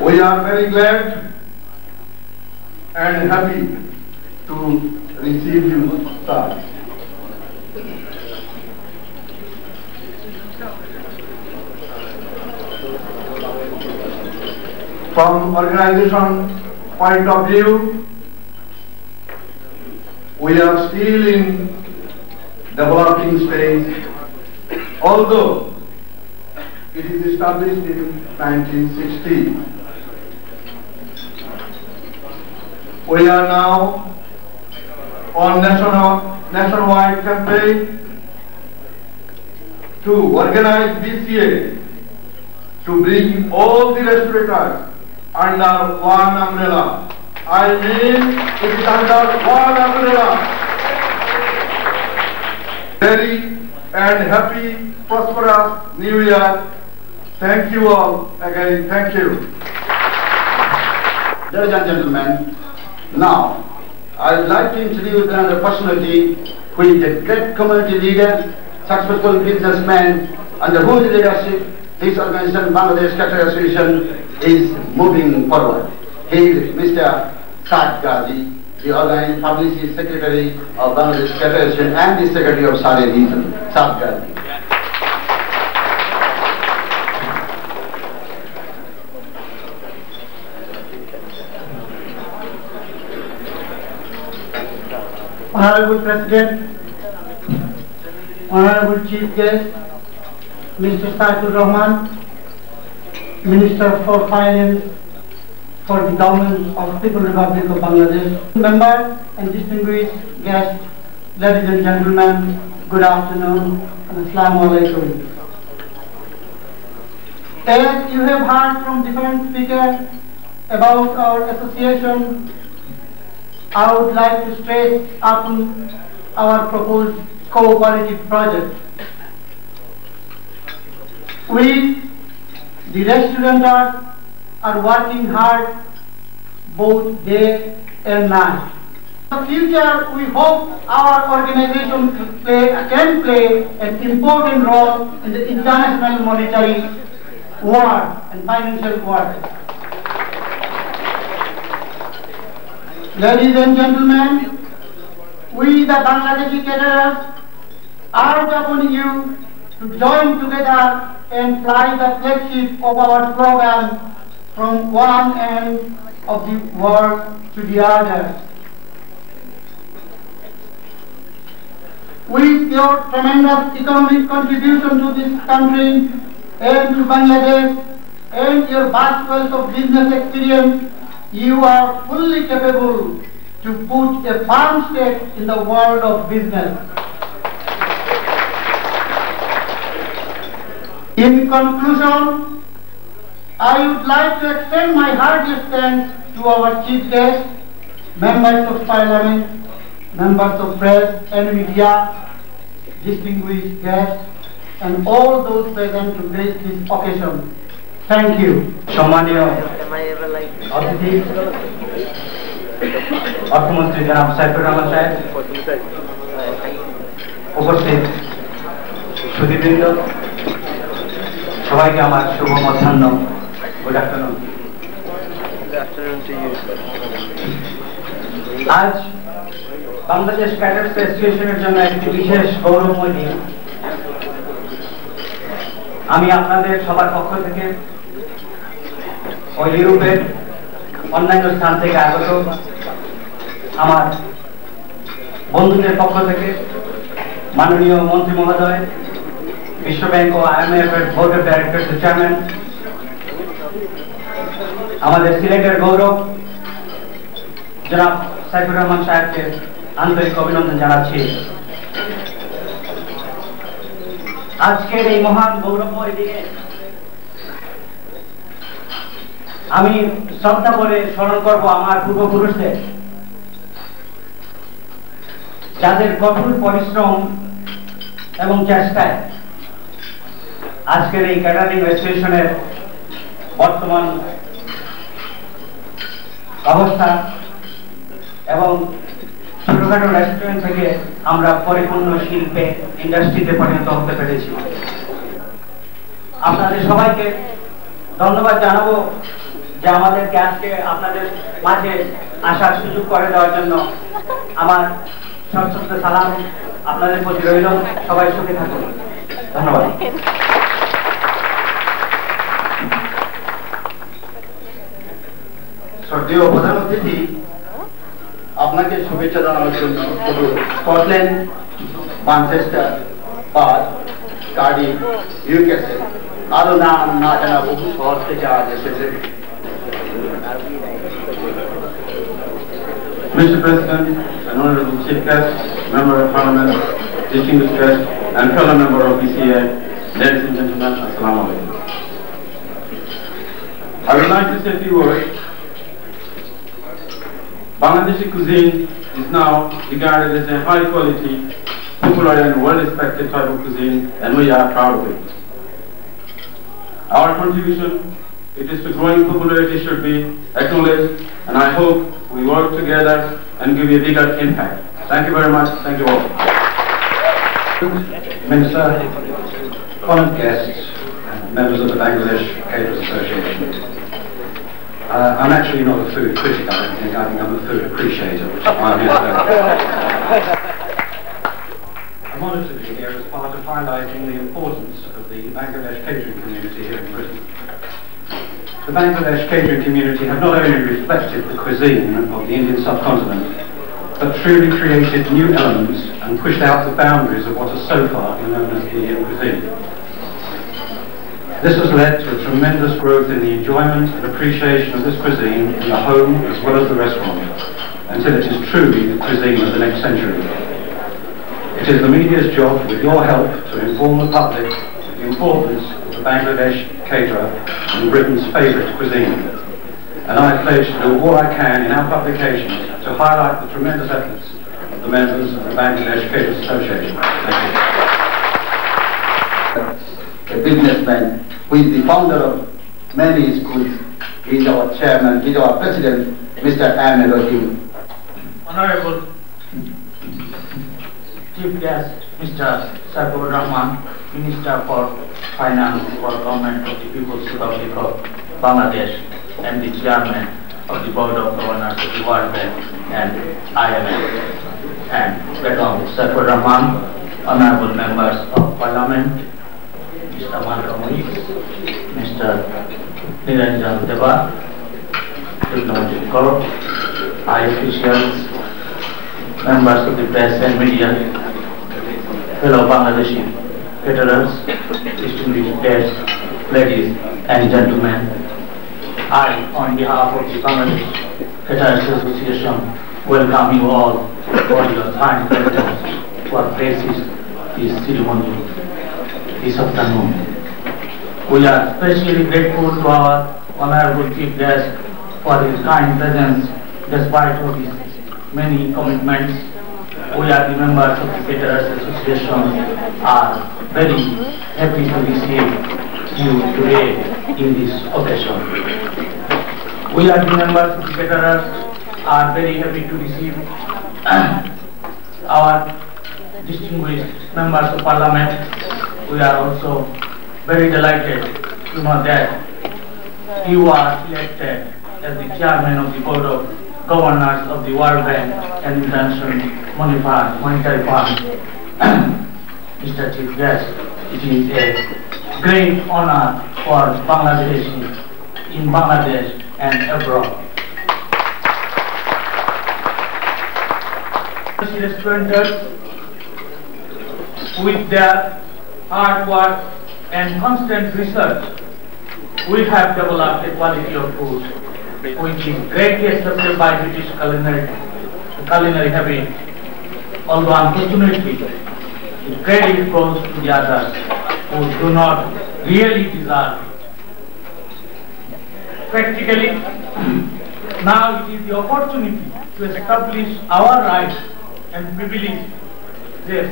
We are very glad and happy to receive you, sir. From organization point of view, we are still in developing stage, although it is established in 1960. We are now on nationwide campaign to organize BCA to bring all the restaurateurs under one umbrella. I mean, it is under one umbrella. Very and happy, prosperous New Year. Thank you all again. Thank you. Ladies and gentlemen, now I would like to introduce another personality who is a great community leader, successful businessman, under whose leadership this organization, Bangladesh Caterers Association, is moving forward. He is Mr. Saad Ghazi, the organizing publicity secretary of Bangladesh Caterers Association and the secretary of Salique region. Saad Ghazi. Honorable President, Honorable Chief Guest, Mr. Saifur Rahman, Minister for Finance for the Government of the People's Republic of Bangladesh, members and distinguished guests, ladies and gentlemen, good afternoon and Assalamu alaikum. As you have heard from different speakers about our association, I would like to stress upon our proposed cooperative project. We, the restaurateurs, are working hard both day and night In the future, we hope our organization can play an important role in the international monetary world and financial world. Ladies and gentlemen, we the Bangladeshi caterers urge upon you to join together and fly the flagship of our program from one end of the world to the other. With your tremendous economic contribution to this country and to Bangladesh and your vast wealth of business experience, you are fully capable to put a firm stake in the world of business. In conclusion, I would like to extend my heartiest thanks to our chief guests, members of parliament, members of press and media, distinguished guests, and all those present to grace this occasion. Thank you. সম্মানীয় অতিথি অর্থমন্ত্রী জনাব সাইফুর রহমান সাহেব, উপস্থিত সুধীবৃন্দ, সবাইকে আমার শুভ মধ্যাহ্ন। Good afternoon. আজ বাংলাদেশ ক্যাটারার্স অ্যাসোসিয়েশনের জন্য একটি বিশেষ গৌরবময় দিন। আমি আপনাদের সবার পক্ষ থেকে ও ইউরোপের অন্যান্য স্থান থেকে আগত আমার বন্ধুদের পক্ষ থেকে মাননীয় মন্ত্রী মহোদয়, বিশ্ব ব্যাংক ও IMF এর বোর্ড অফ ডাইরেক্টরস চেয়ারম্যান, আমাদের সিলেটের গৌরব জনাব সাইফুর রহমান সাহেবকে আন্তরিক অভিনন্দন জানাচ্ছি। আজকের এই মহান গৌরবময় দিনে আমি শ্রদ্ধা করে স্মরণ করব আমার পূর্বপুরুষদের, যাদের কঠোর পরিশ্রম এবং চেষ্টায় আজকের এই ক্যাটারিং অ্যাসোসিয়েশনের বর্তমান অবস্থা এবং ছোটখাটো রেস্টুরেন্ট থেকে আমরা পরিপূর্ণ শিল্পে ইন্ডাস্ট্রিতে পরিণত হতে পেরেছি। আপনাদের সবাইকে ধন্যবাদ জানাবো যে আমাদেরকে আজকে আপনাদের মাঝে আসার সুযোগ করে দেওয়ার জন্য। আমার সশ্রদ্ধ সালাম আপনাদের প্রতি রইল। সবাই সুখে থাকুন। ধন্যবাদ। শ্রদ্ধেয় প্রধান অতিথি, আপনাকে শুভেচ্ছা জানানোর জন্য Scotland, Manchester, Partha, Cardiff, Newcastle আরো নাম না জানা বহু শহর থেকে আজ এসেছে। Mr. President, and Honorable Chief Guest, Member of Parliament, distinguished guest, and fellow member of BCA, ladies and gentlemen, Assalamu alaikum. I would like to say a few words. Bangladeshi cuisine is now regarded as a high quality, popular and well respected type of cuisine, and we are proud of it. Our contribution, it is to growing popularity, should be acknowledged, and I hope we work together and give a bigger impact. Thank you very much. Thank you all. Minister, honoured guests, and members of the Bangladesh Caterers Association. I'm actually not a food critic, I don't think. I think I'm a food appreciator, which is why I'm here today. I'm honoured to be here as part of highlighting the importance of the Bangladesh catering community here in Britain. The Bangladesh catering community have not only reflected the cuisine of the Indian subcontinent, but truly created new elements and pushed out the boundaries of what has so far been known as Indian cuisine. This has led to a tremendous growth in the enjoyment and appreciation of this cuisine in the home as well as the restaurant, until it is truly the cuisine of the next century. It is the media's job, with your help, to inform the public of the importance of the Bangladesh caterer and Britain's favourite cuisine. And I pledge to do all I can in our publications to highlight the tremendous efforts of the members of the Bangladesh Caterers Association. Thank you. A businessman who is the founder of many schools. He is our chairman, he is our president, Mr. Rahim. Honorable Chief Guest, Mr. Saifur Rahman, Minister for Finance for Government of the People's Republic of Bangladesh and the Chairman of the Board of Governors of the World Bank and IMF, and Madam Saifur Rahman, Honorable Members of Parliament, Mr. Malcolm Weeks, Mr. Niranjan Deva, Diplomatic Corps, high officials, members of the press and media, fellow Bangladeshi caterers, distinguished guests, ladies and gentlemen, I, on behalf of the Bangladesh Caterers Association, welcome you all for your kind presence for graces this ceremony this afternoon. We are especially grateful to our Honorable Chief Guest for his kind presence despite of his many commitments. We are the members of the Caterers Association are very happy to receive you today in this occasion. We are the members of the Caterers are very happy to receive our distinguished members of Parliament. We are also very delighted to know that you are elected as the Chairman of the Board of Governors of the World Bank and International Monetary Fund. Mr. Chief Guest, it is a great honor for Bangladeshis in Bangladesh and abroad. Restauranteurs, with their hard work and constant research, we have developed a quality of food which is greatly accepted by British culinary habit, although unfortunately the credit goes to the others who do not really deserve it. Practically, now it is the opportunity to establish our rights and privileges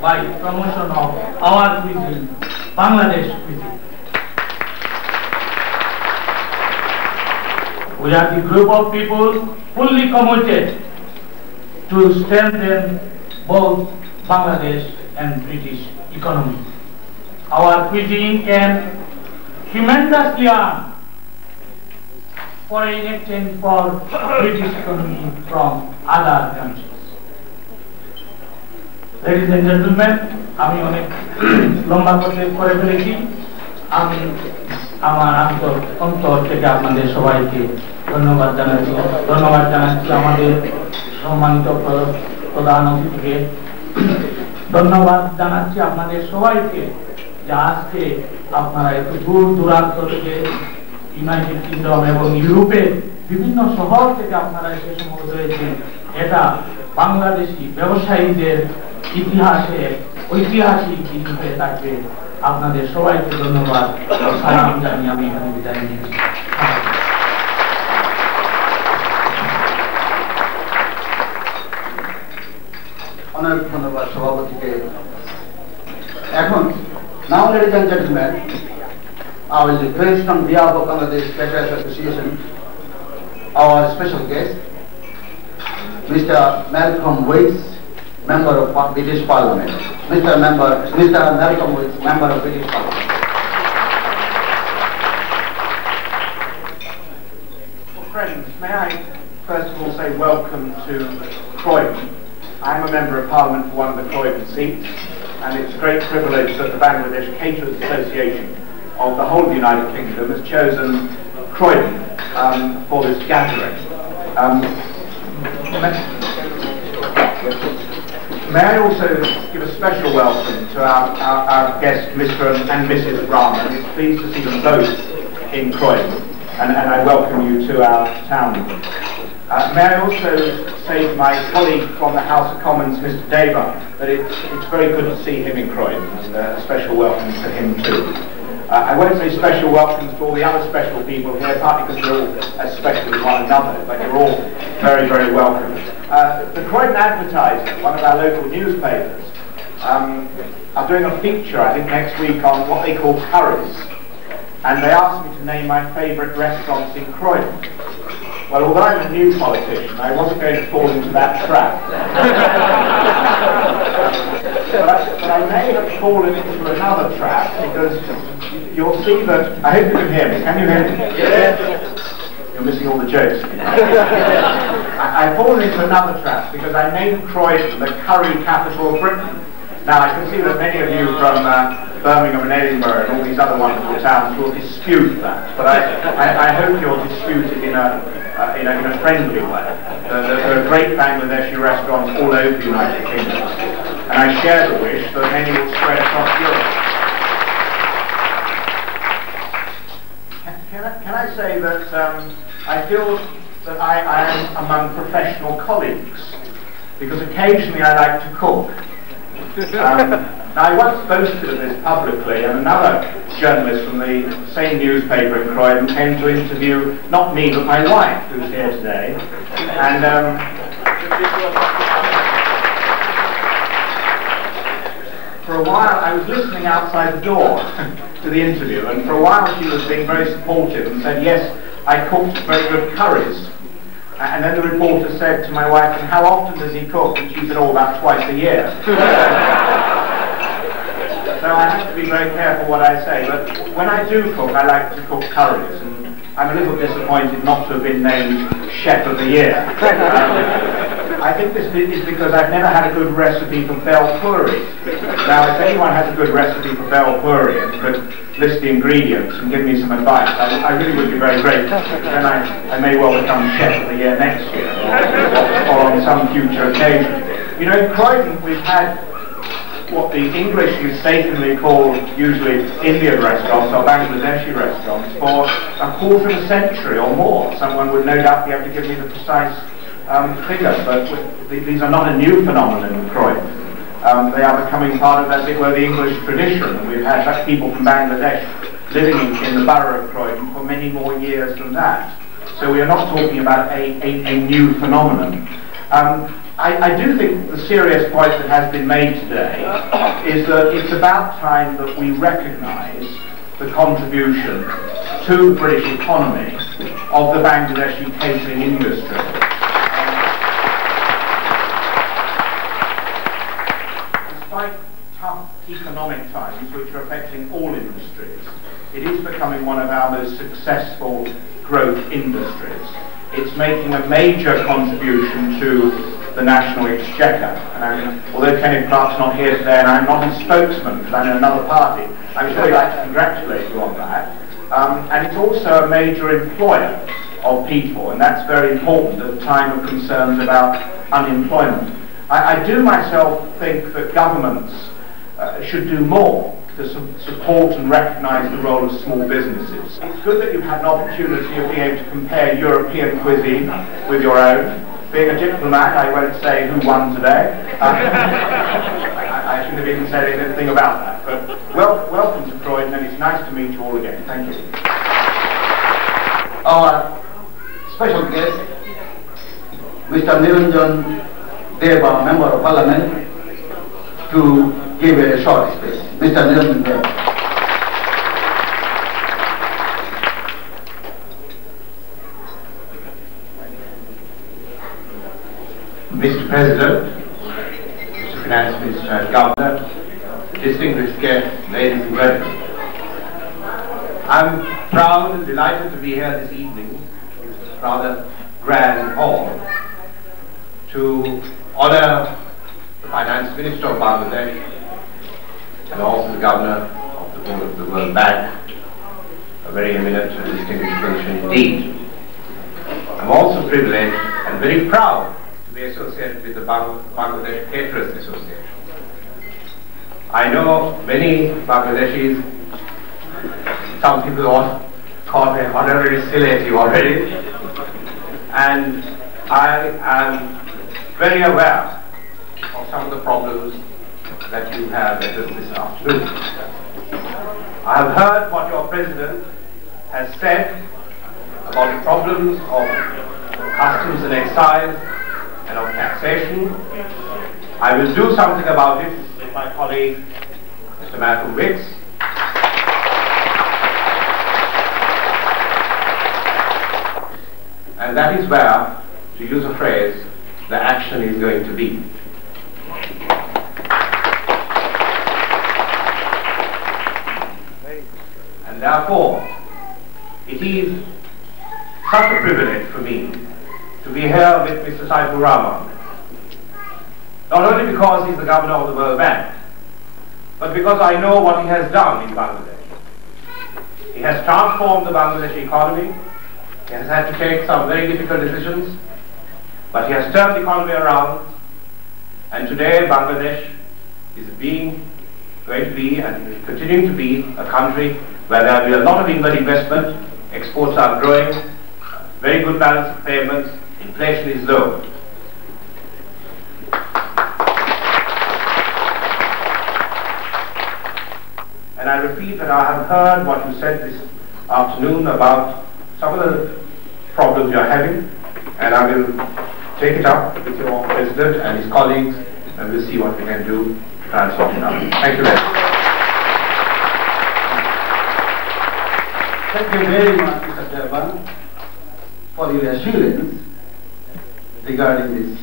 by promotion of our cuisine, Bangladesh cuisine. We are the group of people fully committed to strengthen both Bangladesh and British economy. Our cuisine can tremendously earn foreign exchange for British economy from other countries. Ladies and gentlemen, আমি অনেক লম্বা করে ফেলেছি। আমি আমার অন্তর থেকে আপনাদের সবাইকে ধন্যবাদ জানাচ্ছি আমাদের সম্মানিত প্রধান অতিথিকে ধন্যবাদ জানাচ্ছি আপনাদের সবাইকে যে আজকে আপনারা একটু দূর দূরান্ত থেকে ইউনাইটেড কিংডম এবং ইউরোপের বিভিন্ন শহর থেকে আপনারা এসে সমবেত হয়েছেন। এটা বাংলাদেশি ব্যবসায়ীদের ইতিহাসে ঐতিহাসিক দিন হয়ে থাকবে। আপনাদের সবাইকে ধন্যবাদ সালাম জানিয়ে আমি এখানে বিদায় নিচ্ছি। অনেক ধন্যবাদ সভাপতিকে। এখন now, ladies and gentlemen, I will request on behalf of Bangladesh Caterers Association our special guest, Mr. Malcolm Weeks, Member of British Parliament. Mr. Malcolm Weeks, Member of British Parliament. Well, friends, may I first of all say welcome to Croydon. I'm a Member of Parliament for one of the Croydon seats, and it's a great privilege that the Bangladesh Caterers Association of the whole of the United Kingdom has chosen Croydon for this gathering. May I also give a special welcome to our guests, Mr. and Mrs. Rahman. I'm pleased to see them both in Croydon, and I welcome you to our town. May I also say to my colleague from the House of Commons, Mr. Deva, that it's very good to see him in Croydon, and a special welcome to him too. I won't say special welcomes to all the other special people here, partly because we're all as special as one another, but you're all very, very welcome. The Croydon Advertiser, one of our local newspapers, are doing a feature, I think, next week on what they call curries, and they asked me to name my favourite restaurants in Croydon. Well, although I'm a new politician, I wasn't going to fall into that trap. but I may have fallen into another trap, because you'll see that... I hope you can hear me. Can you hear me? Yes. You're missing all the jokes. I've fallen into another trap, because I named Croydon the curry capital of Britain. Now, I can see that many of you from Birmingham and Edinburgh and all these other wonderful towns will dispute that, but I hope you'll dispute it in a friendly way. There are great Bangladeshi restaurants all over the United Kingdom, and I share the wish that many will spread across Europe. Can I say that I feel that I am among professional colleagues, because occasionally I like to cook. Now, I once boasted of this publicly, and another journalist from the same newspaper in Croydon came to interview not me but my wife, who's here today, and for a while I was listening outside the door to the interview, and for a while she was being very supportive and said, yes, I cooked very good curries. And then the reporter said to my wife, and how often does he cook? And she said, oh, about twice a year. So I have to be very careful what I say, but when I do cook, I like to cook curries, and I'm a little disappointed not to have been named Chef of the Year. I think this is because I've never had a good recipe for bel puri. Now, if anyone has a good recipe for bel puri and could list the ingredients and give me some advice, I really would be very grateful. Then I may well become Chef of the Year next year, or on some future occasion. You know, in Croydon we've had what the English mistakenly call usually Indian restaurants or Bangladeshi restaurants for a quarter of a century or more. Someone would no doubt be able to give me the precise figure, but these are not a new phenomenon in Croydon. They are becoming part of, as it were, the English tradition, and we've had people from Bangladesh living in the borough of Croydon for many more years than that. So we are not talking about a new phenomenon. I do think the serious point that has been made today is that it's about time that we recognise the contribution to the British economy of the Bangladeshi catering industry. Despite tough economic times which are affecting all industries, it is becoming one of our most successful growth industries. It's making a major contribution to the national exchequer. And although Kenneth Clark's not here today and I'm not his spokesman because I'm in another party, I'm sure he'd like to congratulate you on that. And it's also a major employer of people, and that's very important at a time of concerns about unemployment. I do myself think that governments should do more to support and recognise the role of small businesses. It's good that you've had an opportunity of being able to compare European cuisine with your own. Being a diplomat, I won't say who won today. I shouldn't have even said anything about that. But welcome to Croydon, and it's nice to meet you all again. Thank you. Our special guest, Mr. Niranjan Deva, Member of Parliament, to give a short speech. Mr. Niranjan Deva. Mr. President, Mr. Finance Minister and Governor, distinguished guests, ladies and gentlemen, I'm proud and delighted to be here this evening in this rather grand hall to honour the Finance Minister of Bangladesh and also the Governor of the Board of the World Bank, a very eminent and distinguished position indeed. I'm also privileged and very proud to be associated with the Bangladesh Caterers Association. I know many Bangladeshis, some people call me honorary Salique already, and I am very aware of some of the problems that you have addressed this afternoon. I have heard what your President has said about the problems of customs and excise and of taxation. I will do something about it with my colleague, Mr. Matthew Wicks. And And that is where, to use a phrase, the action is going to be. And therefore, it is such a privilege for me to be here with Mr. Saifur Rahman, not only because he's the governor of the World Bank, but because I know what he has done in Bangladesh. He has transformed the Bangladeshi economy. He has had to take some very difficult decisions, but he has turned the economy around, and today Bangladesh is going to be and continuing to be a country where there will be a lot of inward investment, exports are growing, very good balance of payments, inflation is low. And I repeat that I have heard what you said this afternoon about some of the problems you are having, and I will take it up with your president and his colleagues, and we'll see what we can do to try and sort it out. Thank you very much. Thank you very much, Mr. Chairman, for your assurance regarding this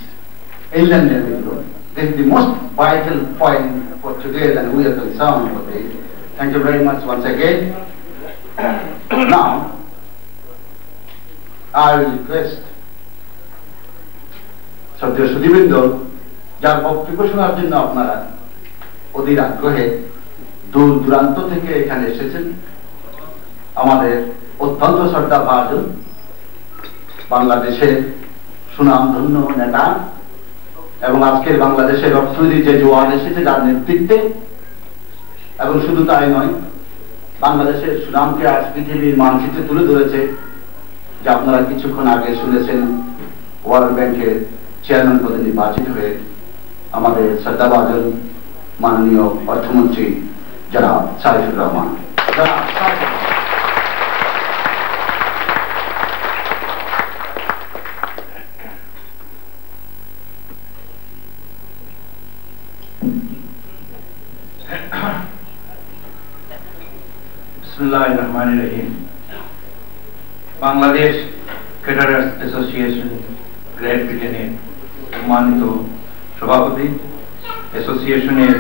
inland navy road. This is the most vital point for today, and we are concerned for this. Thank you very much once again. Now, I will request শ্রদ্ধেয় সুধীবৃন্দ, যার বক্তব্য শোনার জন্য আপনারা অধীর আগ্রহে দূর দূরান্ত থেকে এখানে এসেছেন, আমাদের অত্যন্ত শ্রদ্ধাভাজন বাংলাদেশের সুনামধন্য নেতা এবং আজকের বাংলাদেশের অর্থনীতি যে জোয়ার এসেছে যার নেতৃত্বে, এবং শুধু তাই নয়, বাংলাদেশের সুনামকে আজ পৃথিবীর মানচিত্রে তুলে ধরেছে, যে আপনারা কিছুক্ষণ আগে শুনেছেন ওয়ার্ল্ড ব্যাংকের চেয়ারম্যান পদে নির্বাচিত হয়ে আমাদের শ্রদ্ধাভাজন মাননীয় অর্থমন্ত্রী জনাব Saifur Rahman. Bismillahirrahmanirrahim. Bangladesh caterers association great ব্রিটেনের সম্মানিত সভাপতি, অ্যাসোসিয়েশনের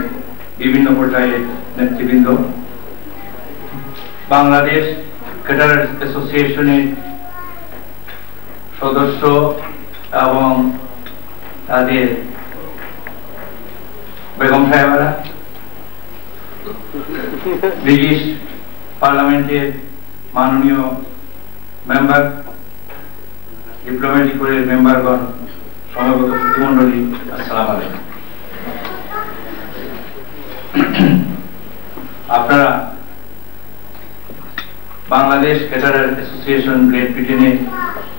বিভিন্ন পর্যায়ের নেতৃবৃন্দ, বাংলাদেশ ক্যাটারার্স অ্যাসোসিয়েশনের সদস্য এবং তাদের বেগম সাহেবেরা, ব্রিটিশ পার্লামেন্টের মাননীয় মেম্বার, ডিপ্লোম্যাটিক কোরের মেম্বারগণ, সমবেত প্রতিমণ্ডলী, আসসালামু আলাইকুম। আপনারা বাংলাদেশ ক্যাটারার অ্যাসোসিয়েশন গ্রেট ব্রিটেনে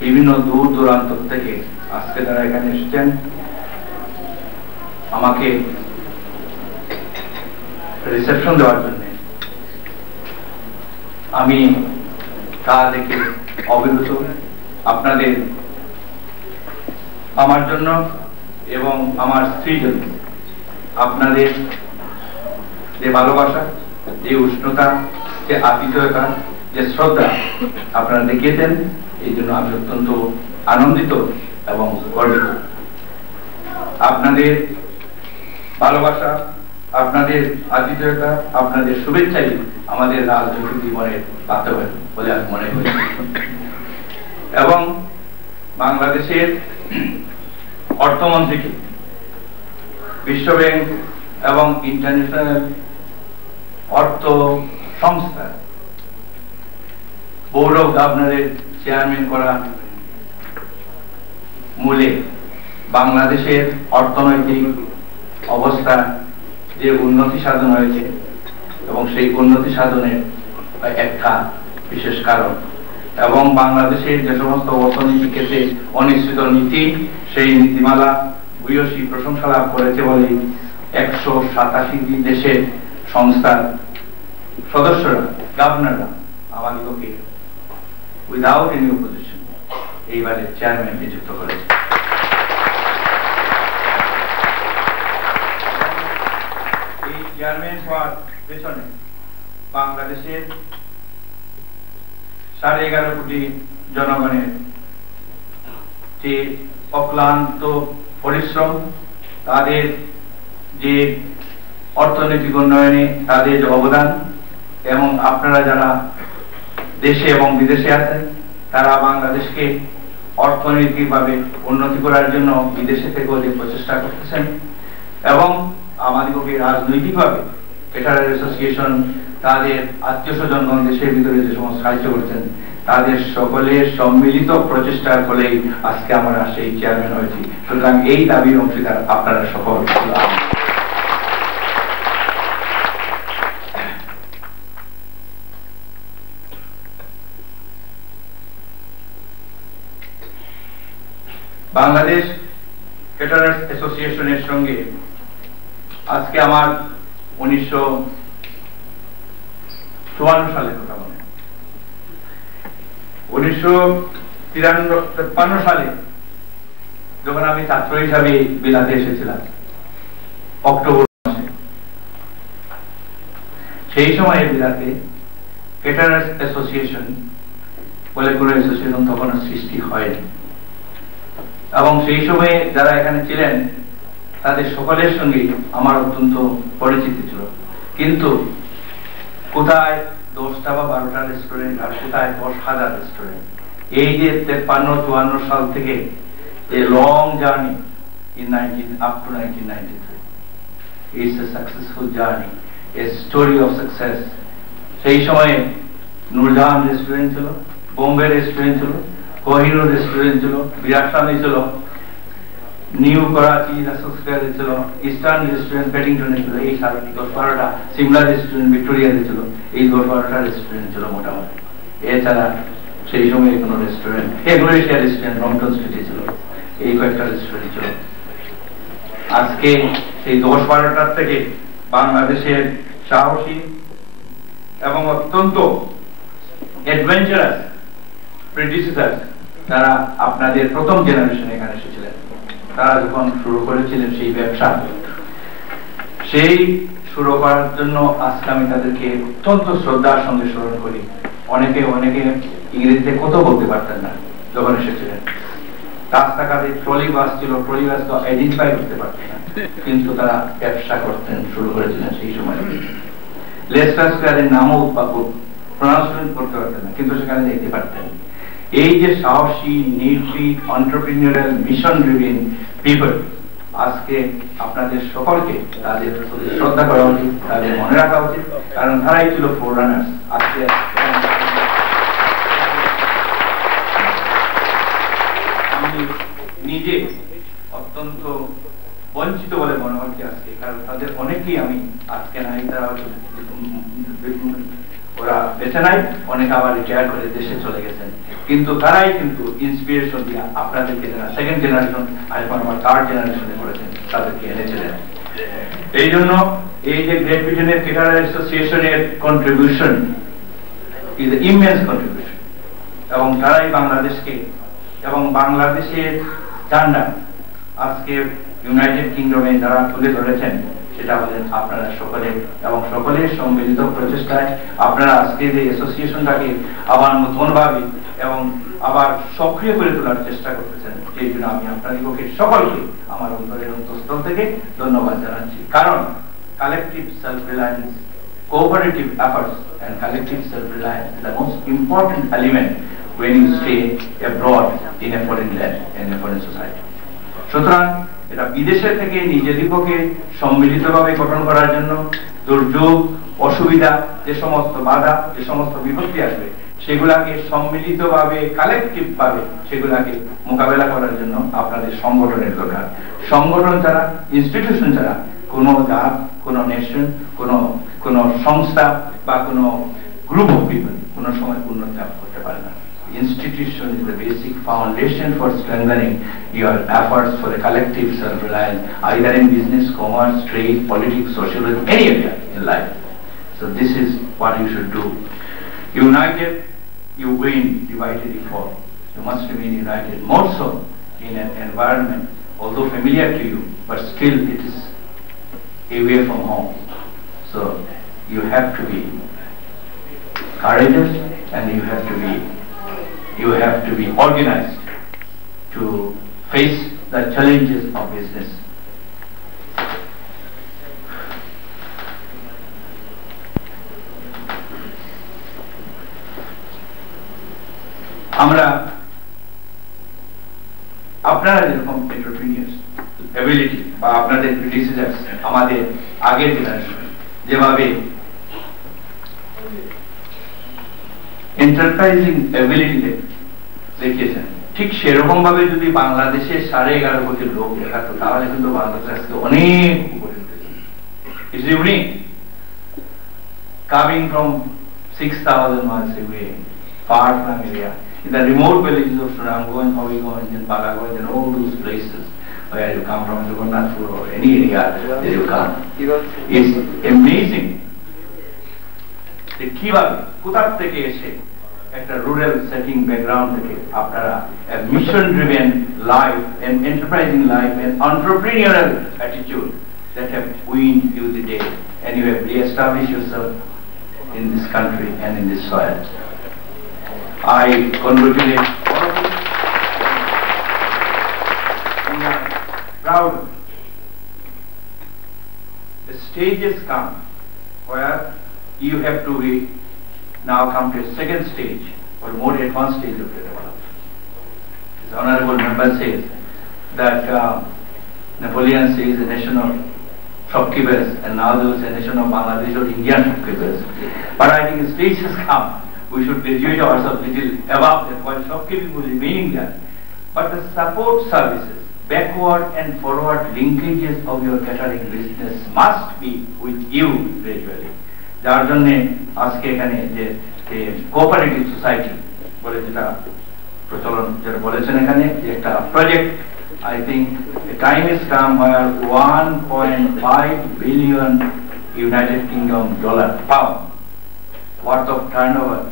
বিভিন্ন দূর দূরান্ত থেকে আজকে তারা এখানে এসেছেন আমাকে রিসেপশন দেওয়ার জন্য। আমি তা দেখে অভিভূত। আপনাদের আমার জন্য এবং আমার স্ত্রীর জন্য আপনাদের যে ভালোবাসা, যে উষ্ণতা, যে আতিথেয়তা, যে শ্রদ্ধা আপনারা দেখিয়েছেন, এই জন্য আমি অত্যন্ত আনন্দিত এবং গর্বিত। আপনাদের ভালোবাসা, আপনাদের আতিথেয়তা, আপনাদের শুভেচ্ছাই আমাদের রাজনৈতিক জীবনের বাস্তবায়ন বলে আমি মনে করি। এবং বাংলাদেশের অর্থমন্ত্রীকে বিশ্বব্যাংক এবং ইন্টারন্যাশনাল অর্থ সংস্থা বোর্ড অফ গভর্নরের চেয়ারম্যান করা মূলে বাংলাদেশের অর্থনৈতিক অবস্থা যে উন্নতি সাধন হয়েছে এবং সেই উন্নতি সাধনের একটা বিশেষ কারণ, এবং বাংলাদেশের যে সমস্ত অর্থনীতি ক্ষেত্রে অনিশ্চিত নীতি, সেই নীতিমালা ভূয়সী প্রশংসা লাভ করেছে বলে 187টি দেশের সংস্থার সদস্যরা, গভর্নররা আমাদিগকে উইদাউট এনি অপোজিশন এইবারে চেয়ারম্যান নিযুক্ত করেছে। এই চেয়ারম্যান হওয়ার পেছনে বাংলাদেশের 11.5 কোটি জনগণের যে অক্লান্ত পরিশ্রম, তাদের যে অর্থনৈতিক উন্নয়নে তাদের যে অবদান, এবং আপনারা যারা দেশে এবং বিদেশে আছেন তারা বাংলাদেশকে অর্থনৈতিকভাবে উন্নতি করার জন্য বিদেশে থেকেও যে প্রচেষ্টা করতেছেন, এবং আমাদেরকে রাজনৈতিকভাবে ক্যাটারার অ্যাসোসিয়েশন তাদের আত্মীয় স্বজনগণ দেশের ভিতরে যে সমস্ত সাহায্য করছেন, তাদের সকলের সম্মিলিত প্রচেষ্টার ফলেই আজকে আমরা সেই চেয়ারম্যান হয়েছি। সুতরাং এই দাবির অংশীদার আপনারা সকল। বাংলাদেশ ক্যাটারার্স অ্যাসোসিয়েশনের সঙ্গে আজকে আমার 1954 সালে কথা বলে 1953 সালে যখন আমি ছাত্র হিসাবে বিলাতে এসেছিলাম অক্টোবর মাসে, সেই সময়ে বিলাতে ক্যাটারার্স অ্যাসোসিয়েশন বলে কোনো অ্যাসোসিয়েশন তখন সৃষ্টি হয়নি, এবং সেই সময়ে যারা এখানে ছিলেন তাদের সকলের সঙ্গে আমার অত্যন্ত পরিচিতি ছিল। কিন্তু কোথায় 10টা বা 12টা রেস্টুরেন্ট আর কোথায় 10,000 রেস্টুরেন্ট, এই যে 53-54 সাল থেকে a long journey up to 1993, it's a successful journey, a story of success. সেই সময়ে নুরজাহান রেস্টুরেন্ট ছিল, বোম্বে রেস্টুরেন্ট ছিল, কোহিনুর রেস্টুরেন্ট ছিল, বিরাটস্বামী ছিল, নিউ করাচি স্কয়ারে ছিল, ইস্টার্ন রেস্টুরেন্ট পেটিংটনে ছিল, এই 10-12টা, সিমলা রেস্টুরেন্ট ভিক্টোরিয়াতে ছিল, এই 10-12টা রেস্টুরেন্ট ছিল মোটামুটি। এছাড়া সেই সময় কোনো রেস্টুরেন্ট, এগ্লোরেশিয়া রেস্টুরেন্ট রমটন স্ট্রিটে ছিল, এই কয়েকটা রেস্টুরেন্ট ছিল। আজকে সেই 10-12টার থেকে বাংলাদেশের সাহসী এবং অত্যন্ত অ্যাডভেঞ্চারাস প্রেডিসেসর যারা আপনাদের প্রথম জেনারেশন এখানে এসেছিলেন, তারা যখন শুরু করেছিলেন সেই ব্যবসা, সেই শুরু করার জন্য আজকে আমি তাদেরকে অত্যন্ত শ্রদ্ধার সঙ্গে স্মরণ করি। অনেকে ইংরেজিতে কত বলতে পারতেন না যখন এসেছিলেন, রাস্তাঘাটে ট্রলি বাস ছিল, ট্রলি বাস তো আইডেন্টিফাই করতে পারতেন না, কিন্তু তারা ব্যবসা করতেন, শুরু করেছিলেন সেই সময়। লেস্টার স্কয়ারের নামও প্রনাউন্সিয়েশন করতে পারতেন না, কিন্তু সেখানে দেখতে পারতেন। এই যে সাহসী, নির্ভীক, এন্টারপ্রেনিউরিয়াল, মিশন ড্রিভেন পিপল, আজকে আপনাদের সকলকে তাদের শ্রদ্ধা করা উচিত, তাদের মনে রাখা উচিত, কারণ তারাই ছিল ফোররানার্স। আজকে আমি নিজে অত্যন্ত বঞ্চিত বলে মনে হচ্ছে আজকে, কারণ তাদের অনেকেই আমি আজকে নাই, তারা ওরা বেঁচে নাই, অনেকে আবার রিটায়ার করে দেশে চলে গেছেন, কিন্তু তারাই কিন্তু ইন্সপিরেশন দিয়ে আপনাদেরকে যারা সেকেন্ড জেনারেশন এখন আমার থার্ড জেনারেশনে করেছেন তাদেরকে এনেছিলেন। এই জন্য এই যে গ্রেট ব্রিটেনের ক্যাটারার অ্যাসোসিয়েশনের কন্ট্রিবিউশন ইজ ইমেন্স কন্ট্রিবিউশন, এবং তারাই বাংলাদেশকে এবং বাংলাদেশের ঝান্ডা আজকে ইউনাইটেড কিংডমে যারা তুলে ধরেছেন, সেটা হলেন আপনারা সকলে, এবং সকলের সম্মিলিত প্রচেষ্টায় আপনারা আজকে যে অ্যাসোসিয়েশনটাকে আবার নতুনভাবে এবং আবার সক্রিয় করে তোলার চেষ্টা করতেছেন, সেই জন্য আমি আপনাদেরকে সকলকে আমার অন্তরের অন্তঃস্থল থেকে ধন্যবাদ জানাচ্ছি। কারণ collective self reliance, cooperative efforts and collective self-reliance is the most important element when you stay abroad in a foreign land, in a foreign society. সুতরাং এটা বিদেশের থেকে নিজেদিগকে সম্মিলিতভাবে গঠন করার জন্য দুর্যোগ, অসুবিধা, যে সমস্ত বাধা, যে সমস্ত বিপত্তি আসবে, সেগুলাকে সম্মিলিতভাবে, কালেকটিভ ভাবে সেগুলাকে মোকাবেলা করার জন্য আপনাদের সংগঠনের দরকার। সংগঠন ছাড়া, ইনস্টিটিউশন ছাড়া কোনো জাত, কোনো নেশন, কোনো সংস্থা বা কোনো গ্রুপ অফ পিপল কোনো সময় উন্নতি লাভ করতে পারে না। Institution is the basic foundation for strengthening your efforts for a collective self-reliance, either in business, commerce, trade, politics, socialism, any area in life. So this is what you should do. United, you win. Divided, you fall. You must remain united, more so in an environment, although familiar to you, but still it is away from home. So you have to be courageous, and you have to be organized to to face the challenges of business. আমরা আপনারা যেরকম এন্টারপ্রেনিয়ার্স ability বা আপনাদের প্রিডিসেসর্স আমাদের আগের generation যেভাবে enterprising ability দেখিয়েছেন, ঠিক সেরকম ভাবে যদি বাংলাদেশে 11.5 কোটি লোক দেখাতো তাহলে কিন্তু বাংলাদেশ আজকে অনেক উপরে উঠেছে। It's unique coming from 6,000 miles away, far flung area, in the remote villages of Surango and Hoviganj and Balaganj and all those places where you come from, Jagannathpur or any area that you come. It's amazing. কিভাবে কোথা থেকে এসে একটা rural setting background থেকে আপনারা mission driven life and enterprising life and entrepreneurial attitude that have won you the day and you have re-established yourself in this country and in this soil. I congratulate all of you. We are proud. The stage has come where you have to be now come to a second stage or more advanced stage of the development. As honorable member says that Napoleon says a nation of shopkeepers and now there is a nation of Bangladesh or Indian shopkeepers. But I think the stage has come. We should graduate ourselves a little above that while shopkeeping will remain there. But the support services, backward and forward linkages of your catering business must be with you gradually. যার জন্যে আজকে এখানে যে cooperative society বলে যেটা প্রচলন যেটা বলেছেন এখানে যে একটা project, I think the time has come where 1.5 billion United Kingdom pound worth of turnover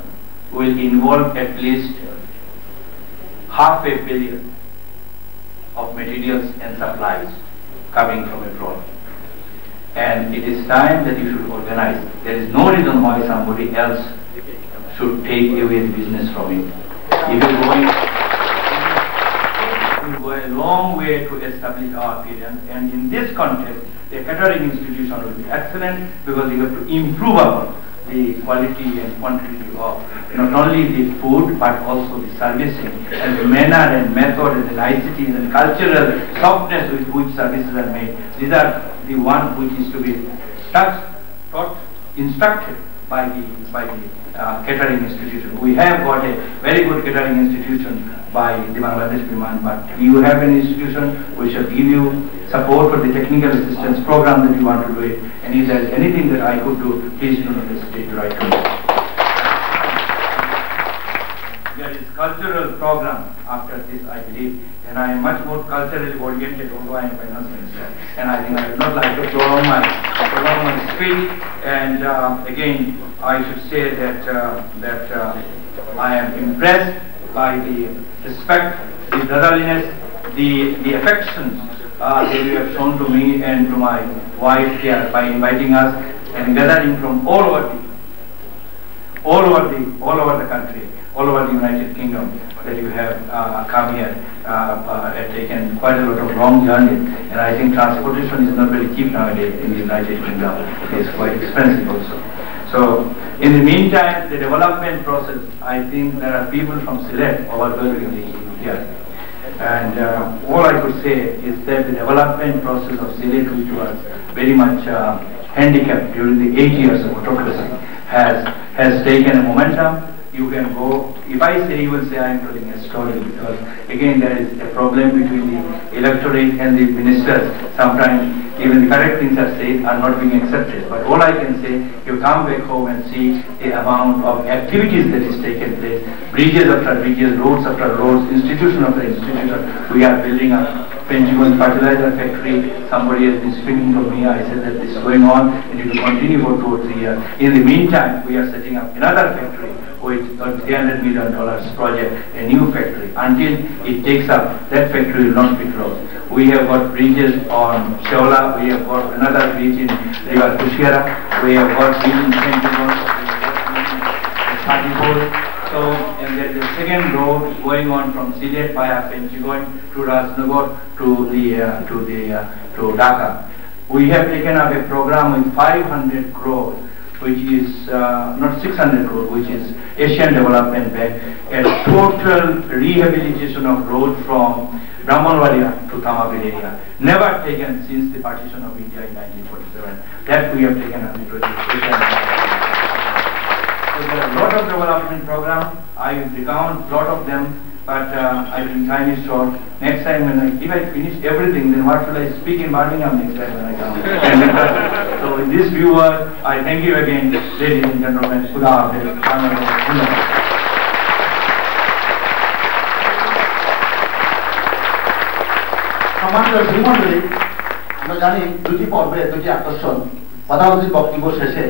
will involve at least $500 million of materials and supplies coming from abroad. And it is time that you should organize. There is no reason why somebody else should take away the business from you. If you go a long way to establish our appearance, and in this context, the catering institution will be excellent because you have to improve upon the quality and quantity of not only the food but also the servicing and the manner and method and the niceties and cultural softness with which services are made. These are the one which is to be taught, instructed by the catering institution. We have got a very good catering institution by the Bangladesh Biman, but you have an institution which shall give you support for the technical assistance program that you want to do it. And if there is anything that I could do, please do not hesitate to write to me. There is cultural program after this, I believe, and I am much more culturally oriented, although I am finance minister. And I think I would not like to prolong my speech. And again, I should say that I am impressed by the respect, the brotherliness, the affection that you have shown to me and to my wife here by inviting us and gathering from all over the country, all over the United Kingdom, that you have come here, taken quite a lot of long journey. And I think transportation is not very cheap nowadays in the United Kingdom. It is quite expensive also. So, in the meantime, the development process, I think there are people from Salique overwhelming here. And all I could say is that the development process of Salique, which was very much handicapped during the 8 years of autocracy, has taken a momentum. You can go, if I say, you will say I am telling a story, because again there is a problem between the electorate and the ministers. Sometimes even the correct things are said are not being accepted. But all I can say, you come back home and see the amount of activities that is taken place, bridges after bridges, roads after roads, institution after institution. We are building up Penchuan fertilizer factory. Somebody has been speaking to me. I said that this is going on and it will continue for 2 or 3 years. In the meantime, we are setting up another factory with a $300 million project, a new factory. Until it takes up, that factory will not be closed. We have got bridges on Sheola, we have got another bridge in River Kushiara, we have got bridge in St. So and there is a second road going on from Salique via Penchigoin to Rajnagar to Dhaka. We have taken up a program with 500 crore, which is not 600 crore, which is Asian Development Bank, a total rehabilitation of road from Brahmanwadia to Tamavil area, never taken since the partition of India in 1947. That we have taken up the project. So there are a lot of development programs. I recount a lot of them, but I think time is short. Next time, if I finish everything, then what should I speak in Birmingham next time when I come? So with this view, I thank you again, ladies and gentlemen. Khuda Hafiz. সম্মানিত শ্রীমণ্ডলী, আমরা জানি দুটি পর্বে দুটি আকর্ষণ। প্রধানমন্ত্রীর বক্তব্য শেষে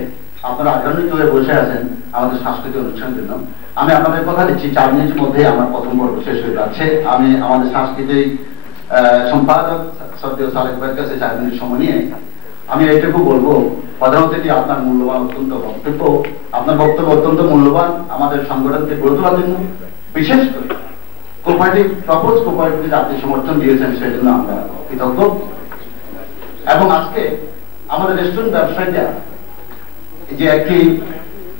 আপনারা আগ্রহিত হয়ে বসে আছেন আমাদের সাংস্কৃতিক অনুষ্ঠানের জন্য। আমি আপনাদের কথা দিচ্ছি 4 মিনিটের মধ্যে আমার প্রথম পর্ব শেষ হয়ে যাচ্ছে। আমি আমাদের সাংস্কৃতিক সম্পাদক সদ্য সালেক ভাইয়ের কাছে 4 মিনিট সময় নিয়ে আমি এইটুকু বলবো, প্রধানমন্ত্রী আপনার মূল্যবান অত্যন্ত বক্তব্য, আপনার বক্তব্য অত্যন্ত মূল্যবান আমাদের সংগঠনকে গড়ে তোলার জন্য, বিশেষ করে কোঅপারেটিভ প্রপোজ কোঅপারেটিভ আপনি সমর্থন দিয়েছেন সেজন্য আমরা কৃতজ্ঞ। এবং আজকে আমাদের রেস্টুরেন্ট ব্যবসায়ীরা যে একটি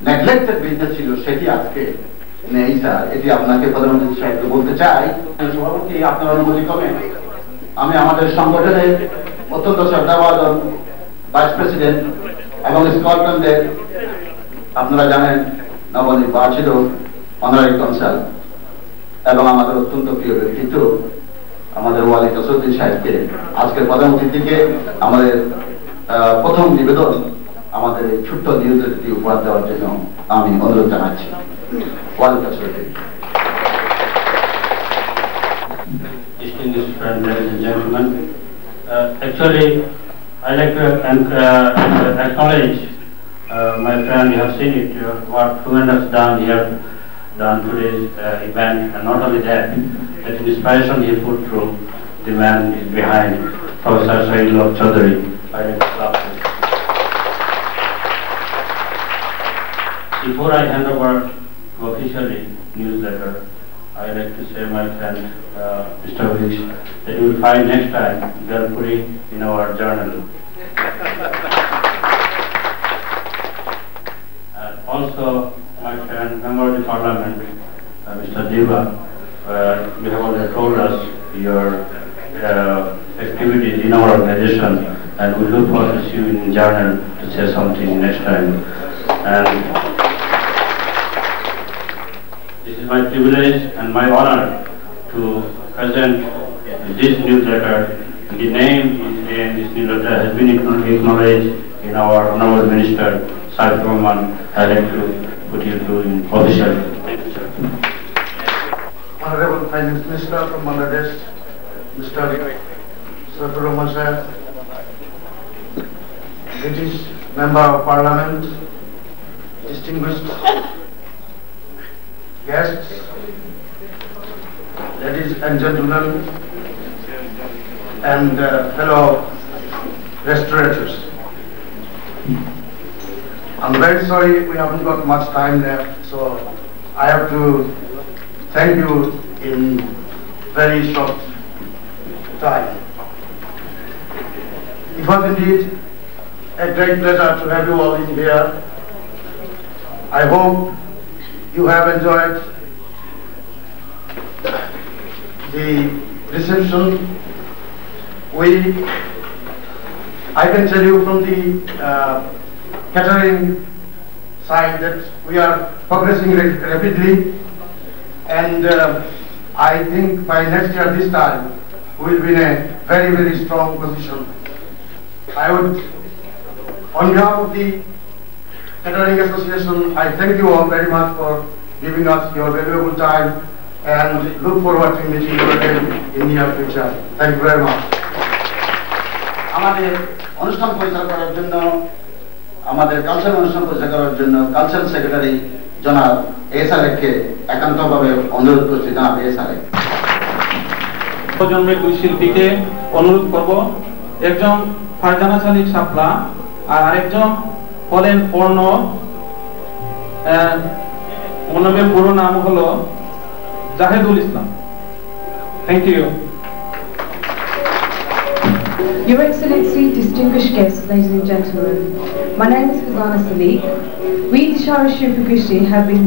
নেগলেক্টেড বিজনেস ছিল সেটি আজকে নেই স্যার, এটি আপনাকে প্রধানমন্ত্রী সাহেব বলতে চাই। সভাপতি, আপনার অনুমতি ক্রমে আমি আমাদের সংগঠনের অত্যন্ত শ্রদ্ধাভাজন ভাইস প্রেসিডেন্ট এবং স্কটল্যান্ডের আপনারা জানেন নবনির্বাচিত অনারারি কনসাল এবং আমাদের অত্যন্ত প্রিয় ব্যক্তিত্ব আমাদের ওয়ালি কাসুদ্দিন সাহেবকে আজকের প্রধান অতিথিকে আমাদের প্রথম নিবেদন আমাদের এই ছোট্ট নিউজটি উপহার দেওয়ার জন্য আমি অনুরোধ জানাচ্ছি। ওয়ালি কাসুদ্দিন। Distinguished friends, ladies and gentlemen, actually I like to acknowledge my friend. You have seen it, what Fluent has done here. Done today's event, and not only that, the inspiration he put through, the man is behind, Professor Sahil Chaudhary. I like to clap him. Before I hand over to officially newsletter, I like to say, my friend Mr. Hicks, that you will find next time Galpuri in our journal. Also, my friend, member of the parliament, Mr. Deva, you have already told us your activities in our organization, and we look forward to see you in the journal to say something next time. And this is my privilege and my honor to present this newsletter. The name in this newsletter has been acknowledged in our honorable minister, Salique Rahman. I like to put you to in official. Honorable Finance Minister from Bangladesh, Mr. Salique Rahman Sahib, British Member of Parliament, distinguished guests, ladies and gentlemen, and fellow restaurateurs. I'm very sorry we haven't got much time left, so I have to thank you in very short time. It was indeed a great pleasure to have you all in here. I hope you have enjoyed the reception. I can tell you from the catering side that we are progressing rapidly, and I think by next year this time we will be in a very, very strong position. I would, on behalf of the Catering Association, I thank you all very much for giving us your valuable time, and look forward to meeting you again in the near future. Thank you very much. আমাদের অনুষ্ঠান পরিচালনা করার জন্য, আমাদের cultural অনুষ্ঠান পরিচালনা করার জন্য কালচারাল সেক্রেটারি জনাব এসালেককে একান্তভাবে অনুরোধ করছি। জনাব এসালেক। প্রজন্মের দুই শিল্পীকে অনুরোধ করব, একজন ফারজানা সালিক শাপলা আর আরেকজন হলেন অর্ণ ওনার নামের পুরো নাম হলো Zahedul Islam. Thank you. Your Excellency, distinguished guests, ladies and gentlemen, my name is Salique. We, the Shara Shripagushi, have been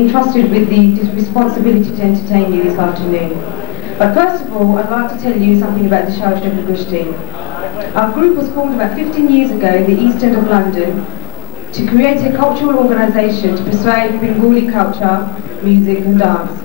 entrusted with the responsibility to entertain you this afternoon. But first of all, I'd like to tell you something about the Shara Shripagushi. Our group was formed about 15 years ago in the East End of London to create a cultural organisation to persuade Bengali culture, music and dance.